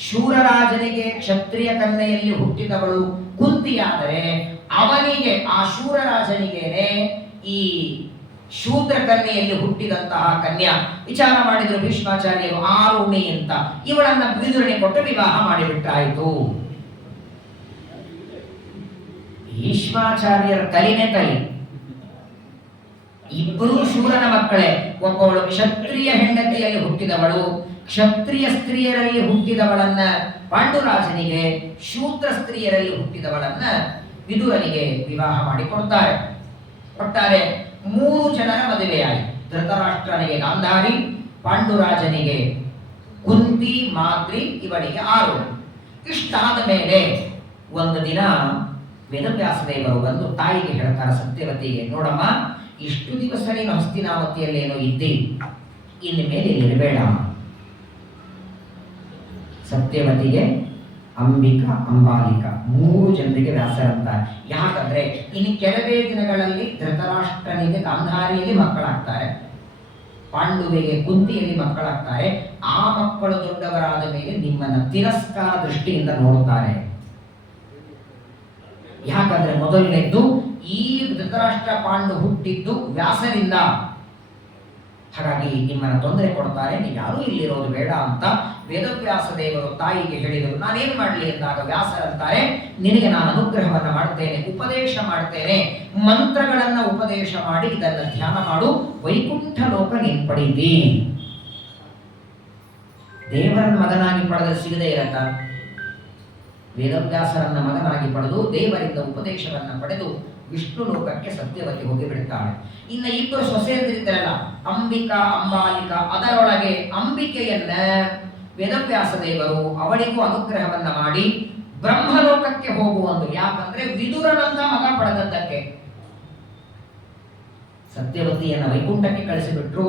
ಶೂರರಾಜನಿಗೆ ಕ್ಷತ್ರಿಯ ಕನ್ಯೆಯಲ್ಲಿ ಹುಟ್ಟಿದವಳು ಕುಂತಿಯಾದರೆ ಅವನಿಗೆ, ಆ ಶೂರರಾಜನಿಗೇನೆ ಈ ಶೂದ್ರ ಕನ್ಯೆಯಲ್ಲಿ ಹುಟ್ಟಿದಂತಹ ಕನ್ಯಾ. ವಿಚಾರ ಮಾಡಿದ್ರು ಭೀಷ್ಮಾಚಾರ್ಯರು, ಆರುಣಿ ಅಂತ. ಇವಳನ್ನ ಬಿದುರಣೆ ಕೊಟ್ಟು ವಿವಾಹ ಮಾಡಿಬಿಟ್ರಾಯಿತು. ಭೀಷ್ಮಾಚಾರ್ಯರ ಕಲಿನೇ ಕಲಿ. ಇಬ್ಬರು ಶೂರನ ಮಕ್ಕಳೇ. ಒಬ್ಬವಳು ಕ್ಷತ್ರಿಯ ಹೆಂಡತಿಯಲ್ಲಿ ಹುಟ್ಟಿದವಳು. ಕ್ಷತ್ರಿಯ ಸ್ತ್ರೀಯರಲ್ಲಿ ಹುಟ್ಟಿದವಳನ್ನ ಪಾಂಡುರಾಜನಿಗೆ, ಶೂದ್ರ ಸ್ತ್ರೀಯರಲ್ಲಿ ಹುಟ್ಟಿದವಳನ್ನ ವಿದುರನಿಗೆ ವಿವಾಹ ಮಾಡಿಕೊಡ್ತಾರೆ. ಒಟ್ಟಾರೆ 3 ಜನರ ಮದುವೆಯಾಯಿತು. ಧೃತರಾಷ್ಟ್ರನಿಗೆ ಗಾಂಧಾರಿ, ಪಾಂಡುರಾಜನಿಗೆ ಕುಂತಿ, ಮಾದ್ರಿ, ಇವಳಿಗೆ ಆರುಣಿ. ಇಷ್ಟಾದ ಮೇಲೆ ಒಂದು ದಿನ ವೇದವ್ಯಾಸದೇವರು ಬಂದು ತಾಯಿಗೆ ಹೇಳ್ತಾರೆ, ಸತ್ಯವತಿಗೆ, ನೋಡಮ್ಮ, ಇಷ್ಟು ದಿವಸ ನೀನು ಹಸ್ತಿನಾವತಿಯಲ್ಲೇನೋ ಇದ್ದಿ, ಇನ್ನು ಮೇಲೆ ಇರಬೇಡ. ಸತ್ಯವತಿಗೆ ಅಂಬಿಕಾ, ಅಂಬಾಲಿಕಾ 3 ಜನರಿಗೆ ವ್ಯಾಸರಂತಾರೆ. ಯಾಕಂದ್ರೆ ಇನ್ನು ಕೆಲವೇ ದಿನಗಳಲ್ಲಿ ಧೃತರಾಷ್ಟ್ರನಿಗೆ ಗಾಂಧಾರಿಯಲ್ಲಿ ಮಕ್ಕಳಾಗ್ತಾರೆ, ಪಾಂಡುವಿಗೆ ಕುಂತಿಯಲ್ಲಿ ಮಕ್ಕಳಾಗ್ತಾರೆ. ಆ ಮಕ್ಕಳು ದೊಡ್ಡವರಾದ ಮೇಲೆ ನಿಮ್ಮನ್ನ ತಿರಸ್ಕಾರ ದೃಷ್ಟಿಯಿಂದ ನೋಡುತ್ತಾರೆ. ಯಾಕಂದ್ರೆ ಮೊದಲನೇದ್ದು ಈ ಧೃತರಾಷ್ಟ್ರ ಪಾಂಡು ಹುಟ್ಟಿದ್ದು ವ್ಯಾಸರಿಂದ. ಹಾಗಾಗಿ ನಿಮ್ಮನ್ನ ತೊಂದರೆ ಕೊಡ್ತಾರೆ, ನೀವು ಯಾರೂ ಇಲ್ಲಿರೋದು ಬೇಡ ಅಂತ ವೇದವ್ಯಾಸ ದೇವರು ತಾಯಿಗೆ ಹೇಳಿದರು. ನಾನೇನು ಮಾಡಲಿ ಅಂದಾಗ ವ್ಯಾಸರಂತಾರೆ, ನಿನಗೆ ನಾನು ಅನುಗ್ರಹವನ್ನ ಮಾಡ್ತೇನೆ, ಉಪದೇಶ ಮಾಡ್ತೇನೆ, ಮಂತ್ರಗಳನ್ನ ಉಪದೇಶ ಮಾಡಿ ಇದನ್ನ ಧ್ಯಾನ ಮಾಡು, ವೈಕುಂಠ ಲೋಕ ನೀನು ಪಡೀತಿ. ದೇವರನ್ನ ಮಗನಾಗಿ ಪಡೆದ ಸಿಗದೆ ಇರತ್ತ, ವೇದವ್ಯಾಸರನ್ನ ಮಗನಾಗಿ ಪಡೆದು ದೇವರಿಂದ ಉಪದೇಶವನ್ನ ಪಡೆದು ವಿಷ್ಣು ಲೋಕಕ್ಕೆ ಸತ್ಯವತಿ ಹೋಗಿ ಬಿಡುತ್ತಾಳೆ. ಇನ್ನು ಇಬ್ಬರು ಸೊಸೆಯಂದಿರಿದ್ದರಲ್ಲ, ಅಂಬಿಕಾ, ಅಂಬಾಲಿಕಾ, ಅದರೊಳಗೆ ಅಂಬಿಕೆಯನ್ನ ವೇದವ್ಯಾಸ ದೇವರು ಅವಳಿಗೂ ಅನುಗ್ರಹವನ್ನ ಮಾಡಿ ಬ್ರಹ್ಮಲೋಕಕ್ಕೆ ಹೋಗುವಂದು. ಯಾಕಂದ್ರೆ ವಿದುರನಂತ ಮಗ ಪಡೆದದ್ದಕ್ಕೆ. ಸತ್ಯವತಿಯನ್ನ ವೈಕುಂಠಕ್ಕೆ ಕಳಿಸಿಬಿಟ್ರು,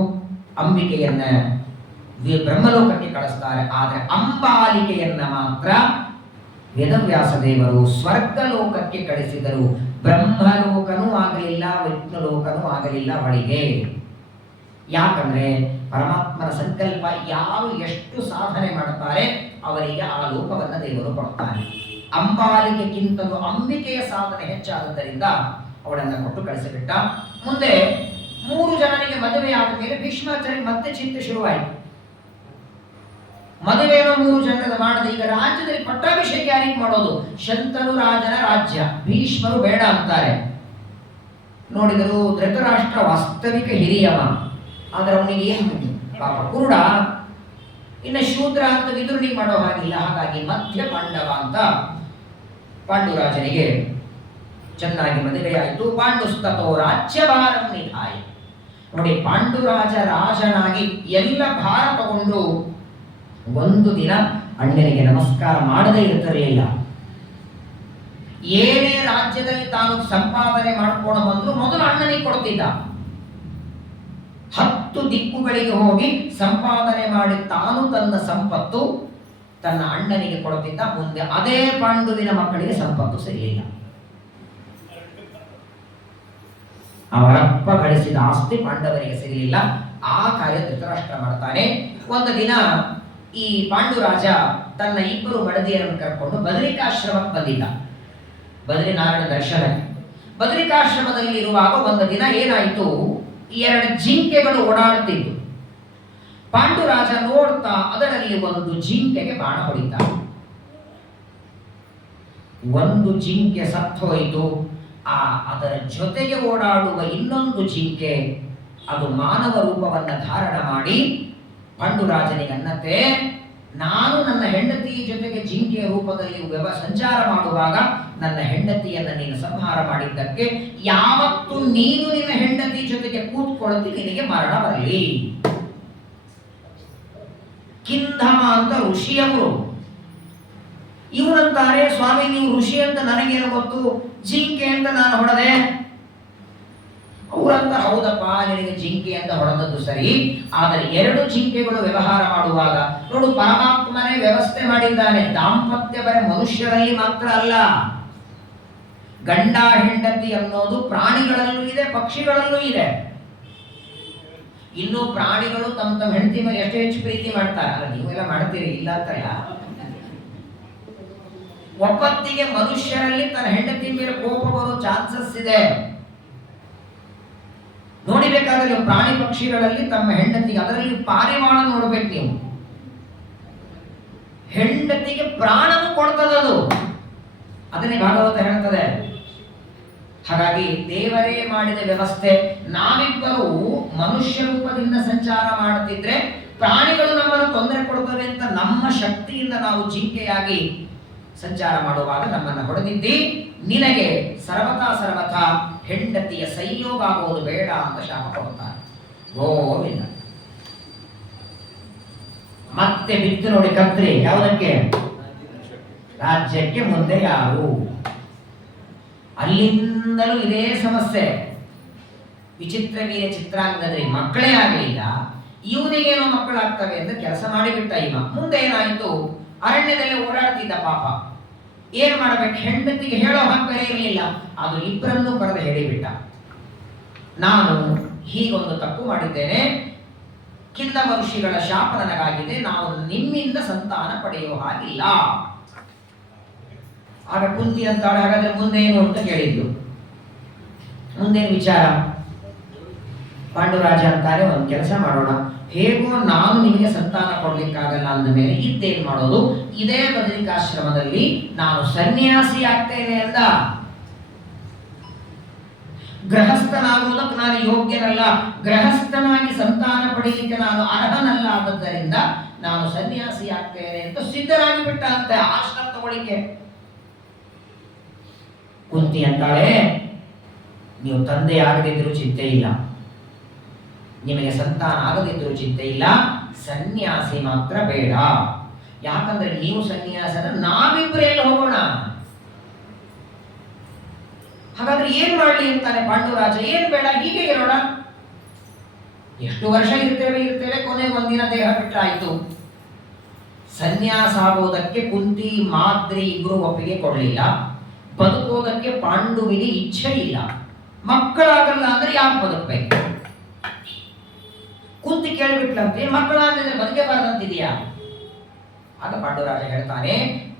ಅಂಬಿಕೆಯನ್ನ ಬ್ರಹ್ಮಲೋಕಕ್ಕೆ ಕಳಿಸ್ತಾರೆ. ಆದರೆ ಅಂಬಾಲಿಕೆಯನ್ನ ಮಾತ್ರ ವೇದವ್ಯಾಸ ದೇವರು ಸ್ವರ್ಗಲೋಕಕ್ಕೆ ಕಳಿಸಿದರು. ಬ್ರಹ್ಮಲೋಕನೂ ಆಗಲಿಲ್ಲ, ವಿಷ್ಣುಲೋಕನೂ ಆಗಲಿಲ್ಲ ಅವಳಿಗೆ. ಯಾಕಂದ್ರೆ ಪರಮಾತ್ಮನ ಸಂಕಲ್ಪ ಯಾರು ಎಷ್ಟು ಸಾಧನೆ ಮಾಡುತ್ತಾರೆ ಅವರಿಗೆ ಆ ಲೋಕವನ್ನ ದೇವರು ಕೊಡ್ತಾನೆ. ಅಂಬಾಲಿಕೆಗಿಂತಲೂ ಅಂಬಿಕೆಯ ಸಾಧನೆ ಹೆಚ್ಚಾದದ್ದರಿಂದ ಅವಳನ್ನ ಕೊಟ್ಟು ಕಳಿಸಿಬಿಟ್ಟ. ಮುಂದೆ 3 ಜನರಿಗೆ ಮದುವೆ ಆದ ಮೇಲೆ ಭೀಷ್ಮಾಚಾರ್ಯ ಮತ್ತೆ ಚಿಂತೆ ಶುರುವಾಯಿತು. ಮದುವೆಯನ್ನು 3 ಜನರದ ಮಾಡದೆ ಈಗ ರಾಜ್ಯದಲ್ಲಿ ಪಟ್ಟಾಭಿಷೇಕ ಯಾರಿಗೆ ಮಾಡೋದು? ಶಂತನು ರಾಜನ ರಾಜ್ಯ, ಭೀಷ್ಮರು ಬೇಡ ಅಂತಾರೆ. ನೋಡಿದರು ಧೃತರಾಷ್ಟ್ರ ವಾಸ್ತವಿಕ ಹಿರಿಯವ, ಆದರೆ ಅವನಿಗೆ ಏನು ಪಾಪ ಕುರುಡ, ಇನ್ನು ಶೂದ್ರ ಅಂತ ವಿದುರನಿಗೆ ಮಾಡೋ ಹಾಗಿಲ್ಲ. ಹಾಗಾಗಿ ಮಧ್ಯ ಪಾಂಡವ ಅಂತ ಪಾಂಡುರಾಜನಿಗೆ ಚೆನ್ನಾಗಿ ಮದುವೆಯಾಯಿತು. ಪಾಂಡುಸ್ತತೋ ರಾಜ್ಯಭಾರಂ ನಿಧಾಯ. ನೋಡಿ, ಪಾಂಡುರಾಜ ರಾಜನಾಗಿ ಎಲ್ಲ ಭಾರ ತಗೊಂಡು ಒಂದು ದಿನ ಅಣ್ಣನಿಗೆ ನಮಸ್ಕಾರ ಮಾಡದೇ ಇರ್ತಿರಲಿಲ್ಲ. ಏನೇ ರಾಜ್ಯದಲ್ಲಿ ತಾನು ಸಂಪಾದನೆ ಮಾಡಿಕೊಂಡು ಬಂದ್ರು ಮೊದಲು ಅಣ್ಣನಿಗೆ ಕೊಡ್ತಿದ್ದ. 10 ದಿಕ್ಕುಗಳಿಗೆ ಹೋಗಿ ಸಂಪಾದನೆ ಮಾಡಿ ತಾನು ತನ್ನ ಸಂಪತ್ತು ತನ್ನ ಅಣ್ಣನಿಗೆ ಕೊಡುತ್ತಿದ್ದ. ಮುಂದೆ ಅದೇ ಪಾಂಡುವಿನ ಮಕ್ಕಳಿಗೆ ಸಂಪತ್ತು ಸಿಗಲಿಲ್ಲ. ಅವರಪ್ಪ ಗಳಿಸಿದ ಆಸ್ತಿ ಪಾಂಡವರಿಗೆ ಸಿಗಲಿಲ್ಲ. ಆ ಕಾರ್ಯ ಧೃತರಾಷ್ಟ್ರ ಮಾಡ್ತಾನೆ. ಒಂದು ದಿನ ಈ ಪಾಂಡುರಾಜ ತನ್ನ 2 ಮಡದಿಯರನ್ನು ಕರ್ಕೊಂಡು ಬದರಿಕಾಶ್ರಮಕ್ಕೆ ಬಂದಿದ್ದ, ಬದರಿನಾರಾಯಣ ದರ್ಶನಕ್ಕೆ. ಬದರಿಕಾಶ್ರಮದಲ್ಲಿ ಇರುವಾಗ ಒಂದು ದಿನ ಏನಾಯಿತು, 2 ಜಿಂಕೆಗಳು ಓಡಾಡುತ್ತಿದ್ದು. ಪಾಂಡುರಾಜ ನೋಡ್ತಾ ಅದರಲ್ಲಿ ಒಂದು ಜಿಂಕೆಗೆ ಬಾಣ ಹೊಡಿತ. ಒಂದು ಜಿಂಕೆ ಸತ್ತೋಯಿತು. ಅದರ ಜೊತೆಗೆ ಓಡಾಡುವ ಇನ್ನೊಂದು ಜಿಂಕೆ ಅದು ಮಾನವ ರೂಪವನ್ನ ಧಾರಣ ಮಾಡಿ ಪಾಂಡುರಾಜನಿಗೆ ಅನ್ನತ್ತೆ, ನಾನು ನನ್ನ ಹೆಂಡತಿಯ ಜೊತೆಗೆ ಜಿಂಕೆಯ ರೂಪದಲ್ಲಿ ಸಂಚಾರ ಮಾಡುವಾಗ ನನ್ನ ಹೆಂಡತಿಯನ್ನ ನೀನು ಸಂಹಾರ ಮಾಡಿದ್ದಕ್ಕೆ ಯಾವತ್ತು ನೀನು ನಿನ್ನ ಹೆಂಡತಿ ಜೊತೆಗೆ ಕೂತ್ಕೊಳ್ಳುತ್ತಿ ನಿನಗೆ ಮರಣ ಬರಲಿ. ಕಿಂಧಮ ಅಂತ ಋಷಿಯವರು. ಇವರಂತಾರೆ, ಸ್ವಾಮಿ ನೀವು ಋಷಿ ಅಂತ ನನಗೇನು ಗೊತ್ತು, ಜಿಂಕೆ ಅಂತ ನಾನು ಹೊಡೆದೆ. ಅವರಂತ ಹೌದಪ್ಪ, ನಿನಗೆ ಜಿಂಕೆ ಅಂತ ಹೊಡೆದದ್ದು ಸರಿ, ಆದರೆ 2 ಜಿಂಕೆಗಳು ವ್ಯವಹಾರ ಮಾಡುವಾಗ ನೋಡು, ಪರಮಾತ್ಮನೇ ವ್ಯವಸ್ಥೆ ಮಾಡಿದ್ದಾನೆ. ದಾಂಪತ್ಯ ಬರೀ ಮನುಷ್ಯರಲ್ಲಿ ಮಾತ್ರ ಅಲ್ಲ, ಗಂಡ ಹೆಂಡತಿ ಅನ್ನೋದು ಪ್ರಾಣಿಗಳಲ್ಲೂ ಇದೆ, ಪಕ್ಷಿಗಳಲ್ಲೂ ಇದೆ. ಇನ್ನು ಪ್ರಾಣಿಗಳು ತಮ್ಮ ಹೆಂಡತಿ ಮೇಲೆ ಎಷ್ಟು ಹೆಚ್ಚು ಪ್ರೀತಿ ಮಾಡ್ತಾರೆ. ನೀವೆಲ್ಲ ಮಾಡ್ತೀರಿ, ಇಲ್ಲ ಅಂತಲ್ಲ. ಒಪ್ಪತ್ತಿಗೆ ಮನುಷ್ಯರಲ್ಲಿ ತನ್ನ ಹೆಂಡತಿ ಮೇಲೆ ಕೋಪ ಬರೋ ಚಾನ್ಸಸ್ ಇದೆ. ನೋಡಿಬೇಕಾದ್ರೆ ನೀವು ಪ್ರಾಣಿ ಪಕ್ಷಿಗಳಲ್ಲಿ ತಮ್ಮ ಹೆಂಡತಿಗೆ, ಅದರಲ್ಲಿ ಪಾರಿವಾಳ ನೋಡ್ಬೇಕು ನೀವು, ಹೆಂಡತಿಗೆ ಪ್ರಾಣನು ಕೊಡ್ತದದು. ಅದನ್ನೇ ಭಾಗವತ ಹೇಳ್ತದೆ. ಹಾಗಾಗಿ ದೇವರೇ ಮಾಡಿದ ವ್ಯವಸ್ಥೆ. ನಾವಿಬ್ಬರು ಮನುಷ್ಯ ರೂಪದಿಂದ ಸಂಚಾರ ಮಾಡುತ್ತಿದ್ರೆ ಪ್ರಾಣಿಗಳು ನಮ್ಮನ್ನು ತೊಂದರೆ ಕೊಡುತ್ತವೆ ಅಂತ ನಮ್ಮ ಶಕ್ತಿಯಿಂದ ನಾವು ಜಿಂಕೆಯಾಗಿ ಸಂಚಾರ ಮಾಡುವಾಗ ನಮ್ಮನ್ನು ಹೊಡೆದಿದ್ದಿ, ನಿನಗೆ ಸರ್ವಥಾ ಹೆಂಡತಿಯ ಸಂಯೋಗ ಆಗುವುದು ಬೇಡ ಅಂತ ಶಾಪ ಕೊಡುತ್ತಾರೆ. ಗೋವಿಂದ. ಮತ್ತೆ ಬಿತ್ತು ನೋಡಿ ಕತ್ರಿ, ಯಾವುದಕ್ಕೆ? ರಾಜ್ಯಕ್ಕೆ. ಮುಂದೆ ಯಾರು? ಅಲ್ಲಿಂದಲೂ ಇದೇ ಸಮಸ್ಯೆ. ವಿಚಿತ್ರ ವೀರ ಚಿತ್ರಾಂಗದಲ್ಲಿ ಮಕ್ಕಳೇ ಆಗಲಿಲ್ಲ, ಇವನಿಗೇನೋ ಮಕ್ಕಳಾಗ್ತವೆ ಅಂತ ಕೆಲಸ ಮಾಡಿಬಿಟ್ಟ ಇವ. ಮುಂದೆ ಏನಾಯಿತು, ಅರಣ್ಯದಲ್ಲಿ ಓಡಾಡ್ತಿದ್ದ ಪಾಪ. ಏನ್ ಮಾಡಬೇಕು, ಹೆಂಡತಿಗೆ ಹೇಳೋ ಹಕ್ಕೇ ಇರಲಿಲ್ಲ. ಅದು ಇಬ್ಬರನ್ನೂ ಕರೆದು ಹೇಳಿಬಿಟ್ಟ, ನಾನು ಹೀಗೊಂದು ತಪ್ಪು ಮಾಡಿದ್ದೇನೆ, ಕಿಂದಮ ಋಷಿಗಳ ಶಾಪ ನನಗಾಗಿದೆ, ನಾವು ನಿಮ್ಮಿಂದ ಸಂತಾನ ಪಡೆಯುವ ಹಾಗಿಲ್ಲ. ಆಗ ಕುಂತಿ ಅಂತಾಳೆ, ಹಾಗಾದ್ರೆ ಮುಂದೆ ಏನು ಅಂತ ಕೇಳಿದ್ಲು. ಮುಂದೇನು ವಿಚಾರ? ಪಾಂಡುರಾಜ ಅಂತಾರೆ, ಒಂದು ಕೆಲಸ ಮಾಡೋಣ, ಹೇಗೋ ನಾನು ನಿಮಗೆ ಸಂತಾನ ಕೊಡ್ಲಿಕ್ಕಾಗಲ್ಲ ಅಂದ ಮೇಲೆ ಇದ್ದೇನ್ ಮಾಡೋದು, ಇದೇ ಬದರಿಕಾಶ್ರಮದಲ್ಲಿ ನಾನು ಸನ್ಯಾಸಿ ಆಗ್ತೇನೆ ಅಂದ. ಗೃಹಸ್ಥನಾಗುವುದಕ್ಕೆ ನಾನು ಯೋಗ್ಯನಲ್ಲ, ಗೃಹಸ್ಥನಾಗಿ ಸಂತಾನ ಪಡೆಯಲಿಕ್ಕೆ ನಾನು ಅರ್ಹನಲ್ಲ, ಆದದ್ದರಿಂದ ನಾನು ಸನ್ಯಾಸಿ ಆಗ್ತೇನೆ ಅಂತ ಸಿದ್ಧರಾಗಿ ಬಿಟ್ಟ ಅಂತೆ ಆಶ್ರಮ ತಗೊಳ್ಳಿಕ್ಕೆ. ಕುಂತಿ ಅಂತಾಳೆ, ನೀವು ತಂದೆ ಆಗದಿದ್ರೂ ಚಿಂತೆ ಇಲ್ಲ, ನಿಮಗೆ ಸಂತಾನ ಆಗದಿದ್ರೂ ಚಿಂತೆ ಇಲ್ಲ, ಸನ್ಯಾಸಿ ಮಾತ್ರ ಬೇಡ. ಯಾಕಂದ್ರೆ ನೀವು ಸನ್ಯಾಸ ನಾವಿಬ್ರು ಎಲ್ಲಿ ಹೋಗೋಣ? ಹಾಗಾದ್ರೆ ಏನ್ ಮಾಡ್ಲಿ ಅಂತಾನೆ ಪಾಂಡುರಾಜ. ಏನ್ ಬೇಡ, ಹೀಗೆ ಇರೋಣ, ಎಷ್ಟು ವರ್ಷ ಇರ್ತೇವೆ, ಕೊನೆಗೆ ಒಂದಿನ ದೇಹ ಬಿಟ್ಟಾಯ್ತು. ಸನ್ಯಾಸ ಆಗೋದಕ್ಕೆ ಕುಂತಿ ಮಾದ್ರಿ ಇಬ್ರು ಒಪ್ಪಿಗೆ ಕೊಡಲಿಲ್ಲ, ಬದುಕೋದಕ್ಕೆ ಪಾಂಡುವಿಗೆ ಇಚ್ಛೆ ಇಲ್ಲ. ಮಕ್ಕಳಾಗಲ್ಲ ಅಂದ್ರೆ ಯಾಕೆ ಬದುಕಬೇಕು? ಕುಂತಿ ಕೇಳ್ಬಿಟ್ಲಂತೆ, ಮಕ್ಕಳಾದ್ರೆ ಬದುಕಬಾರ್ದಂತಿದೆಯಾ? ಆಗ ಪಾಂಡುರಾಜ ಹೇಳ್ತಾನೆ,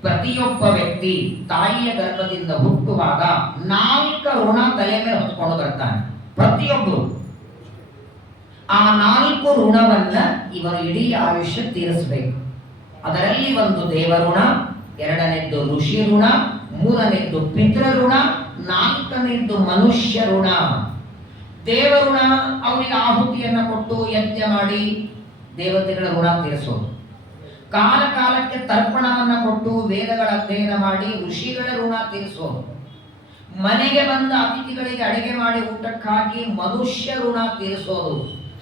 ಪ್ರತಿಯೊಬ್ಬ ವ್ಯಕ್ತಿ ತಾಯಿಯ ಗರ್ಭದಿಂದ ಹುಟ್ಟುವಾಗ 4 ಋಣ ತಲೆ ಮೇಲೆ ಹೊತ್ಕೊಂಡು ಬರ್ತಾನೆ, ಪ್ರತಿಯೊಬ್ಬರು. ಆ 4 ಋಣವನ್ನ ಇವನು ಇಡೀ ಆಯುಷ್ಯ ತೀರಿಸಬೇಕು. ಅದರಲ್ಲಿ ಒಂದು ದೇವಋಣ, 2ನೇದ್ದು ಋಷಿ ಋಣ, 3ನೇದ್ದು ಪಿತೃಋಣ, 4ನೇದ್ದು ಮನುಷ್ಯ ಋಣ. ದೇವಋಣ ಅವರಿಗೆ ಆಹುತಿಯನ್ನ ಕೊಟ್ಟು ಯಜ್ಞ ಮಾಡಿ ದೇವತೆಗಳ ಋಣ ತೀರಿಸೋದು. ಕಾಲ ಕಾಲಕ್ಕೆ ತರ್ಪಣವನ್ನ ಕೊಟ್ಟು ವೇದಗಳ ಅಧ್ಯಯನ ಮಾಡಿ ಋಷಿಗಳ ಋಣ ತೀರಿಸೋದು. ಮನೆಗೆ ಬಂದ ಅತಿಥಿಗಳಿಗೆ ಅಡಿಗೆ ಮಾಡಿ ಊಟಕ್ಕೆ ಹಾಕಿ ಮನುಷ್ಯ ಋಣ ತೀರಿಸೋದು.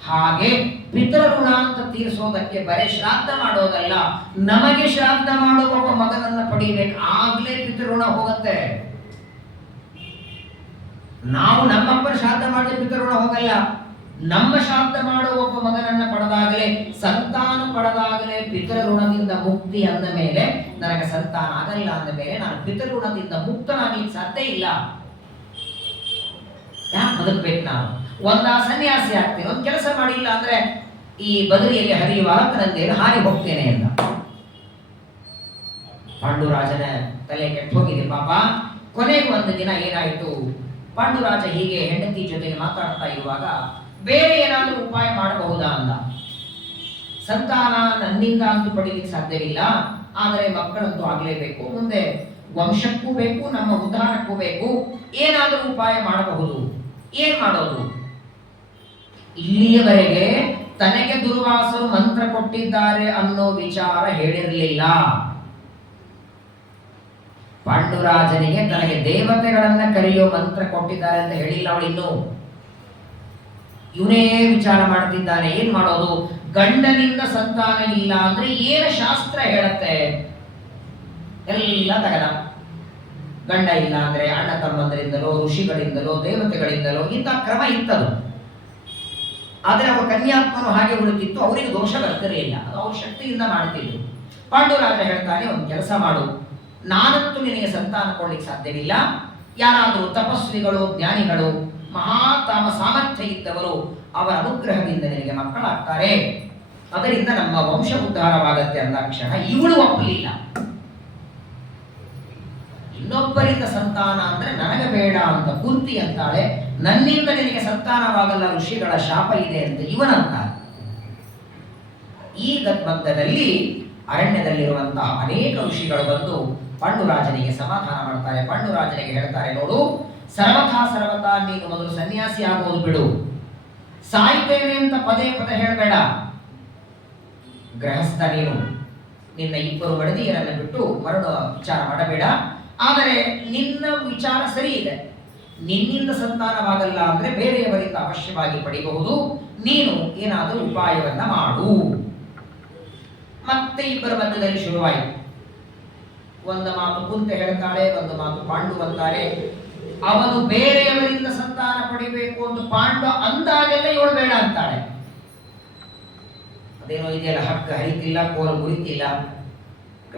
ಹಾಗೆ ಪಿತೃಋಣ ಅಂತ ತೀರಿಸೋದಕ್ಕೆ ಬರೀ ಶ್ರಾದ್ದ ಮಾಡೋದಲ್ಲ, ನಮಗೆ ಶ್ರಾದ್ದ ಮಾಡುವ ಒಬ್ಬ ಮಗನನ್ನ ಪಡಿಬೇಕು, ಆಗ್ಲೇ ಪಿತೃಋಣ ಹೋಗುತ್ತೆ. ನಾವು ನಮ್ಮಪ್ಪನ ಶ್ರಾದ್ದ ಮಾಡಿದ್ರೆ ಪಿತೃಋಣ ಹೋಗಲ್ಲ. ನಮ್ಮ ಶ್ರಾದ್ದ ಮಾಡುವ ಒಬ್ಬ ಮಗನನ್ನ ಪಡೆದಾಗಲೇ, ಸಂತಾನ ಪಡೆದಾಗಲೇ ಪಿತೃಋಣದಿಂದ ಮುಕ್ತಿ ಅಂದ ಮೇಲೆ, ನನಗೆ ಸಂತಾನ ಆಗಲ್ಲ ಅಂದ ಮೇಲೆ ನಾನು ಪಿತೃಋಣದಿಂದ ಮುಕ್ತನಾಗ್ಲಿಕ್ಕೆ ಸಾಧ್ಯ ಇಲ್ಲ. ಯಾಕೆ ಬದುಕಬೇಕು ನಾನು? ಸನ್ಯಾಸಿ ಆಗ್ತೇನೆ, ಒಂದು ಕೆಲಸ ಮಾಡಿಲ್ಲ ಅಂದ್ರೆ ಈ ಬದರಿಯಲ್ಲಿ ಹರಿಯುವ ಅಲಕನಂದೇನು ಹಾರಿ ಹೋಗ್ತೇನೆ ಅಂತ. ಪಾಂಡುರಾಜನ ತಲೆ ಕೆಟ್ಟು ಹೋಗಿದೆ ಪಾಪ. ಕೊನೆಗೆ ಒಂದು ದಿನ ಏನಾಯಿತು, ಪಾಂಡುರಾಜ ಹೀಗೆ ಹೆಂಡತಿ ಜೊತೆಗೆ ಮಾತಾಡ್ತಾ ಇರುವಾಗ ಬೇರೆ ಏನಾದರೂ ಉಪಾಯ ಮಾಡಬಹುದಾ ಅಂದ. ಸಂತಾನ ನನ್ನಿಂದ ಅಂತೂ ಪಡೀಲಿಕ್ಕೆ ಸಾಧ್ಯವಿಲ್ಲ, ಆದರೆ ಮಕ್ಕಳಂತೂ ಆಗಲೇಬೇಕು, ಮುಂದೆ ವಂಶಕ್ಕೂ ಬೇಕು, ನಮ್ಮ ಉದ್ಧಾರಕ್ಕೂ ಬೇಕು, ಏನಾದರೂ ಉಪಾಯ ಮಾಡಬಹುದು. ಏನ್ ಮಾಡೋದು? ಇಲ್ಲಿಯವರೆಗೆ ತನಗೆ ದುರ್ವಾಸರು ಮಂತ್ರ ಕೊಟ್ಟಿದ್ದಾರೆ ಅನ್ನೋ ವಿಚಾರ ಹೇಳಿರಲಿಲ್ಲ. ಪಾಂಡುರಾಜನಿಗೆ ತನಗೆ ದೇವತೆಗಳನ್ನ ಕರೆಯೋ ಮಂತ್ರ ಕೊಟ್ಟಿದ್ದಾರೆ ಅಂತ ಹೇಳಿಲ್ಲ ಅವಳಿನ್ನು. ಇವನೇ ವಿಚಾರ ಮಾಡ್ತಿದ್ದಾನೆ, ಏನ್ ಮಾಡೋದು? ಗಂಡನಿಂದ ಸಂತಾನ ಇಲ್ಲ ಅಂದ್ರೆ ಏನು ಶಾಸ್ತ್ರ ಹೇಳತ್ತೆ? ಎಲ್ಲ ತಗದ. ಗಂಡ ಇಲ್ಲ ಅಂದ್ರೆ ಅಣ್ಣ ತಮ್ಮಂದರಿಂದಲೋ, ಋಷಿಗಳಿಂದಲೋ, ದೇವತೆಗಳಿಂದಲೋ ಇಂಥ ಕ್ರಮ ಇತ್ತದು. ಆದ್ರೆ ಅವರ ಕನ್ಯಾತ್ಮನು ಹಾಗೆ ಉಳಿತಿತ್ತು, ಅವರಿಗೆ ದೋಷ ಬರ್ತಿರಲಿಲ್ಲ, ಅದು ಅವ್ರ ಶಕ್ತಿಯಿಂದ ಮಾಡ್ತಿದ್ರು. ಪಾಂಡುರಾಜ ಹೇಳ್ತಾನೆ, ಒಂದು ಕೆಲಸ ಮಾಡು, ನಾನಂತೂ ನಿನಗೆ ಸಂತಾನ ಕೊಡ್ಲಿಕ್ಕೆ ಸಾಧ್ಯವಿಲ್ಲ, ಯಾರಾದರೂ ತಪಸ್ವಿಗಳು, ಜ್ಞಾನಿಗಳು, ಮಹಾತಾಮ ಸಾಮರ್ಥ್ಯ ಇದ್ದವರು ಅವರ ಅನುಗ್ರಹದಿಂದ ನಿನಗೆ ಮಕ್ಕಳಾಗ್ತಾರೆ, ಅದರಿಂದ ನಮ್ಮ ವಂಶ ಉದ್ಧಾರವಾಗತ್ತೆ ಅಂದಾಕ್ಷಣ ಇವಳು ಒಪ್ಪಲಿಲ್ಲ. ಇನ್ನೊಬ್ಬರಿಂದ ಸಂತಾನ ಅಂದ್ರೆ ನನಗೆ ಬೇಡ ಅಂತ ಕುಂತಿ ಅಂತಾಳೆ, ನನ್ನಿಂದ ನಿನಗೆ ಸಂತಾನವಾಗಲ್ಲ, ಋಷಿಗಳ ಶಾಪ ಇದೆ ಅಂತ ಇವನಂತಾನೆ. ಈ ಮಧ್ಯದಲ್ಲಿ ಅರಣ್ಯದಲ್ಲಿರುವಂತಹ ಅನೇಕ ಋಷಿಗಳು ಬಂದು ಪಾಂಡುರಾಜನಿಗೆ ಸಮಾಧಾನ ಮಾಡ್ತಾರೆ. ಪಾಂಡುರಾಜನಿಗೆ ಹೇಳ್ತಾರೆ, ನೋಡು, ಸರ್ವಥಾ ನೀನು ಮೊದಲು ಸನ್ಯಾಸಿ ಆಗೋದು ಬಿಡು, ಸಾಯ್ತೇನೆ ಅಂತ ಪದೇ ಪದೇ ಹೇಳಬೇಡ. ಗೃಹಸ್ಥ ನೀನು, ನಿನ್ನ 2 ಮಡದಿಯರನ್ನು ಬಿಟ್ಟು ಮರಣ ವಿಚಾರ ಮಾಡಬೇಡ. ಆದರೆ ನಿನ್ನ ವಿಚಾರ ಸರಿ ಇದೆ, ನಿನ್ನಿಂದ ಸಂತಾನವಾಗಲ್ಲ ಅಂದ್ರೆ ಬೇರೆಯವರಿಂದ ಅವಶ್ಯವಾಗಿ ಪಡೆಯಬಹುದು, ನೀನು ಏನಾದರೂ ಉಪಾಯವನ್ನ ಮಾಡು. ಮತ್ತೆ ಇಬ್ಬರ ಮಧ್ಯದಲ್ಲಿ ಶುರುವಾಯಿತು. ಒಂದು ಮಾತು ಕುಂತೆ ಹೇಳ್ತಾಳೆ, ಒಂದು ಮಾತು ಪಾಂಡು ಅಂತಾರೆ. ಅವನು ಬೇರೆಯವರಿಂದ ಸಂತಾನ ಪಡಿಬೇಕು ಅಂತ ಪಾಂಡು ಅಂದಾಗೆಲ್ಲ ಇವಳು ಬೇಡ ಅಂತಾಳೆ. ಅದೇನೋ ಇದೆಯಲ್ಲ, ಹಕ್ಕ ಹರಿತಿಲ್ಲ, ಕೋಲ ಮುರಿತಿಲ್ಲ,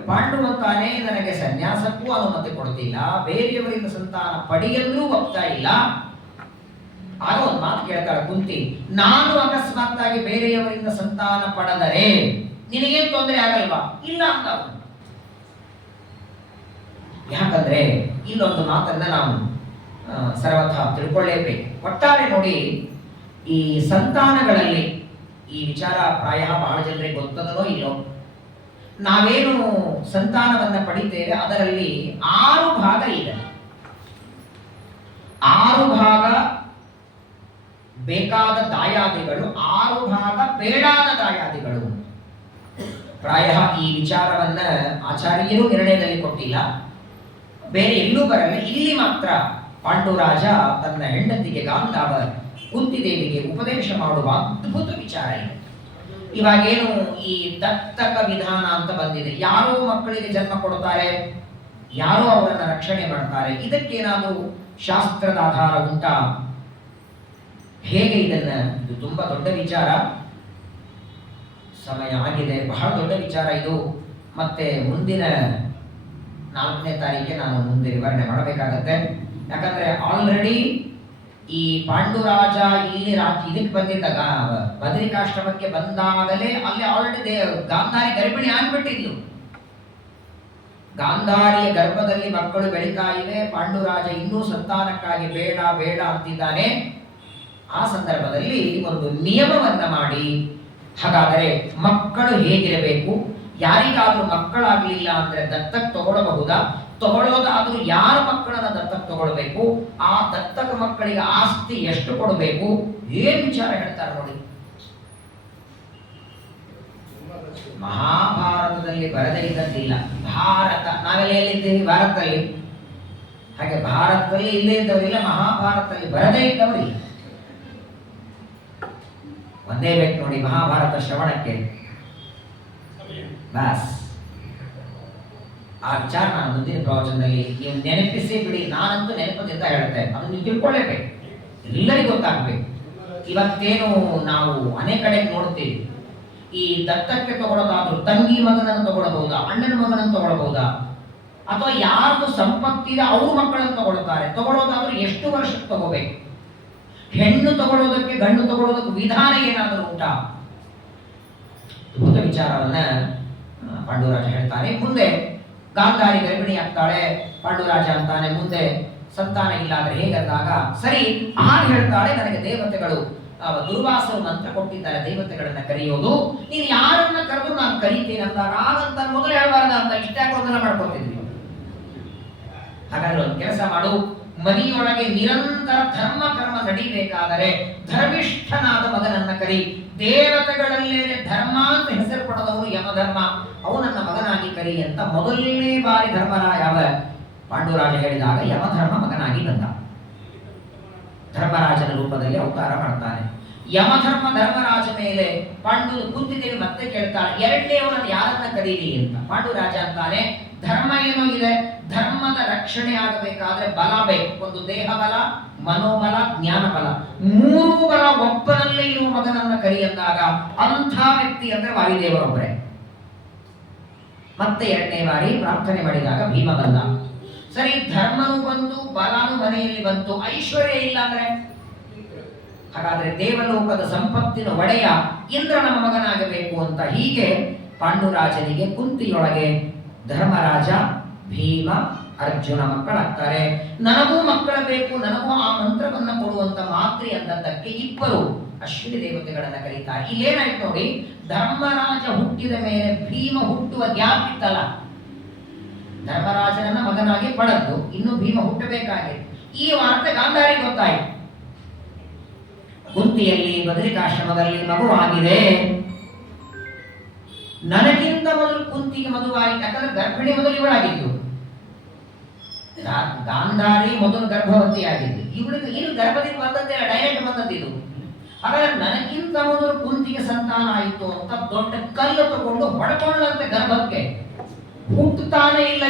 ಪಾಂಡು ಅಂತಾನೆ ನನಗೆ ಸನ್ಯಾಸಕ್ಕೂ ಅನುಮತಿ ಕೊಡ್ತಿಲ್ಲ, ಬೇರೆಯವರಿಂದ ಸಂತಾನ ಪಡೆಯಲು ಒಪ್ತಾ ಇಲ್ಲ. ಆಗ ಒಂದು ಮಾತು ಕೇಳ್ತಾಳೆ ಕುಂತಿ, ನಾನು ಅಕಸ್ಮಾತ್ತಾಗಿ ಬೇರೆಯವರಿಂದ ಸಂತಾನ ಪಡೆದರೆ ನಿನಗೇನು ತೊಂದರೆ ಆಗಲ್ವಾ? ಇಲ್ಲ ಅಂತ. ಯಾಕಂದ್ರೆ ಇಲ್ಲೊಂದು ಮಾತನ್ನ ನಾವು ಸರ್ವಥ ತಿಳ್ಕೊಳ್ಳೇಬೇಕು. ಒಟ್ಟಾರೆ ನೋಡಿ, ಈ ಸಂತಾನಗಳಲ್ಲಿ ಈ ವಿಚಾರ ಪ್ರಾಯ ಬಹಳ ಜನರಿಗೆ ಗೊತ್ತದೋ ಇಲ್ಲೋ, ನಾವೇನು ಸಂತಾನವನ್ನ ಪಡಿತೇವೆ ಅದರಲ್ಲಿ 6 ಭಾಗ ಇದೆ. 6 ಭಾಗ ಬೇಕಾದ ದಾಯಾದಿಗಳು, 6 ಭಾಗ ಬೇಡಾದ ದಾಯಾದಿಗಳು. ಪ್ರಾಯ ಈ ವಿಚಾರವನ್ನ ಆಚಾರ್ಯರು ನಿರ್ಣಯದಲ್ಲಿ ಕೊಟ್ಟಿಲ್ಲ, ಬೇರೆ ಎಲ್ಲೂ ಬರಲ್ಲ. ಇಲ್ಲಿ ಮಾತ್ರ ಪಾಂಡುರಾಜ ತನ್ನ ಹೆಂಡತಿಗೆ ಗಾಂಧಾವ ಕುಂತಿದೇವಿಗೆ ಉಪದೇಶ ಮಾಡುವ ಅದ್ಭುತ ವಿಚಾರ ಇದೆ. ಇವಾಗೇನು ಈ ದತ್ತಕ ವಿಧಾನ ಅಂತ ಬಂದಿದೆ, ಯಾರೋ ಮಕ್ಕಳಿಗೆ ಜನ್ಮ ಕೊಡ್ತಾರೆ, ಯಾರೋ ಅವರನ್ನ ರಕ್ಷಣೆ ಮಾಡ್ತಾರೆ. ಇದಕ್ಕೇನಾದರೂ ಶಾಸ್ತ್ರದ ಆಧಾರ ಉಂಟಾ? ಹೇಗೆ ಇದನ್ನ? ಇದು ತುಂಬಾ ದೊಡ್ಡ ವಿಚಾರ. ಸಮಯ ಆಗಿದೆ, ಬಹಳ ದೊಡ್ಡ ವಿಚಾರ ಇದು. ಮತ್ತೆ ಮುಂದಿನ 4ನೇ ತಾರೀಕಿಗೆ ನಾನು ಮುಂದೆ ವಿವರಣೆ ಮಾಡಬೇಕಾಗತ್ತೆ. ಯಾಕಂದ್ರೆ ಆಲ್ರೆಡಿ ಈ ಪಾಂಡುರಾಜ ಇಲ್ಲಿ ಇದಕ್ಕೆ ಬಂದಿದ್ದಾಗ ಬದರಿಕಾಶ್ರಮಕ್ಕೆ ಬಂದಾಗಲೇ ಅಲ್ಲಿ ಆಲ್ರೆಡಿ ಗಾಂಧಾರಿ ಗರ್ಭಿಣಿ ಆಗ್ಬಿಟ್ಟಿದ್ಲು. ಗಾಂಧಾರಿಯ ಗರ್ಭದಲ್ಲಿ ಮಕ್ಕಳು ಬೆಳೀತಾ ಇವೆ. ಪಾಂಡುರಾಜ ಇನ್ನೂ ಸಂತಾನಕ್ಕಾಗಿ ಬೇಡ ಬೇಡ ಅಂತಿದ್ದಾನೆ. ಆ ಸಂದರ್ಭದಲ್ಲಿ ಒಂದು ನಿಯಮವನ್ನ ಮಾಡಿ, ಹಾಗಾದರೆ ಮಕ್ಕಳು ಹೇಗಿರಬೇಕು, ಯಾರಿಗಾದ್ರೂ ಮಕ್ಕಳಾಗ್ಲಿಲ್ಲ ಅಂದ್ರೆ ದತ್ತಕ್ ತಗೊಳ್ಳಬಹುದಾ, ತಗೊಳ್ಳೋದಾದ್ರೂ ಯಾರ ಮಕ್ಕಳನ್ನ ದತ್ತಕ್ ತಗೊಳ್ಬೇಕು, ಆ ದತ್ತಕ ಮಕ್ಕಳಿಗೆ ಆಸ್ತಿ ಎಷ್ಟು ಕೊಡಬೇಕು, ಏನ್ ವಿಚಾರ ಹೇಳ್ತಾರೆ ನೋಡಿ. ಮಹಾಭಾರತದಲ್ಲಿ ಬರದೇ ಇದ್ದದ್ದಿಲ್ಲ. ಭಾರತ, ನಾವೆಲ್ಲ ಎಲ್ಲಿದ್ದೀವಿ? ಭಾರತದಲ್ಲಿ. ಹಾಗೆ ಭಾರತದಲ್ಲಿ ಇಲ್ಲೇ ಇದ್ದವರಿಲ್ಲ, ಮಹಾಭಾರತದಲ್ಲಿ ಬರದೇ ಇದ್ದವರಿಲ್ಲ. ಒಂದೇ ಬೇಕು ನೋಡಿ ಮಹಾಭಾರತ ಶ್ರವಣಕ್ಕೆ. ಬಾಸ್ ಆ ವಿಚಾರ ನಾನು ಮುಂದಿನ ಪ್ರವಚನದಲ್ಲಿ ನೀವು ನೆನಪಿಸಿ ಬಿಡಿ. ನಾನಂತೂ ನೆನಪದಿಂದ ಹೇಳ್ತೇನೆ, ಅದನ್ನು ನೀವು ತಿಳ್ಕೊಳ್ಳೇಬೇಕು, ಎಲ್ಲರಿಗೂ ಗೊತ್ತಾಗ್ಬೇಕು. ಇವತ್ತೇನು ನಾವು ಅನೇಕ ಕಡೆ ನೋಡ್ತೀವಿ, ಈ ದತ್ತಕ್ಕೆ ತಗೊಳ್ಳೋದಾದ್ರೂ ತಂಗಿ ಮಗನನ್ನು ತಗೊಳ್ಳಬಹುದಾ, ಅಣ್ಣನ ಮಗನನ್ನು ತಗೊಳ್ಳಬಹುದಾ, ಅಥವಾ ಯಾರು ಸಂಪತ್ತಿದೆ ಅವ್ರ ಮಕ್ಕಳನ್ನು ತಗೊಳ್ತಾರೆ. ತಗೊಳ್ಳೋದಾದ್ರೂ ಎಷ್ಟು ವರ್ಷಕ್ಕೆ ತಗೋಬೇಕು, ಹೆಣ್ಣು ತಗೊಳ್ಳೋದಕ್ಕೆ ಗಂಡು ತಗೊಳ್ಳೋದಕ್ಕೆ ವಿಧಾನ ಏನಾದರೂ ಉಂಟಾ? ಅದ್ಭುತ ವಿಚಾರವನ್ನ ಪಾಂಡುರಾಜ ಹೇಳ್ತಾನೆ. ಮುಂದೆ ಗಾಂಧಾರಿ ಗರ್ಭಿಣಿ ಆಗ್ತಾಳೆ. ಪಾಂಡುರಾಜ ಅಂತಾನೆ ಮುಂದೆ ಸಂತಾನ ಇಲ್ಲ ಅಂದ್ರೆ ಹೇಗಂದಾಗ, ಸರಿ ಆಗ ಹೇಳ್ತಾಳೆ, ನನಗೆ ದೇವತೆಗಳು ದುರ್ವಾಸರು ಮಂತ್ರ ಕೊಟ್ಟಿದ್ದಾರೆ, ದೇವತೆಗಳನ್ನ ಕರೆಯೋದು, ನೀನು ಯಾರನ್ನ ಕರೆದು ನಾನು ಕರೀತೇನೆ ಅಂದಾಗ, ಆಗಂತ ಮೊದಲು ಹೇಳ್ಬಾರ್ದ ಅಂತ ಇಷ್ಟ್ಯಾಕೆ ಗೊಂದಲ ಮಾಡ್ಕೊತಿದ್ವಿ. ಹಾಗಾದ್ರೆ ಒಂದು ಕೆಲಸ ಮಾಡು, ಮನೆಯೊಳಗೆ ನಿರಂತರ ಧರ್ಮ ಕರ್ಮ ನಡಿಬೇಕಾದರೆ ಧರ್ಮಿಷ್ಠನಾದ ಮಗನನ್ನ ಕರಿ. ದೇವತೆಗಳಲ್ಲೇ ಧರ್ಮ ಅಂತ ಹೆಸರು ಪಡೆದವನು ಯಮಧರ್ಮ, ಅವನನ್ನ ಮಗನಾಗಿ ಕರಿ ಅಂತ ಮೊದಲನೇ ಬಾರಿ ಧರ್ಮರಾಯ ಪಾಂಡುರಾಜ ಹೇಳಿದಾಗ ಯಮಧರ್ಮ ಮಗನಾಗಿ ಬಂದ. ಧರ್ಮರಾಜನ ರೂಪದಲ್ಲಿ ಅವತಾರ ಮಾಡ್ತಾನೆ. ಯಮಧರ್ಮ ಧರ್ಮರಾಜ ಮೇಲೆ ಕುಂತಿದೇವಿ ಮತ್ತೆ ಕೇಳ್ತಾಳೆ, ಎರಡನೇವನನ್ನು ಯಾರನ್ನ ಕರೀಲಿ ಅಂತ. ಪಾಂಡುರಾಜ ಅಂತಾನೆ, ಧರ್ಮ ಏನೋ ಇದೆ, ಧರ್ಮದ ರಕ್ಷಣೆ ಆಗಬೇಕಾದ್ರೆ ಬಲ ಬೇಕು. ಒಂದು ದೇಹ ಬಲ, ಮನೋಬಲ, ಜ್ಞಾನ ಬಲ, 3 ಬಲ ಒಬ್ಬನಲ್ಲೇ ಇರುವ ಮಗನನ್ನ ಕರಿ ಅಂದಾಗ ಅಂಥ ವ್ಯಕ್ತಿ ಅಂದ್ರೆ ವಾಯುದೇವರೊಬ್ಬರೇ. ಮತ್ತೆ 2ನೇ ಬಾರಿ ಪ್ರಾರ್ಥನೆ ಮಾಡಿದಾಗ ಭೀಮ ಬಂದ. ಸರಿ, ಧರ್ಮನು ಬಂತು, ಬಲನು ಮನೆಯಲ್ಲಿ ಬಂತು, ಐಶ್ವರ್ಯ ಇಲ್ಲ ಅಂದ್ರೆ ಹಾಗಾದ್ರೆ ದೇವಲೋಕದ ಸಂಪತ್ತಿನ ಒಡೆಯ ಇಂದ್ರ ನಮ್ಮ ಮಗನಾಗಬೇಕು ಅಂತ. ಹೀಗೆ ಪಾಂಡುರಾಜನಿಗೆ ಕುಂತಿಯೊಳಗೆ ಧರ್ಮರಾಜ, ಭೀಮ, ಅರ್ಜುನ ಮಕ್ಕಳಾಗ್ತಾರೆ. ನನಗೂ ಮಕ್ಕಳ ಬೇಕು, ನನಗೂ ಆ ಮಂತ್ರವನ್ನ ಕೊಡುವಂತ ಮಾತ್ರಿ ಅಂತದ್ದಕ್ಕೆ 2 ಅಶ್ವಿನಿ ದೇವತೆಗಳನ್ನ ಕರೀತಾರೆ. ಇಲ್ಲೇನಾಯ್ತು ನೋಡಿ, ಧರ್ಮರಾಜ ಹುಟ್ಟಿದ ಮೇಲೆ ಭೀಮ ಹುಟ್ಟುವ ಗ್ಯಾಪ್ ಇತ್ತಲ್ಲ, ಧರ್ಮರಾಜನನ್ನ ಮಗನಾಗಿ ಪಡೆದು ಇನ್ನು ಭೀಮ ಹುಟ್ಟಬೇಕಾಗಿದೆ. ಈ ವಾರ್ತೆ ಗಾಂಧಾರಿ ಗೊತ್ತಾಯಿತು. ಕುಂತಿಯಲ್ಲಿ ಬದರಿಕಾಶ್ರಮದಲ್ಲಿ ಮಗುವಾಗಿದೆ, ನನಗಿಂತ ಮೊದಲು ಕುಂತಿಗೆ ಮದುವಾಯಿತು. ಯಾಕಂದ್ರೆ ಗರ್ಭಿಣಿ ಮೊದಲು ಇವಳಾಗಿದ್ದು, ಗಾಂಧಾರಿ ಮೊದಲು ಗರ್ಭವತಿ ಆಗಿದ್ದು, ಇವಳಿಗೆ ಏನು ಗರ್ಭದಿಂದ ಬಂದದ್ದೇ ಡೈರೆಕ್ಟ್ ಬಂದದ್ದು. ಹಾಗಾದ್ರೆ ನನಗಿಂತ ಮೊದಲು ಕುಂತಿಗೆ ಸಂತಾನ ಆಯಿತು ಅಂತ ದೊಡ್ಡ ಕಲ್ಲು ತಗೊಂಡು ಹೊಡ್ಕೊಂಡಂತೆ ಗರ್ಭಕ್ಕೆ. ಹುಟ್ಟುತ್ತಾನೆ ಇಲ್ಲ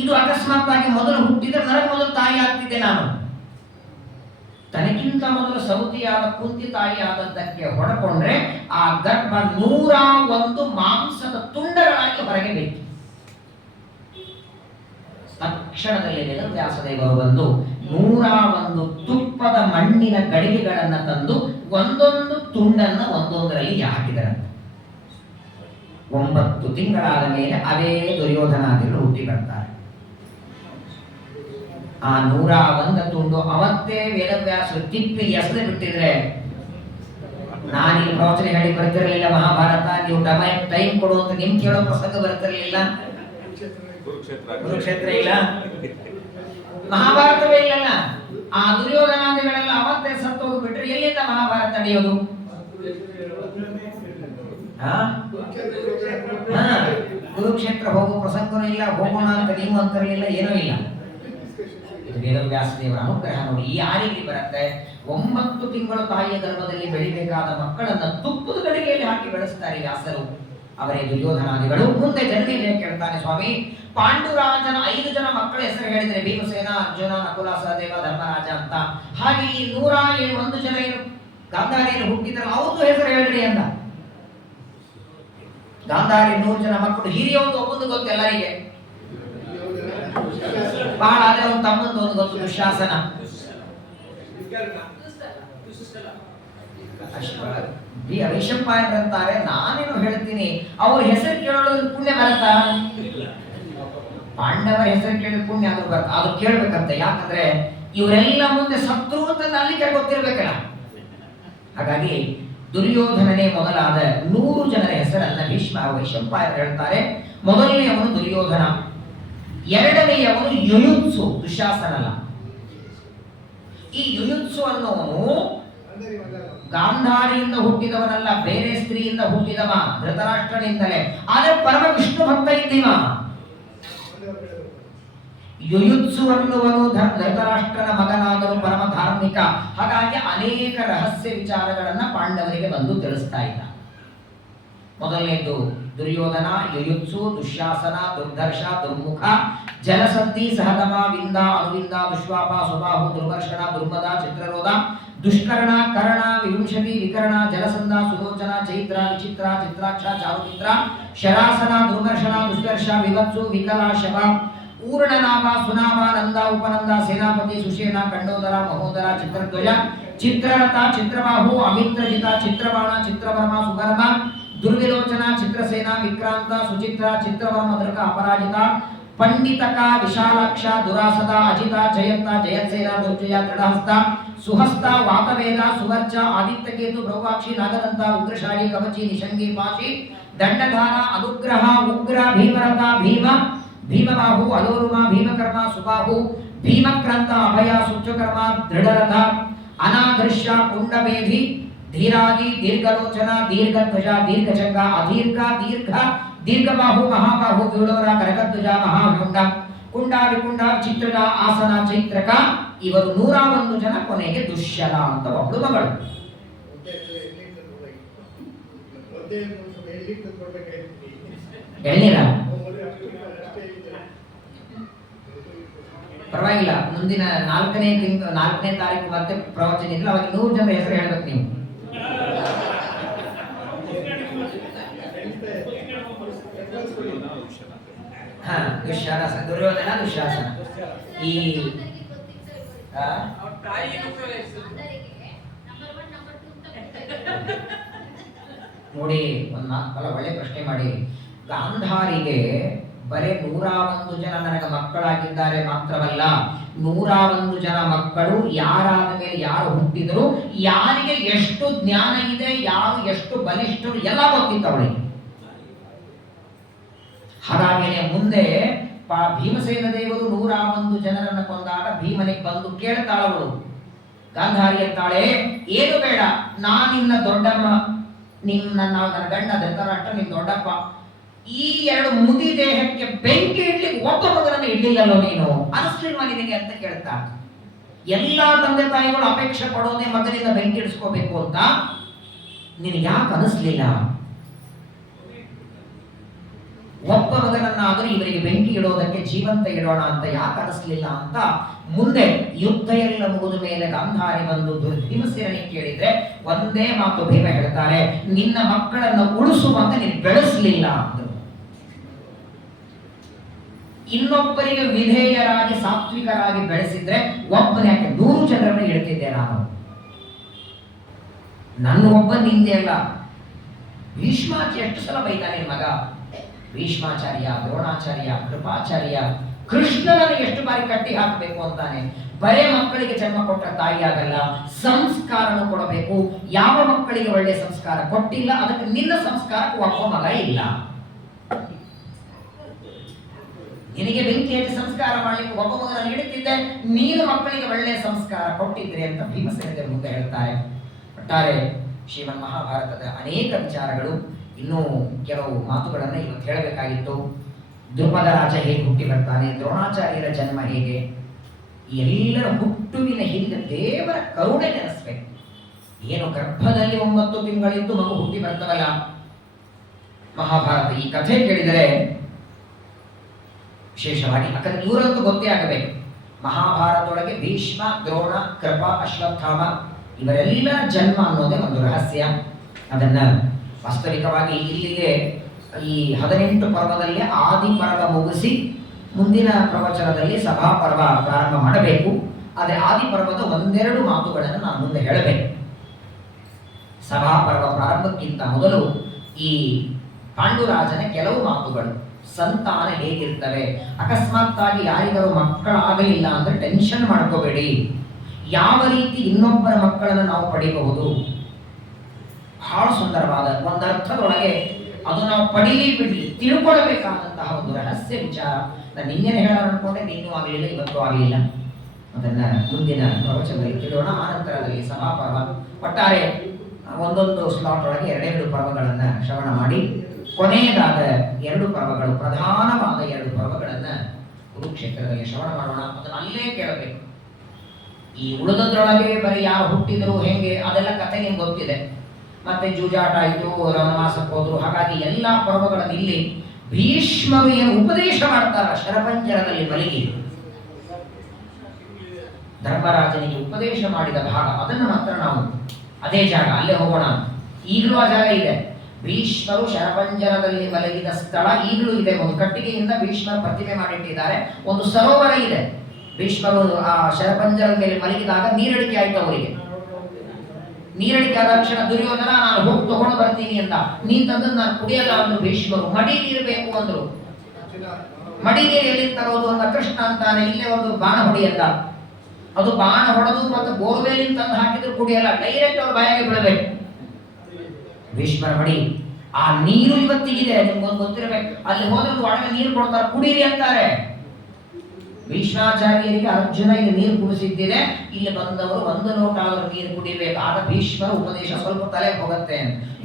ಇದು ಅಕಸ್ಮಾತ್ ಆಗಿ ಮೊದಲು ಹುಟ್ಟಿದ್ರೆ ನನಗೆ ಮೊದಲು ತಾಯಿ ಆಗ್ತಿದ್ದೆ ನಾನು. ತನಗಿಂತ ಮೊದಲು ಸೌತಿಯಾದ ಕುಂತಿ ತಾಯಿಯಾದದ್ದಕ್ಕೆ ಹೊಡಕೊಂಡ್ರೆ ಆ ಗರ್ಭ 101 ಮಾಂಸದ ತುಂಡಗಳಾಗಿ ಹೊರಗೆ ಬೇಕು. ತಕ್ಷಣದಲ್ಲಿ ವೇದವ್ಯಾಸದೇವರು ಬಂದು 101 ತುಪ್ಪದ ಮಣ್ಣಿನ ಗಡಿಗೆಗಳನ್ನು ತಂದು ಒಂದೊಂದು ತುಂಡನ್ನ ಒಂದೊಂದರಲ್ಲಿ ಹಾಕಿದರಂತೆ. 9 ತಿಂಗಳಾದ ಮೇಲೆ ಅವೇ ದುರ್ಯೋಧನಾದಿಗಳು ಹುಟ್ಟಿ ಬರ್ತಾರೆ. ಆ 101 ತುಂಡು ಅವತ್ತೇ ವೇದವ್ಯಾಸರು ತಿಪ್ಪಿ ಎಸೆದು ಬಿಟ್ಟಿದ್ರೆ ನಾನೀಗ ಪ್ರವಚನ ಹೇಳಿ ಬರ್ತಿರಲಿಲ್ಲ. ಮಹಾಭಾರತ ನೀವು ಟೈಮ್ ಕೊಡುವಂತ ನಿಮ್ ಕೇಳೋ ಪ್ರಸಂಗ ಬರ್ತಿರ್ಲಿಲ್ಲ. ಕುರುಕ್ಷೇತ್ರ ಇಲ್ಲ, ಮಹಾಭಾರತವೇ ಇಲ್ಲಲ್ಲ. ಆ ದುರ್ಯೋಧನಾದಿಗಳೆಲ್ಲ ಅವತ್ತೇ ಸತ್ತು ಹೋಗ್ಬಿಟ್ರೆ ಎಲ್ಲಿಂದ ಮಹಾಭಾರತ ನಡೆಯೋದು? ಕುರುಕ್ಷೇತ್ರ ಹೋಗೋ ಪ್ರಸಂಗನೂ ಇಲ್ಲ, ಹೋಗೋಣ ಅಂತ ನೀವು ಅಂತಿರಲಿಲ್ಲ, ಏನೂ ಇಲ್ಲ. ವೇದವ್ಯಾಸದೇವರ ಅನುಗ್ರಹ ನೋಡಿ ಯಾರಿಗೆ ಬರುತ್ತೆ. 9 ತಿಂಗಳು ತಾಯಿಯ ಗರ್ಭದಲ್ಲಿ ಬೆಳಿಬೇಕಾದ ಮಕ್ಕಳನ್ನ ತುಪ್ಪದ ಗಡಿಗೆಯಲ್ಲಿ ಹಾಕಿ ಬೆಳೆಸ್ತಾರೆ ವ್ಯಾಸರು. ಅವರೇ ದುರ್ಯೋಧನಾದಿಗಳು. ಮುಂದೆ ಜನಮೇಜಯ ಕೇಳ್ತಾನೆ, ಸ್ವಾಮಿ ಪಾಂಡುರಾಜನ 5 ಜನ ಮಕ್ಕಳ ಹೆಸರು ಹೇಳಿದರೆ ಭೀಮಸೇನ, ಅರ್ಜುನ, ನಕುಲ, ಸಹದೇವ, ಧರ್ಮರಾಜ ಅಂತ. ಹಾಗೆ ಈ 101 ಜನ ಏನು ಗಾಂಧಾರಿಯಲ್ಲಿ ಹುಟ್ಟಿದ್ರಲ್ಲ ಅವ್ರದ್ದು ಹೆಸರು ಹೇಳ್ರಿ ಅಂದ. ಗಾಂಧಾರಿ 100 ಜನ ಮಕ್ಕಳು. ಹಿರಿಯ ಒಬ್ಬಂದು ಗೊತ್ತು ಎಲ್ಲರಿಗೆ, ಬಹಳ ಆದ್ರೆ ಒಂದು ತಮ್ಮಂದು ಒಂದು ಗೊತ್ತು, ದುಶ್ಯಾಸನ. ವೈಶಂಪಾಯನರಂತಾರೆ, ನಾನೇನು ಹೇಳ್ತೀನಿ ಅವ್ರ ಹೆಸರು ಕೇಳೋದ್ರ ಪುಣ್ಯ ಬರುತ್ತಾ? ಪಾಂಡವರ ಹೆಸರು ಕೇಳಿದ ಪುಣ್ಯ ಆದ್ರೂ ಬರುತ್ತೆ, ಅದು ಕೇಳ್ಬೇಕಂತ. ಯಾಕಂದ್ರೆ ಇವರೆಲ್ಲ ಮುಂದೆ ಸತ್ರು ಅಂತ ಅಲ್ಲಿ ಗೊತ್ತಿರ್ಬೇಕಲ್ಲ. ಹಾಗಾಗಿ ದುರ್ಯೋಧನನೇ ಮೊದಲಾದ 100 ಜನರ ಹೆಸರನ್ನ ಭೀಷ್ಮ ವೈಶಂಪಾಯನರು ಹೇಳ್ತಾರೆ. ಮೊದಲನೆಯವನು ದುರ್ಯೋಧನ, ಎರಡನೆಯವನು ಯುಯುತ್ಸು, ದುಶ್ಯಾಸನಲ್ಲ. ಈ ಯುಯುತ್ಸು ಅನ್ನೋನು ಗಾಂಧಾರಿಯಿಂದ ಹುಟ್ಟಿದವನಲ್ಲ, ಬೇರೆ ಸ್ತ್ರೀಯಿಂದ ಹುಟ್ಟಿದವ, ಧೃತರಾಷ್ಟ್ರನಿಂದಲೇ. ಆದರೆ ಪರಮ ವಿಷ್ಣು ಭಕ್ತ ಇದ್ದೀವ. ಯುಯುತ್ಸು ಅನ್ನುವನು ಧೃತರಾಷ್ಟ್ರನ ಮಗನಾದರೂ ಪರಮ ಧಾರ್ಮಿಕ. ಹಾಗಾಗಿ ಅನೇಕ ರಹಸ್ಯ ವಿಚಾರಗಳನ್ನ ಪಾಂಡವರಿಗೆ ಬಂದು ತಿಳಿಸ್ತಾ ಇದ್ದ. ಮೊದಲನೇದು ದುರ್ಯೋಧನ, ಯುಯುತ್ಸು, ದುಶ್ಯಾಸನ, ದುರ್ಧರ್ಷ, ದುರ್ಮುಖ, ಜಲಸಂಧಿ, ಸಹದಮ, ವಿಂದ, ಅನುವಿಂದ, ದುಶ್ವಾಪ, ಸುಬಾಹು, ದುರ್ವರ್ಷಣ, ದುರ್ಮದ, ಚಿತ್ರರೋಧ, ದುಷ್ಕರ್ಣ, ಕರ್ಣ, ವಿಂಶತಿ, ವಿಕರ್ಣ, ಜಲಸಂಧ, ಸುಲೋಚನ, ಚೈತ್ರ, ವಿಚಿತ್ರ, ಚಿತ್ರಾಕ್ಷ, ಚಾರುಮಿತ್ರ, ಶರಾಸನ, ದುರ್ವರ್ಷಣ, ದುಷ್ಕರ್ಷ, ವಿವತ್ಸು, ವಿಕಲ, ಶವ, ಊರ್ಣನಾಭ, ಸುನಾಭ, ನಂದ, ಉಪನಂದ, ಸೇನಾಪತಿ, ಸುಷೇಣ, ಖಂಡೋದರ, ಮಹೋದರ, ಚಿತ್ರಧ್ವಜ, ಚಿತ್ರರಥ, ಚಿತ್ರಬಾಹು, ಅಮಿತ್ರಜಿತ, ಚಿತ್ರಬಾಣ, ಚಿತ್ರವರ್ಮ, ಸುಗರ್ಮ, ದುರ್ವಿಲೋಚನ, ಚಿತ್ರಸೇನ, ವಿಕ್ರಾಂತ, ಸುಚಿತ್ರ, ಚಿತ್ರವರ್ಮ, ದೃಕ, ಅಪರಾಜಿತ, ಪಂಡಿತಕ, ವಿಶಾಲಾಕ್ಷ, ದುರಾಸದ, ಅಜಿತ, ಜಯಂತ, ಜಯತ್ಸೇನ, ದುರ್ಜಯ, ದೃಢಹಸ್ತ, ಸುಹಸ್ತ, ವಾತವೇದ, ಸುವರ್ಚ, ಆದಿತ್ಯಕೇತು, ಬ್ರಹ್ವಾಕ್ಷಿ, ನಾಗದಂತ, ಉಗ್ರಶಾಲಿ, ಕವಚಿ, ನಿಶಂಗಿ, ಪಾಶಿ, ದಂಡಧಾರ, ಅನುಗ್ರಹ, ಉಗ್ರ, ಭೀಮರಥ, ಭೀಮ, ಭೀಮಬಾಹು, ಅಲೋರುಮ, ಭೀಮಕರ್ಮ, ಸುಬಾಹು, ಭೀಮಕ್ರಾಂತ, ಅಭಯ, ಸುಚ್ಚಕರ್ಮ, ದೃಢರಥ, ಅನಾದೃಶ್ಯ, ಕುಂಡಮೇಧಿ, ಧೀರಾದಿ, ದೀರ್ಘಲೋಚನ, ದೀರ್ಘಧ್ವಜ, ದೀರ್ಘಚಂಗ, ಅದೀರ್ಘ, ದೀರ್ಘ, ದೀರ್ಘಬಾಹು, ಮಹಾಬಾಹು, ವಿಳೋರ, ಕರಕಧ್ವಜ, ಮಹಾಶುಂಡ, ಕುಂಡ, ವಿಕುಂಡ, ಚಿತ್ರಕ, ಆಸನ, ಚೈತ್ರಕ. ಇವರು 101 ಜನ. ಕೊನೆಗೆ ದುಶ್ಯಲ ಅಂತ ಒಬ್ಬಳು ಮಗಳು. ಎಳ್ನೀರ ಪರವಾಗಿಲ್ಲ, ಮುಂದಿನ 4ನೇ ತಾರೀಕು ಮತ್ತೆ ಪ್ರವಚನ ಇದ್ರೆ ಅವಾಗ 100 ಜನರ ಹೆಸರು ಹೇಳ್ಬೇಕು ನೀವು. ದುಶ್ಯಾಸನ, ದುರ್ಯೋಧನ, ದುಶ್ಯಾಸನ. ಈ ನೋಡಿ, ಒಳ್ಳೆ ಪ್ರಶ್ನೆ ಮಾಡಿ. ಗಾಂಧಾರಿಗೆ ಬರೇ 101 ಜನ ನನಗೆ ಮಕ್ಕಳಾಗಿದ್ದಾರೆ ಮಾತ್ರವಲ್ಲ, 101 ಜನ ಮಕ್ಕಳು ಯಾರಾದ ಮೇಲೆ ಯಾರು ಹುಟ್ಟಿದರು, ಯಾರಿಗೆ ಎಷ್ಟು ಜ್ಞಾನ ಇದೆ, ಯಾರು ಎಷ್ಟು ಬಲಿಷ್ಠರು ಎಲ್ಲ ಗೊತ್ತಿತ್ತು ಅವಳಿಗೆ. ಹಾಗಾಗಿನೇ ಮುಂದೆ ಭೀಮಸೇನ ದೇವರು 101 ಜನರನ್ನ ಕೊಂದಾಗ ಭೀಮನಿಗೆ ಬಂದು ಕೇಳ್ತಾಳವಳು, ಗಾಂಧಾರಿ ಅಂತಾಳೆ, ಏನು ಬೇಡ, ನಾನಿನ್ನ ದೊಡ್ಡಮ್ಮ, ನನ್ನ ಗಂಡ ಧೃತರಾಷ್ಟ್ರ ನಿಮ್ ದೊಡ್ಡಪ್ಪ, ಈ 2 ಮುದಿ ದೇಹಕ್ಕೆ ಬೆಂಕಿ ಇಡ್ಲಿಕ್ಕೆ ಒಬ್ಬ ಮಗನನ್ನು ಇಡ್ಲಿಲ್ಲಲ್ಲೋ ನೀನು, ಅನಿಸ್ಲಿಲ್ವಾ ನಿನಗೆ ಅಂತ ಕೇಳ್ತಾ. ಎಲ್ಲಾ ತಂದೆ ತಾಯಿಗಳು ಅಪೇಕ್ಷೆ ಪಡೋದೇ ಮಗನಿಂದ ಬೆಂಕಿ ಇಡಿಸ್ಕೋಬೇಕು ಅಂತ. ನಿನಗೆ ಯಾಕೆ ಅನಿಸ್ಲಿಲ್ಲ? ಒಬ್ಬ ಮಗನನ್ನಾದರೂ ಇವರಿಗೆ ಬೆಂಕಿ ಇಡೋದಕ್ಕೆ ಜೀವಂತ ಇಡೋಣ ಅಂತ ಯಾಕೆ ಅನಿಸ್ಲಿಲ್ಲ ಅಂತ ಮುಂದೆ ಯುದ್ಧ ಎಲ್ಲ ಮುಗಿದ ಮೇಲೆ ಗಾಂಧಾರಿ ಬಂದು ಭೀಮಸೇನನಿಗೆ ಕೇಳಿದ್ರೆ ಒಂದೇ ಮಾತು ಭೀಮ ಹೇಳ್ತಾರೆ, ನಿನ್ನ ಮಕ್ಕಳನ್ನು ಉಳಿಸುವಂತ ನೀನು ಬೆಳೆಸಲಿಲ್ಲ ಅಂದರು. ಇನ್ನೊಬ್ಬರಿಗೆ ವಿಧೇಯರಾಗಿ ಸಾತ್ವಿಕರಾಗಿ ಬೆಳೆಸಿದ್ರೆ ಒಬ್ಬನ ಯಾಕೆ 100 ಜನರನ್ನು ಇಡ್ತಿದ್ದೆ ನಾನು. ನನ್ನ ಒಬ್ಬ ನಿಂದೆ ಅಲ್ಲ. ಭೀಷ್ಮಾಚಾರ್ಯ ಎಷ್ಟು ಸಲ ಬೈತಾನೆ ಮಗ. ಭೀಷ್ಮಾಚಾರ್ಯ, ದ್ರೋಣಾಚಾರ್ಯ, ಕೃಪಾಚಾರ್ಯ, ಕೃಷ್ಣನನ್ನು ಎಷ್ಟು ಬಾರಿ ಕಟ್ಟಿ ಹಾಕಬೇಕು ಅಂತಾನೆ. ಬರೇ ಮಕ್ಕಳಿಗೆ ಜನ್ಮ ಕೊಟ್ಟ ತಾಯಿ ಆಗಲ್ಲ, ಸಂಸ್ಕಾರನು ಕೊಡಬೇಕು. ಯಾವ ಮಕ್ಕಳಿಗೆ ಒಳ್ಳೆ ಸಂಸ್ಕಾರ ಕೊಟ್ಟಿಲ್ಲ ಅದಕ್ಕೆ ನಿನ್ನ ಸಂಸ್ಕಾರಕ್ಕೆ ಒಬ್ಬ ಮಗ ಇಲ್ಲ. ನಿನಗೆ ಬೆಂಕಿ ಹಚ್ಚಿ ಸಂಸ್ಕಾರ ಮಾಡಲಿಕ್ಕೆ ಒಬ್ಬ ಮಗನ ಇಡುತ್ತಿದ್ದೆ, ನೀನು ಮಕ್ಕಳಿಗೆ ಒಳ್ಳೆಯ ಸಂಸ್ಕಾರ ಕೊಟ್ಟಿದ್ರೆ ಅಂತ ಭೀಮಸೇನ ಮುಂದೆ ಹೇಳ್ತಾರೆ. ಒಟ್ಟಾರೆ ಶ್ರೀಮನ್ ಮಹಾಭಾರತದ ಅನೇಕ ವಿಚಾರಗಳು, ಇನ್ನೂ ಕೆಲವು ಮಾತುಗಳನ್ನು ಇವತ್ತು ಹೇಳಬೇಕಾಗಿತ್ತು. ದ್ರುಪದ ರಾಜ ಹೇಗೆ ಹುಟ್ಟಿ ಬರ್ತಾನೆ, ದ್ರೋಣಾಚಾರ್ಯರ ಜನ್ಮ ಹೇಗೆ, ಎಲ್ಲರ ಹುಟ್ಟುವಿನ ಹಿಂದೆ ದೇವರ ಕರುಣೆ ನೆನೆಸ್ಬೇಕು. ಏನು ಗರ್ಭದಲ್ಲಿ 9 ತಿಂಗಳಿದ್ದು ಮಗು ಹುಟ್ಟಿ ಬರ್ತವಲ್ಲ, ಮಹಾಭಾರತ ಈ ಕಥೆ ಕೇಳಿದರೆ ವಿಶೇಷವಾಗಿ ಯಾಕಂದ್ರೆ ಇವರಂತೂ ಗೊತ್ತೇ ಆಗಬೇಕು. ಮಹಾಭಾರತದೊಳಗೆ ಭೀಷ್ಮ, ದ್ರೋಣ, ಕೃಪಾ, ಅಶ್ವತ್ಥಾಮ ಇವರೆಲ್ಲರ ಜನ್ಮ ಅನ್ನೋದೇ ಒಂದು ರಹಸ್ಯ. ಅದನ್ನ ವಾಸ್ತವಿಕವಾಗಿ ಇಲ್ಲಿಗೆ ಈ 18 ಪರ್ವದಲ್ಲಿ ಆದಿ ಪರ್ವ ಮುಗಿಸಿ ಮುಂದಿನ ಪ್ರವಚನದಲ್ಲಿ ಸಭಾ ಪರ್ವ ಪ್ರಾರಂಭ ಮಾಡಬೇಕು. ಆದರೆ ಆದಿ ಪರ್ವದ 1-2 ಮಾತುಗಳನ್ನು ನಾನು ಮುಂದೆ ಹೇಳಬೇಕು. ಸಭಾ ಪರ್ವ ಪ್ರಾರಂಭಕ್ಕಿಂತ ಮೊದಲು ಈ ಪಾಂಡುರಾಜನ ಕೆಲವು ಮಾತುಗಳು, ಸಂತಾನ ಹೇಗಿರ್ತವೆ, ಅಕಸ್ಮಾತ್ತಾಗಿ ಯಾರಿಗಾರು ಮಕ್ಕಳಾಗಲಿಲ್ಲ ಅಂದ್ರೆ ಟೆನ್ಷನ್ ಮಾಡ್ಕೋಬೇಡಿ, ಯಾವ ರೀತಿ ಇನ್ನೊಬ್ಬರ ಮಕ್ಕಳನ್ನು ನಾವು ಪಡಿಬಹುದು. ಬಹಳ ಸುಂದರವಾದ ಒಂದು ಅರ್ಥದೊಳಗೆ ಅದು ನಾವು ಪಡೀಲಿ ಬಿಡ್ಲಿ ತಿಳ್ಕೊಳ್ಬೇಕಾದಂತಹ ಒಂದು ರಹಸ್ಯ ವಿಚಾರ. ನಾನು ನಿನ್ನೆ ಹೇಳ ಅನ್ಕೊಂಡೆ, ಇನ್ನೂ ಆಗಲಿಲ್ಲ, ಇವತ್ತು ಆಗಲಿಲ್ಲ. ಅದನ್ನ ಮುಂದಿನ ಪ್ರವಚನದಲ್ಲಿ ತಿಳಿಯೋಣ. ಆನಂತರದಲ್ಲಿ ಸಭಾಪರ್ವ, ಒಟ್ಟಾರೆ ಒಂದೊಂದು ಸ್ಲಾಟ್ ಒಳಗೆ 2 ಪರ್ವಗಳನ್ನು ಶ್ರವಣ ಮಾಡಿ, ಕೊನೆಯದಾದ 2 ಪರ್ವಗಳು, ಪ್ರಧಾನವಾದ 2 ಪರ್ವಗಳನ್ನ ಕುರುಕ್ಷೇತ್ರದಲ್ಲಿ ಶ್ರವಣ ಮಾಡೋಣ. ಅದನ್ನು ಅಲ್ಲೇ ಕೇಳಬೇಕು. ಈ ಉಳಿದದ್ರೊಳಗೆ ಬರೀ ಯಾರು ಹುಟ್ಟಿದ್ರು ಹೆಂಗೆ ಅದೆಲ್ಲ ಕಥೆ ನಿಮ್ಗೆ ಗೊತ್ತಿದೆ. ಮತ್ತೆ ಜೂಜಾಟ ಆಯಿತು, ವನವಾಸಕ್ಕೆ ಹೋದ್ರು. ಹಾಗಾಗಿ ಎಲ್ಲಾ ಪರ್ವಗಳನ್ನು ಇಲ್ಲಿ ಭೀಷ್ಮರು ಏನು ಉಪದೇಶ ಮಾಡ್ತಾರ, ಶರಪಂಜರದಲ್ಲಿ ಮಲಗಿ ಧರ್ಮರಾಜನಿಗೆ ಉಪದೇಶ ಮಾಡಿದ ಭಾಗ, ಅದನ್ನು ಮಾತ್ರ ನಾವು ಅದೇ ಜಾಗ ಅಲ್ಲೇ ಹೋಗೋಣ. ಈಗಲೂ ಆ ಜಾಗ ಇದೆ. ಭೀಷ್ಮರು ಶರಪಂಜರದಲ್ಲಿ ಮಲಗಿದ ಸ್ಥಳ ಈಗಲೂ ಇದೆ. ಒಂದು ಕಟ್ಟಿಗೆಯಿಂದ ಭೀಷ್ಮರ ಪ್ರತಿಮೆ ಮಾಡಿಟ್ಟಿದ್ದಾರೆ. ಒಂದು ಸರೋವರ ಇದೆ. ಭೀಷ್ಮರು ಆ ಶರಪಂಜರದ ಮೇಲೆ ಮಲಗಿದಾಗ ನೀರಡಿಕೆ ಆಯ್ತು ಅವರಿಗೆ. ನೀರಡಿಕೆ ಆದ ತಕ್ಷಣ ದುರ್ಯೋಧನ, ನಾನು ಹೋಗಿ ತಗೊಂಡು ಬರ್ತೀನಿ ಅಂತ, ನೀನ್ ತಂದದ್ದು ನಾನು ಕುಡಿಯಲ್ಲ ಅಂದ್ರು ಭೀಷ್ಮರು. ಮಡಿ ನೀರು ಬೇಕು ಅಂದ್ರು. ಮಡಿ ನೀರು ಎಲ್ಲಿ ತರೋದು ಅಂತ ಕೃಷ್ಣ ಅಂತಾನೆ, ಇಲ್ಲೇ ಒಂದು ಬಾಣ ಹೊಡಿ ಅಂತ. ಅದು ಬಾಣ ಹೊಡೆದು ಮತ್ತು ಬೋರ್ವೇಲಿನ ತಂದು ಹಾಕಿದ್ರು ಕುಡಿಯಲ್ಲ, ಡೈರೆಕ್ಟ್ ಅವ್ರ ಬಾಯಿಗೆ ಬೀಳಬೇಕು. ಭೀಷ್ಮರ ಮಡಿ ಆ ನೀರು ಇವತ್ತಿಗಿದೆ, ನಿಮ್ಗೊಂದು ಗೊತ್ತಿರಬೇಕು. ಅಲ್ಲಿ ಹೋದ್ರೆ ಒಳಗೆ ನೀರು ಕೊಡ್ತಾರೆ, ಕುಡೀರಿ ಅಂತಾರೆ. ಭೀಷ್ಮಾಚಾರ್ಯರಿಗೆ ಅರ್ಜುನ ಇಲ್ಲಿ ನೀರು ಕುಡಿಸಿದ್ದೇನೆ, ಇಲ್ಲಿ ಬಂದವರು 1 ಲೋಟ ಆದರೂ ನೀರು ಕುಡಿಬೇಕು. ಆಗ ಭೀಷ್ಮರ ಉಪದೇಶ ಸ್ವಲ್ಪ ತಲೆ ಹೋಗುತ್ತೆ.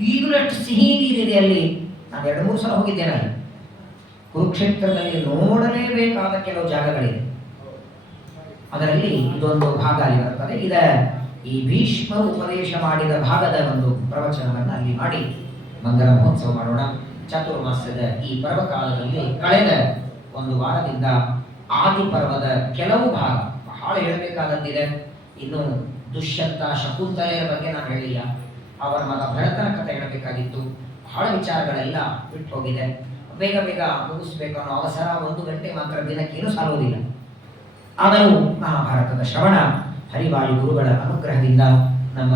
ಈಗಲೂ ಎಷ್ಟು ಸಿಹಿ ನೀರಿದೆ ಅಲ್ಲಿ. ನಾನು 2-3 ಸಲ ಹೋಗಿದ್ದೇನೆ ಅಲ್ಲಿ. ಕುರುಕ್ಷೇತ್ರದಲ್ಲಿ ನೋಡಲೇಬೇಕಾದ ಕೆಲವು ಜಾಗಗಳಿದೆ. ಅದರಲ್ಲಿ ಇದೊಂದು ಭಾಗ ಅಲ್ಲಿ ಬರ್ತದೆ. ಈ ಭೀಷ್ಮರು ಉಪದೇಶ ಮಾಡಿದ ಭಾಗದ ಒಂದು ಪ್ರವಚನವನ್ನು ಅಲ್ಲಿ ಮಾಡಿ ಮಂಗಲ ಮಹೋತ್ಸವ ಮಾಡೋಣ. ಚಾತುರ್ಮಾಸ್ಯದ ಈ ಪರ್ವಕಾಲದಲ್ಲಿ ಕಳೆದ 1 ವಾರದಿಂದ ಆದಿ ಪರ್ವದ ಕೆಲವು ಭಾಗ ಬಹಳ ಹೇಳಬೇಕಾದದ್ದಿದೆ. ಇನ್ನು ದುಷ್ಯಂತ, ಶಕುಂತಲೆಯರ ಬಗ್ಗೆ ನಾನು ಹೇಳಿಲ್ಲ. ಅವರ ಮಗ ಭರತನ ಕಥೆ ಹೇಳಬೇಕಾಗಿತ್ತು. ಬಹಳ ವಿಚಾರಗಳೆಲ್ಲ ಬಿಟ್ಟು ಹೋಗಿದೆ. ಬೇಗ ಬೇಗ ಮುಗಿಸ್ಬೇಕು ಅನ್ನೋ ಅವಸರ 1 ಗಂಟೆ ಮಾತ್ರ ದಿನಕ್ಕೇನು ಸಾಲುವುದಿಲ್ಲ. ಆದರೂ ಮಹಾಭಾರತದ ಶ್ರವಣ ಹರಿವಾಯು ಗುರುಗಳ ಅನುಗ್ರಹದಿಂದ ನಮ್ಮ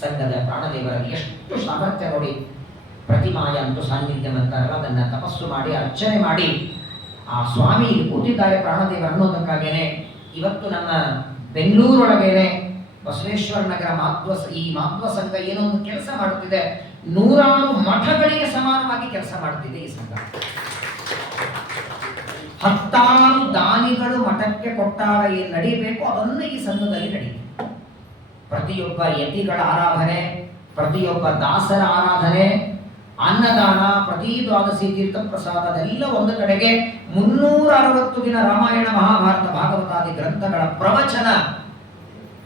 ಸಂಘದ ಪ್ರಾಣದೇವರಲ್ಲಿ ಎಷ್ಟು ಸಾಮರ್ಥ್ಯ ನೋಡಿ. ಪ್ರತಿಮಾಯ ಅಂತೂ ಸಾನ್ನಿಧ್ಯ ಅಂತಾರಲ್ಲ, ಅದನ್ನು ತಪಸ್ಸು ಮಾಡಿ ಅರ್ಚನೆ ಮಾಡಿ ಆ ಸ್ವಾಮಿ ಕೂತಿದ್ದಾರೆ ಪ್ರಾಣದೇವರು ಅನ್ನೋದಕ್ಕಾಗೇನೆ ಇವತ್ತು ನಮ್ಮ ಬೆಂಗಳೂರೊಳಗೇನೆ ಬಸವೇಶ್ವರ ನಗರ ಈ ಮಾಧ್ವ ಸಂಘ ಏನೋ ಒಂದು ಕೆಲಸ ಮಾಡುತ್ತಿದೆ. 100 ಮಠಗಳಿಗೆ ಸಮಾನವಾಗಿ ಕೆಲಸ ಮಾಡುತ್ತಿದೆ ಈ ಸಂಘ. 10 ದಾನಿಗಳು ಮಠಕ್ಕೆ ಕೊಟ್ಟಾಗ ಏನು ನಡೆಯಬೇಕು ಅದನ್ನು ಈ ಸಂಘದಲ್ಲಿ ನಡೆಯುತ್ತೆ. ಪ್ರತಿಯೊಬ್ಬ ಯತಿಗಳ ಆರಾಧನೆ, ಪ್ರತಿಯೊಬ್ಬ ದಾಸರ ಆರಾಧನೆ, ಅನ್ನದಾನ, ಪ್ರತಿ ದ್ವಾದಶಿ ತೀರ್ಥ ಪ್ರಸಾದ, ಅದೆಲ್ಲ ಒಂದು ಕಡೆಗೆ 360 ದಿನ ರಾಮಾಯಣ, ಮಹಾಭಾರತ, ಭಾಗವತಾದಿ ಗ್ರಂಥಗಳ ಪ್ರವಚನ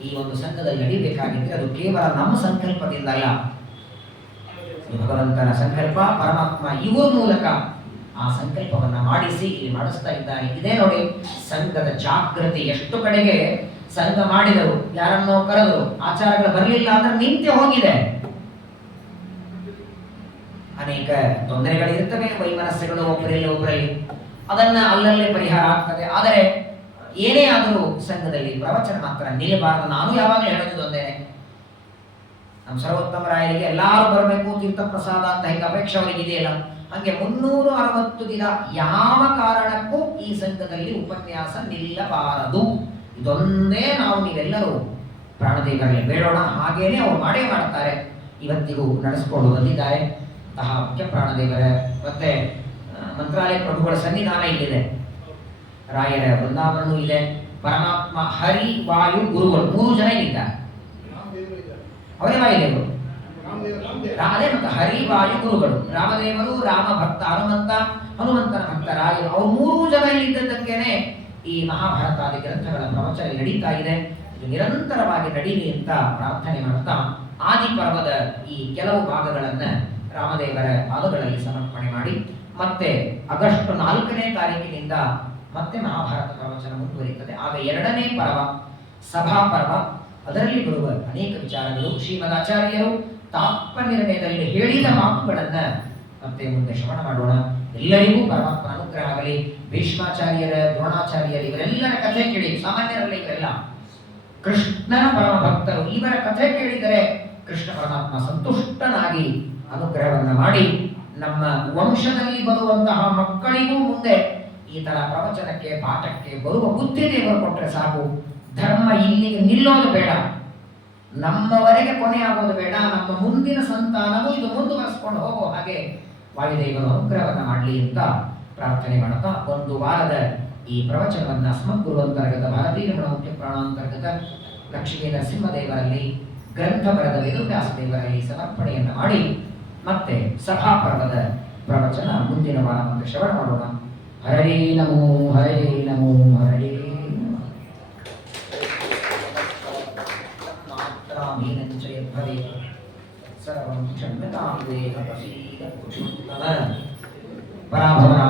ಈ ಒಂದು ಸಂಘದಲ್ಲಿ ನಡೀಬೇಕಾಗಿದ್ರೆ ಅದು ಕೇವಲ ನಮ್ಮ ಸಂಕಲ್ಪದಿಂದ ಅಲ್ಲ. ಭಗವಂತನ ಸಂಕಲ್ಪ, ಪರಮಾತ್ಮ ಇವರ ಮೂಲಕ ಆ ಸಂಕಲ್ಪವನ್ನ ಮಾಡಿಸಿ ಇಲ್ಲಿ ಮಾಡಿಸ್ತಾ ಇದ್ದಾರೆ. ಇದೇ ನೋಡಿ ಸಂಘದ ಜಾಗೃತಿ. ಎಷ್ಟು ಕಡೆಗೆ ಸಂಘ ಮಾಡಿದರು, ಯಾರನ್ನೋ ಕರೆದರು, ಆಚಾರಗಳು ಬರಲಿಲ್ಲ ಅಂದ್ರೆ ನಿಂತೆ ಹೋಗಿದೆ. ಅನೇಕ ತೊಂದರೆಗಳಿರ್ತವೆ, ವೈಮನಸ್ಸುಗಳು ಒಬ್ಬರಲ್ಲಿ ಅದನ್ನ ಅಲ್ಲಲ್ಲೇ ಪರಿಹಾರ ಆಗ್ತದೆ. ಆದರೆ ಏನೇ ಆದರೂ ಸಂಘದಲ್ಲಿ ಪ್ರವಚನ ಮಾತ್ರ ನಿಲ್ಲಬಾರದು. ನಾನು ಯಾವಾಗಲೂ ಹೇಳೋದು ಒಂದೇನೆ, ನಮ್ಮ ಸರ್ವೋತ್ತಮರಾಯರಿಗೆ ಎಲ್ಲರೂ ಬರಬೇಕು ತೀರ್ಥ ಪ್ರಸಾದ ಅಂತ ಹೆಂಗೆ ಅಪೇಕ್ಷೆ ಅವರಿಗೆ ಇದೆಯಲ್ಲ, ಹಂಗೆ 360 ದಿನ ಯಾವ ಕಾರಣಕ್ಕೂ ಈ ಸಂಘದಲ್ಲಿ ಉಪನ್ಯಾಸ ನಿಲ್ಲಬಾರದು. ಇದೊಂದೇ ನಾವು ನೀವೆಲ್ಲರೂ ಪ್ರಾಣದೇವರಲ್ಲಿ ಬೇಡೋಣ. ಹಾಗೇನೆ ಅವರು ಮಾಡೇ ಮಾಡ್ತಾರೆ, ಇವತ್ತಿಗೂ ನಡೆಸಿಕೊಂಡು ಬಂದಿದ್ದಾರೆ. ಅಂತಹ ಮುಖ್ಯ ಪ್ರಾಣದೇವರ ಮತ್ತೆ ಮಂತ್ರಾಲಯ ಪ್ರಭುಗಳ ಸನ್ನಿಧಾನ ಇಲ್ಲಿದೆ, ರಾಯರ ವೃಂದಾವನೂ ಇದೆ, ಪರಮಾತ್ಮ ಹರಿ ವಾಯು ಗುರುಗಳು 3 ಜನ ಇದ್ದಾರೆ. ಅವರೇ ವಾಯುದೇವರು, ಅದೇ ಮತ್ತೆ ಹರಿ ವಾಯು ಗುರುಗಳು, ರಾಮದೇವರು, ರಾಮ ಭಕ್ತ ಹನುಮಂತ, ಹನುಮಂತನ ಭಕ್ತ ರಾಯರು, ಅವರು 3 ಜನ ಇಲ್ಲಿದ್ದದ್ದಕ್ಕೇನೆ ಈ ಮಹಾಭಾರತಾದಿ ಗ್ರಂಥಗಳ ಪ್ರವಚನ ನಡೀತಾ ಇದೆ. ಇದು ನಿರಂತರವಾಗಿ ನಡೀಲಿ ಅಂತ ಪ್ರಾರ್ಥನೆ ಮಾಡ್ತಾ ಆದಿ ಪರ್ವದ ಈ ಕೆಲವು ಭಾಗಗಳನ್ನ ರಾಮದೇವರ ಪಾದಗಳಲ್ಲಿ ಸಮರ್ಪಣೆ ಮಾಡಿ ಮತ್ತೆ ಆಗಸ್ಟ್ 4ನೇ ತಾರೀಕಿನಿಂದ ಮತ್ತೆ ಮಹಾಭಾರತ ಪ್ರವಚನ ಮುಂದುವರಿಯುತ್ತದೆ. ಆಗ 2ನೇ ಪರ್ವ ಸಭಾ ಪರ್ವ, ಅದರಲ್ಲಿ ಬರುವ ಅನೇಕ ವಿಚಾರಗಳು ಶ್ರೀಮದಾಚಾರ್ಯರು ತಾತ್ಪರ್ಯದಲ್ಲಿ ಹೇಳಿದ ಮಾತುಗಳನ್ನ ಮತ್ತೆ ಮುಂದೆ ಶ್ರವಣ ಮಾಡೋಣ. ಎಲ್ಲರಿಗೂ ಪರಮಾತ್ಮ ಅನುಗ್ರಹ ಆಗಲಿ. ಭೀಷ್ಮಾಚಾರ್ಯರ, ದ್ರೋಣಾಚಾರ್ಯರ ಇವರೆಲ್ಲರ ಕಥೆ ಕೇಳಿ, ಸಾಮಾನ್ಯರಲ್ಲ ಇವರೆಲ್ಲ ಕೃಷ್ಣನ ಪರಮ ಭಕ್ತರು. ಇವರ ಕಥೆ ಕೇಳಿದರೆ ಕೃಷ್ಣ ಪರಮಾತ್ಮ ಸಂತುಷ್ಟನಾಗಿ ಅನುಗ್ರಹವನ್ನ ಮಾಡಿ ನಮ್ಮ ವಂಶದಲ್ಲಿ ಬರುವಂತಹ ಮಕ್ಕಳಿಗೂ ಮುಂದೆ ಈ ತರ ಪ್ರವಚನಕ್ಕೆ ಪಾಠಕ್ಕೆ ಬರುವ ಬುದ್ಧಿ ದೇವರು ಕೊಟ್ಟರೆ ಸಾಕು. ಧರ್ಮ ಇಲ್ಲಿಗೆ ನಿಲ್ಲೋದು ಬೇಡ, ನಮ್ಮವರೆಗೆ ಕೊನೆಯಾಗೋದು ಬೇಡ, ನಮ್ಮ ಮುಂದಿನ ಸಂತಾನವೂ ಇದು ಮುಂದುವರೆಸ್ಕೊಂಡು ಹೋಗೋ ಹಾಗೆ ವಾಯುದೇವರು ಅನುಗ್ರಹವನ್ನ ಮಾಡಲಿ ಅಂತ ಪ್ರಾರ್ಥನೆ ಮಾಡುತ್ತಾ ಒಂದು ವಾರದ ಈ ಪ್ರವಚನವನ್ನ ಸಮಗುರುವಂತರ್ಗತ ಭಾರತೀಯ ಮುಖ್ಯ ಪ್ರಾಣಾಂತರ್ಗತ ಲಕ್ಷ್ಮೀ ನರಸಿಂಹದೇವರಲ್ಲಿ, ಗ್ರಂಥ ಬರೆದ ವೇದವ್ಯಾಸ ದೇವರಲ್ಲಿ ಸಮರ್ಪಣೆಯನ್ನು ಮಾಡಿ ಮತ್ತೆ ಸಭಾ ಪರ್ವದ ಪ್ರವಚನ ಮುಂದಿನ ವಾರ ಮತ್ತೆ ಶ್ರವಣ ಮಾಡೋಣ. ಹರೇ ನಮೋ ಹರೇ ನಮೋ ಹರೇ ಸರ್ವಂ ಕ್ಷಮ್ಯತಾಂ ದೇವ ಪ್ರಸೀದ ಪುರುಷೋತ್ತಮ. ಪರಾಭವನ